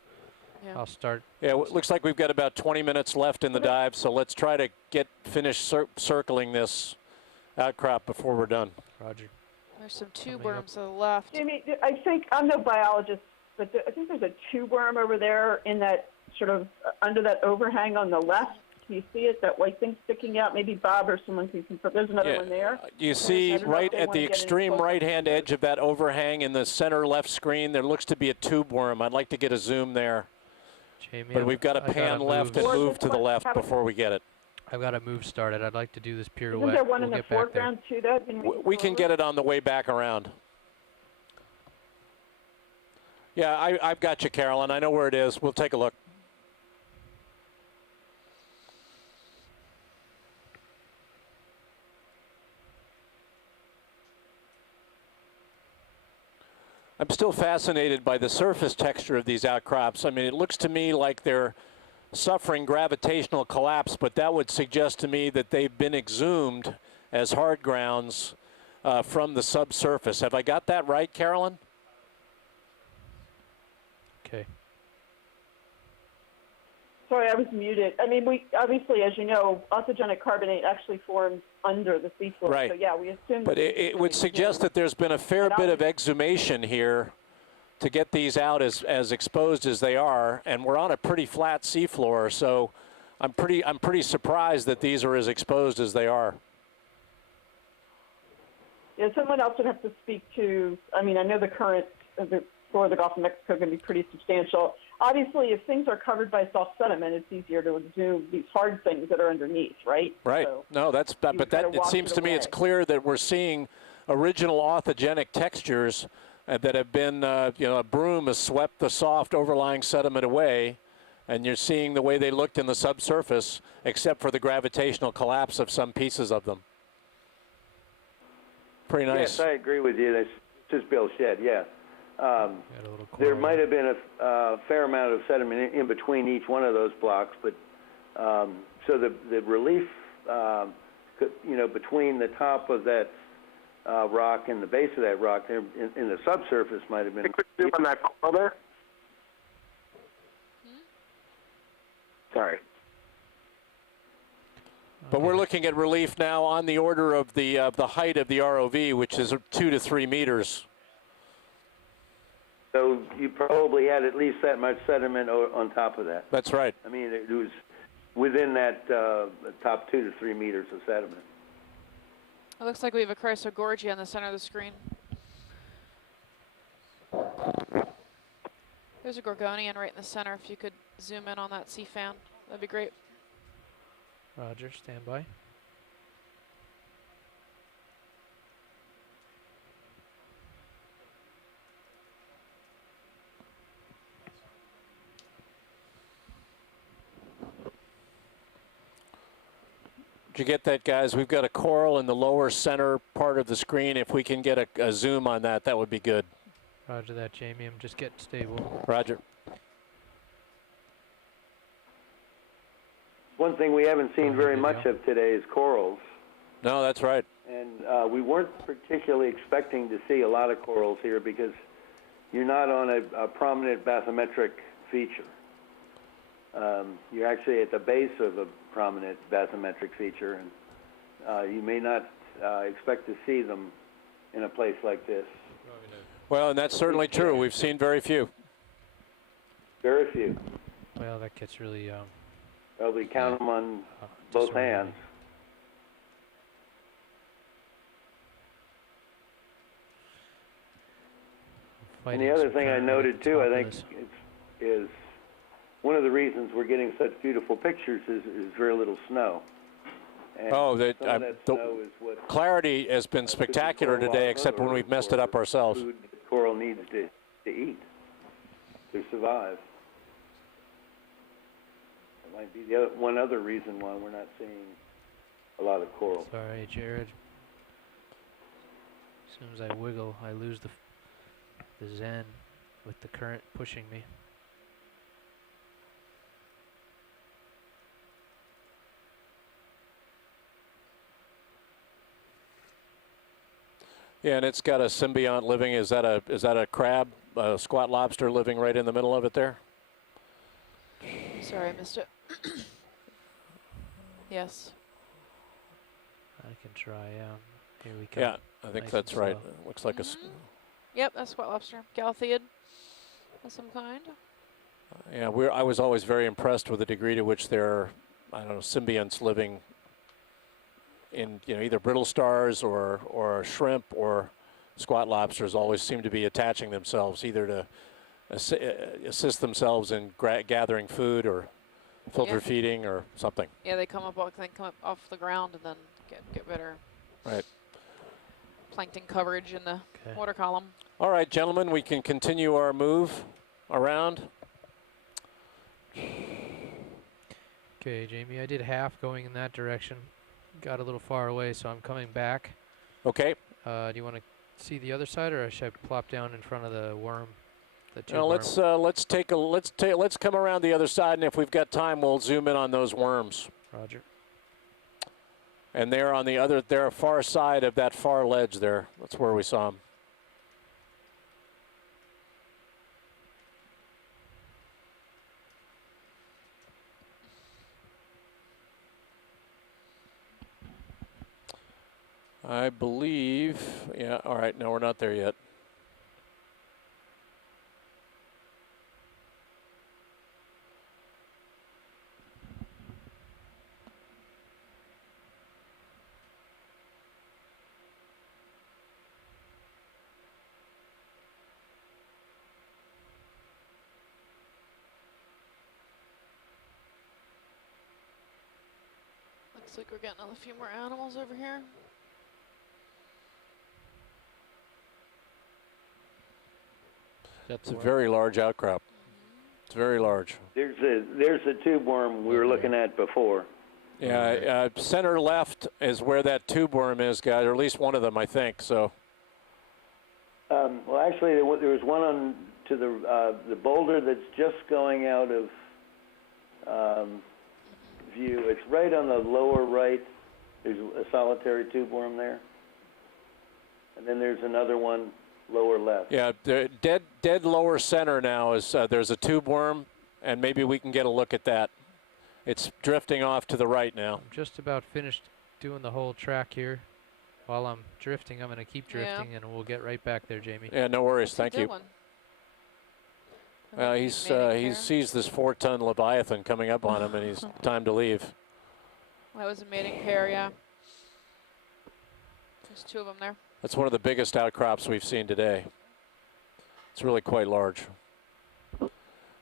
I'll start. Yeah, it looks like we've got about 20 minutes left in the dive, so let's try to finish circling this outcrop before we're done. Roger. There's some tube worms to the left. Jamie, I think, I'm no biologist, but I think there's a tube worm over there in that sort of under that overhang on the left. Do you see it? That white thing sticking out? Maybe Bob or someone can confirm. There's another one there. You see right at the extreme right-hand edge of that overhang in the center left screen, there looks to be a tube worm. I'd like to get a zoom there. Jamie, but we've got to pan left and move to the left before we get it. I've got a move started. I'd like to do this pirouette. Isn't there one in the foreground too? We can get it on the way back around. Yeah, I've got you, Carolyn. I know where it is. We'll take a look. I'm still fascinated by the surface texture of these outcrops. I mean, it looks to me like they're suffering gravitational collapse, but that would suggest to me that they've been exhumed as hard grounds from the subsurface. Have I got that right, Carolyn? Okay. Sorry, I was muted. I mean, we obviously, as you know, autogenic carbonate actually forms under the seafloor. Right. So yeah, we assume. But it would suggest that there's been a fair bit of exhumation here to get these out as exposed as they are, and we're on a pretty flat seafloor. So I'm pretty surprised that these are as exposed as they are. Yeah, someone else would have to speak to. I mean, I know the current for the Gulf of Mexico can be pretty substantial. Obviously, if things are covered by soft sediment, it's easier to exhume these hard things that are underneath, right? Right. So no, but it seems to me it's clear that we're seeing original orthogenic textures that have been, a broom has swept the soft overlying sediment away, and you're seeing the way they looked in the subsurface, except for the gravitational collapse of some pieces of them. Pretty nice. Yes, I agree with you. Fish-bill shed, yeah. There might have been a fair amount of sediment in between each one of those blocks, but so the relief, between the top of that rock and the base of that rock, there in the subsurface might have been. Quick zoom on that coral there. Sorry. But we're looking at relief now on the order of the height of the ROV, which is 2 to 3 meters. So you probably had at least that much sediment on top of that. That's right. I mean, it was within that top 2 to 3 meters of sediment. It looks like we have a Chrysogorgia on the center of the screen. There's a Gorgonian right in the center. If you could zoom in on that sea fan, that'd be great. Roger, stand by. Did you get that, guys? We've got a coral in the lower center part of the screen. If we can get a zoom on that, that would be good. Roger that, Jamie. I'm just getting stable. Roger. One thing we haven't seen very much of today is corals. No, that's right. And we weren't particularly expecting to see a lot of corals here because you're not on a prominent bathymetric feature. You're actually at the base of a prominent bathymetric feature, and you may not expect to see them in a place like this. Well, and that's certainly true. We've seen very few. Very few. Well, that gets really... we count them on both hands. And the other thing I noted too, I think, is one of the reasons we're getting such beautiful pictures is very little snow. And the snow is what clarity has been spectacular today, except when we've messed it up ourselves. Food that coral needs to eat to survive. That might be the one other reason why we're not seeing a lot of coral. Sorry, Jared. As soon as I wiggle, I lose the zen with the current pushing me. Yeah, and it's got a symbiont living. Is that a crab, a squat lobster living right in the middle of it there? Sorry, I missed it. Yes. I can try. Here we go. Yeah, I think that's right. It looks like a. Yep, that's squat lobster. Galtheid of some kind. Yeah, I was always very impressed with the degree to which there are, I don't know, symbionts living in either brittle stars or shrimp or squat lobsters. Always seem to be attaching themselves either to assist themselves in gathering food or filter feeding or something. Yeah, they come up off the ground and then get better. Right. Plankton coverage in the water column. All right, gentlemen, we can continue our move around. Okay, Jamie, I did half going in that direction. Got a little far away, so I'm coming back. Okay. Do you want to see the other side, or should I plop down in front of the worm? No, let's come around the other side, and if we've got time, we'll zoom in on those worms. Roger. And they're on they're far side of that far ledge there. That's where we saw them. I believe, yeah, all right, no, we're not there yet. Looks like we're getting a few more animals over here. It's a very large outcrop. It's very large. There's a tube worm we were looking at before. Yeah, center left is where that tube worm is, guys, or at least one of them, I think. So Well, actually, there was one on to the boulder that's just going out of view. It's right on the lower right. There's a solitary tube worm there. And then there's another one lower left. Yeah, the dead lower center now is there's a tube worm, and maybe we can get a look at that. It's drifting off to the right now. I'm just about finished doing the whole track here. While I'm drifting, I'm going to keep drifting, and we'll get right back there, Jamie. Yeah, no worries. Thank you. He sees this 4-ton Leviathan coming up on him, and he's time to leave. That was a mating pair, yeah. There's 2 of them there. That's one of the biggest outcrops we've seen today. It's really quite large.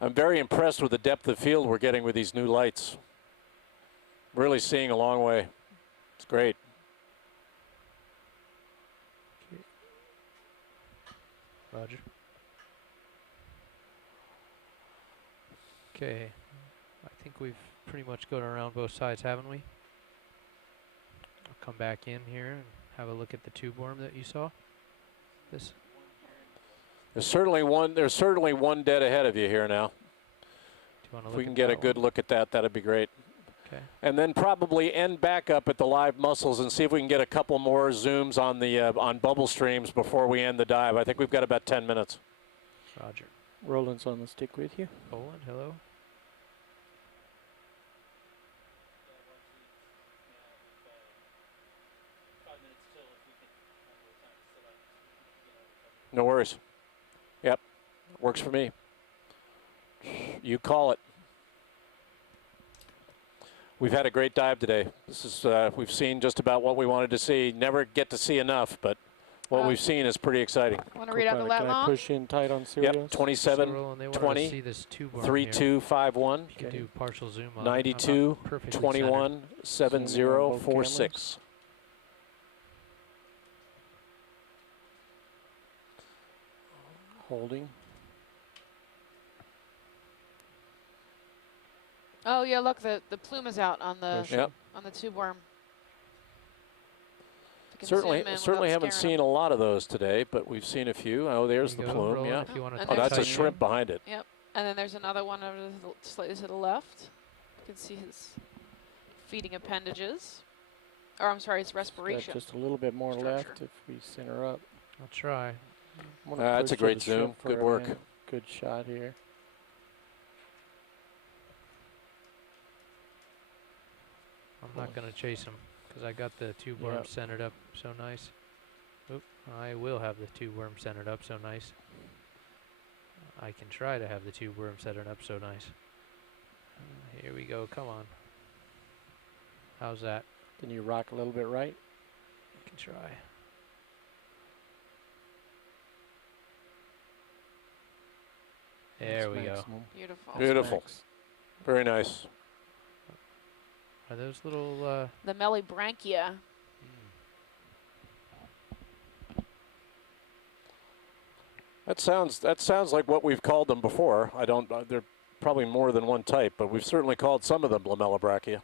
I'm very impressed with the depth of field we're getting with these new lights. Really seeing a long way. It's great. Roger. Okay, I think we've pretty much gone around both sides, haven't we? I'll come back in here and have a look at the tube worm that you saw. This. There's certainly one dead ahead of you here now. If we can get a good look at that, that'd be great. Okay. And then probably end back up at the live mussels and see if we can get a couple more zooms on the on bubble streams before we end the dive. I think we've got about 10 minutes. Roger. Roland's on the stick with you. Roland, hello. No worries. Yep, works for me. You call it. We've had a great dive today. This is we've seen just about what we wanted to see. Never get to see enough, but what we've seen is pretty exciting. Want to read out the lat long? Push in tight on serials. Yep, 27, 20, 3251, You can do partial zoom on 92, 21, 7046. Holding. Oh yeah, look, the plume is out on the on the tube worm. Certainly haven't seen a lot of those today, but we've seen a few. Oh, there's the plume. Yeah. Oh, that's a shrimp behind it. Yep. And then there's another one over slightly to the left. You can see his feeding appendages. Or I'm sorry, it's respiration. Just a little bit more left if we center up. I'll try. That's a great zoom. Good work. Good shot here. I'm not going to chase him because I got the tube worm centered up so nice. Oop, I will have the tube worm centered up so nice. I can try to have the tube worm centered up so nice. Here we go. Come on. How's that? Can you rock a little bit right? I can try. There we go. Beautiful. Beautiful. Very nice. Are those little... the Mellibranchia. That sounds like what we've called them before. I don't. They're probably more than one type, but we've certainly called some of them Lamellibrachia.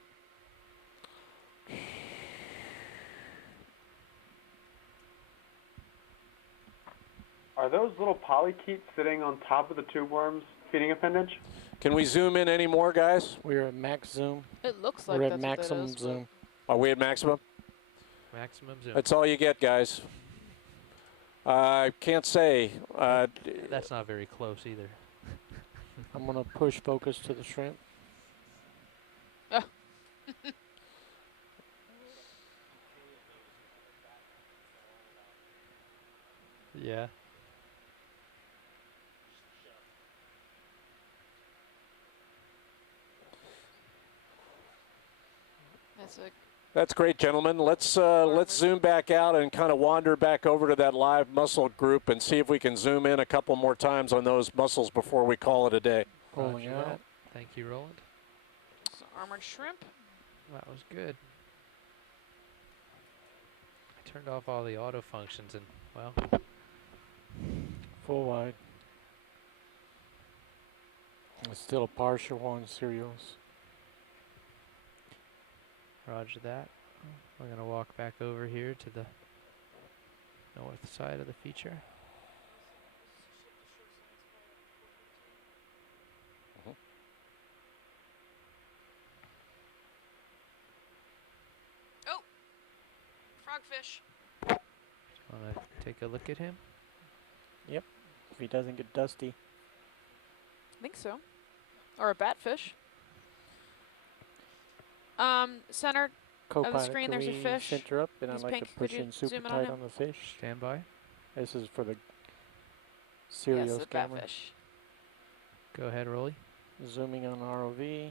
Are those little polychaetes sitting on top of the tube worm's feeding appendage? Can we zoom in any more, guys? We're at max zoom. It looks like we're that's at maximum zoom. Are we at maximum? Maximum zoom. That's all you get, guys. I can't say. That's not very close either. I'm going to push focus to the shrimp. Oh. Yeah. That's great, gentlemen. Let's zoom back out and kind of wander back over to that live mussel group and see if we can zoom in a couple more times on those mussels before we call it a day. Rolling out. Thank you, Roland. It's an armored shrimp. That was good. I turned off all the auto functions and, well. Full wide. It's still a partial on serials. Roger that. We're going to walk back over here to the north side of the feature. Frogfish. Want to take a look at him? Yep. If he doesn't get dusty. I think so. Or a batfish. Center of the screen, there's a fish. Center up, and I'd He's like pink. to push Could you in super zoom in tight him? on the fish. Stand by. This is for the Yes, Sirius the camera. batfish. Go ahead, Rolly. Zooming on ROV.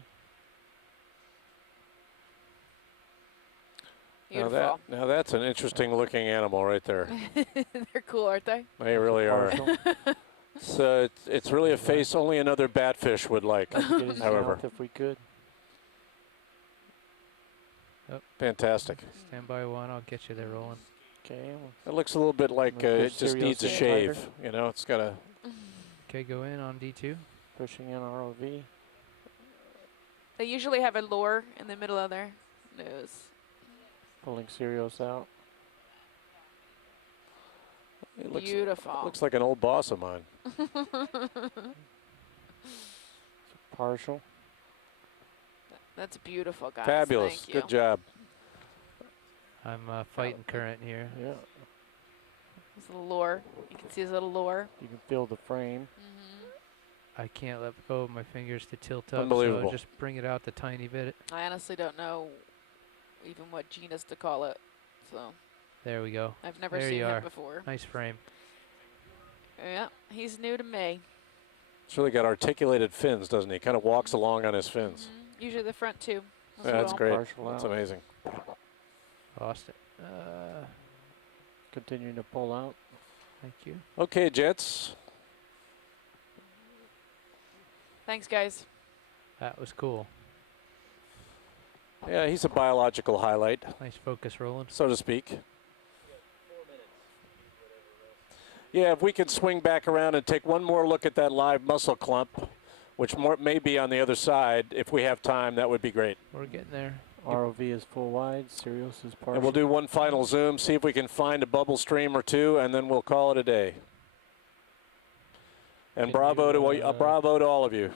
Beautiful. Now that's an interesting looking animal right there. They're cool, aren't they? They really are. So it's really a face only another batfish would like, however. If we could. Oh. Fantastic. Stand by one. I'll get you there, Roland. Okay. It looks a little bit like it just needs a shave. You know, it's got a. Okay, go in on D2. Pushing in ROV. They usually have a lure in the middle of their nose. Pulling Sirius out. It looks, Beautiful. Looks like an old boss of mine. Partial. That's beautiful, guys. Fabulous. Thank you. Good job. I'm fighting current here. Yeah. His little lure. You can see his little lure. You can feel the frame. I can't let go of my fingers to tilt up, Unbelievable. so just bring it out the tiny bit. I honestly don't know even what genus to call it. So There we go. I've never there seen you him are. before. Nice frame. Yeah, he's new to me. It's really got articulated fins, doesn't he? Kind of walks along on his fins. Usually the front two. Yeah, that's great. Partial That's out. amazing. Lost it. Continuing to pull out. Thank you. Okay, Jets. Thanks, guys. That was cool. Yeah, he's a biological highlight, Nice focus, Roland. so to speak. Yeah, if we could swing back around and take one more look at that live muscle clump, which may be on the other side, if we have time, that would be great. We're getting there. ROV is full wide. Sirius is partial. And we'll do one final zoom, see if we can find a bubble stream or two, and then we'll call it a day. And bravo to all of you.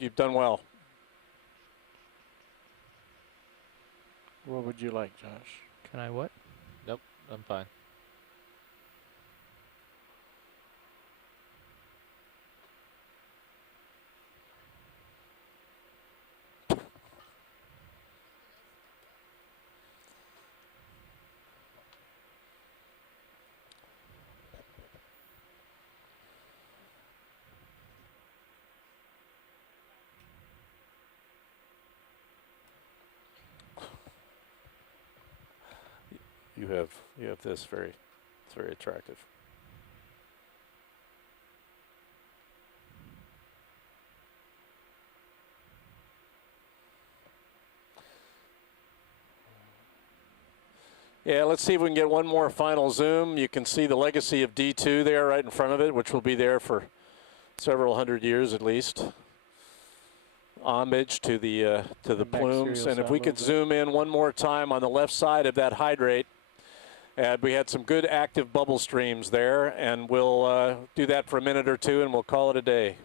You've done well. What would you like, Josh? Can I what? Nope, I'm fine. You have this it's very attractive. Yeah, let's see if we can get one more final zoom. You can see the legacy of D2 there right in front of it, which will be there for several hundred years at least. Homage to the plumes. And if we could zoom in one more time on the left side of that hydrate, and we had some good active bubble streams there, and we'll do that for a minute or two and we'll call it a day.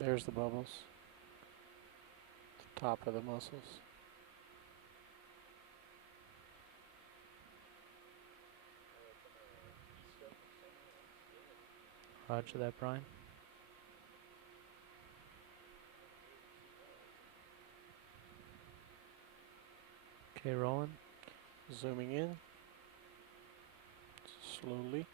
There's the bubbles. The top of the muscles. Roger that, Brian. Okay, rolling. Zooming in. Slowly.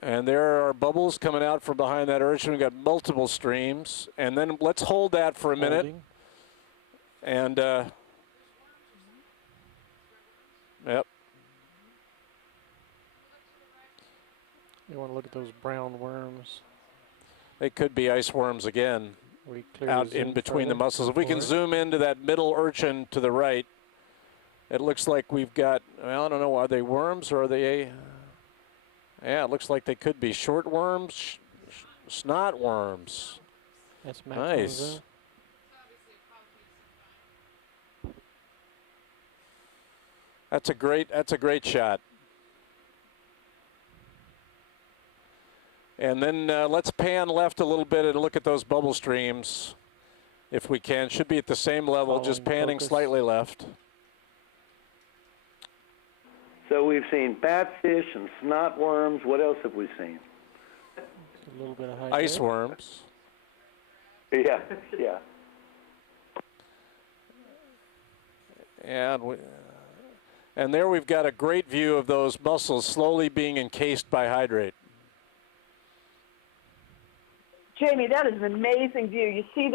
And there are bubbles coming out from behind that urchin. We've got multiple streams. And then let's hold that for a minute. And, yep. You want to look at those brown worms. They could be ice worms again out in between the muscles. If we can zoom into that middle urchin to the right, it looks like we've got, well, I don't know, are they worms or are they, yeah, it looks like they could be short worms, snot worms. That's nice. That's a great shot. And then let's pan left a little bit and look at those bubble streams, if we can. Should be at the same level, just panning slightly left. So we've seen batfish and snot worms. What else have we seen? A little bit of ice worms. Yeah, yeah. And there we've got a great view of those mussels slowly being encased by hydrate. Jamie, that is an amazing view. You see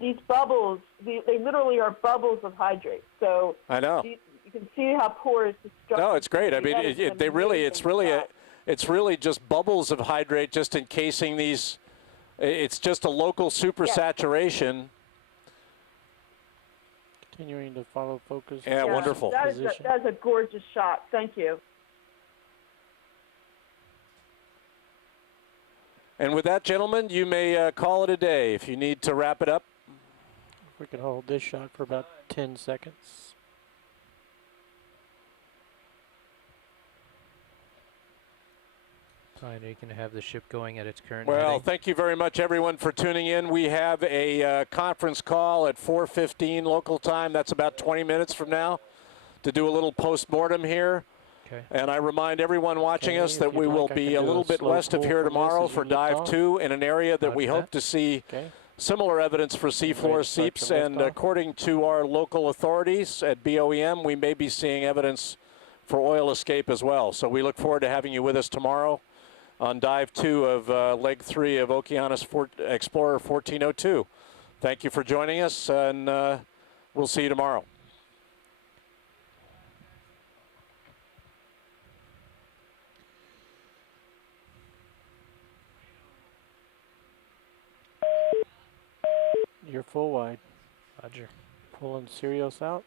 these bubbles, they literally are bubbles of hydrate. So I know. You can see how porous the structure. No, it's great. I mean, it's really just bubbles of hydrate just encasing these. It's just a local supersaturation. Continuing to follow focus. Yeah, wonderful. That is a gorgeous shot. Thank you. And with that, gentlemen, you may call it a day if you need to wrap it up. We could hold this shot for about 10 seconds. Fine, you can have the ship going at its current Well, heading. thank you very much, everyone, for tuning in. We have a conference call at 4:15 local time. That's about 20 minutes from now to do a little post-mortem here. Okay. And I remind everyone watching us that we will be a little bit west of here tomorrow for Dive 2 in an area that we hope to see similar evidence for seafloor seeps. And according to our local authorities at BOEM, we may be seeing evidence for oil escape as well. So we look forward to having you with us tomorrow on Dive 2 of Leg 3 of Okeanos Explorer 1402. Thank you for joining us, and we'll see you tomorrow. You're full wide. Roger. Pulling Sirius out.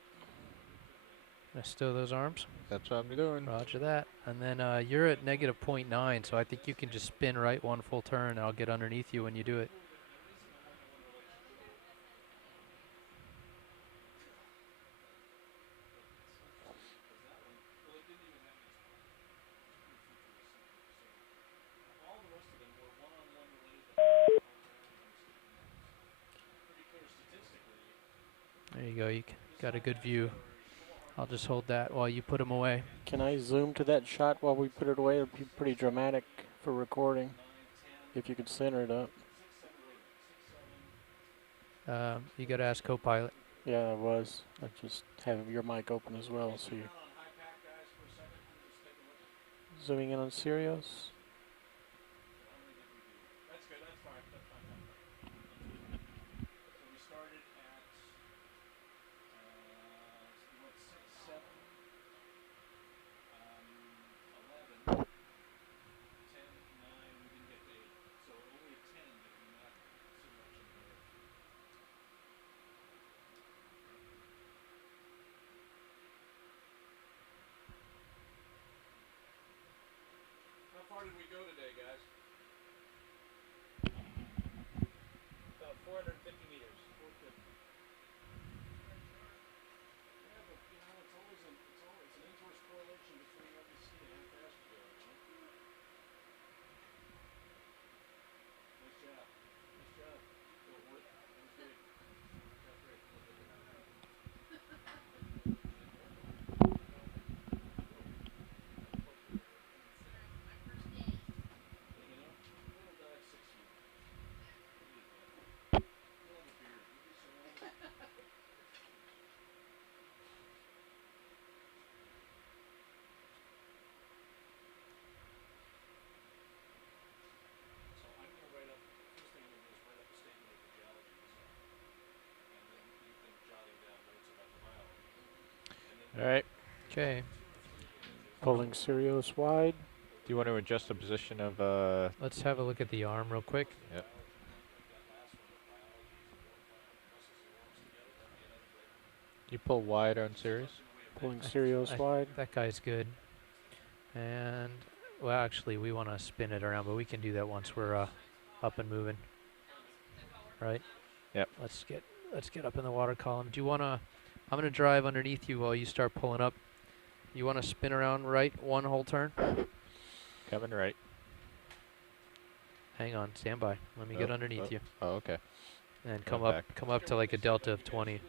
I stow those arms. That's what I'm doing. Roger that. And then you're at negative 0.9, so I think you can just spin right one full turn, and I'll get underneath you when you do it. There you go. You got a good view. I'll just hold that while you put them away. Can I zoom to that shot while we put it away? It'll be pretty dramatic for recording. If you could center it up. You got to ask co-pilot. Yeah, I was. I just have your mic open as well, so you. Zooming in on Sirius. How far did we go today, guys? About 450 meters. 450. Yeah, but you know, it's always an inverse correlation between what you see and how fast you go. Nice job. Nice job. That was great. That's great. All right. Okay. Pulling Sirius wide. Do you want to adjust the position of Let's have a look at the arm real quick. Yep. You pull wide on Sirius? Pulling Sirius wide. That guy's good. And, well, actually, we want to spin it around, but we can do that once we're up and moving. Right? Yep. Let's get up in the water column. Do you want to... I'm going to drive underneath you while you start pulling up. You want to spin around right one whole turn? Coming right. Hang on, stand by. Let me get underneath you. Oh, okay. And Come come back. up to like a delta of 20.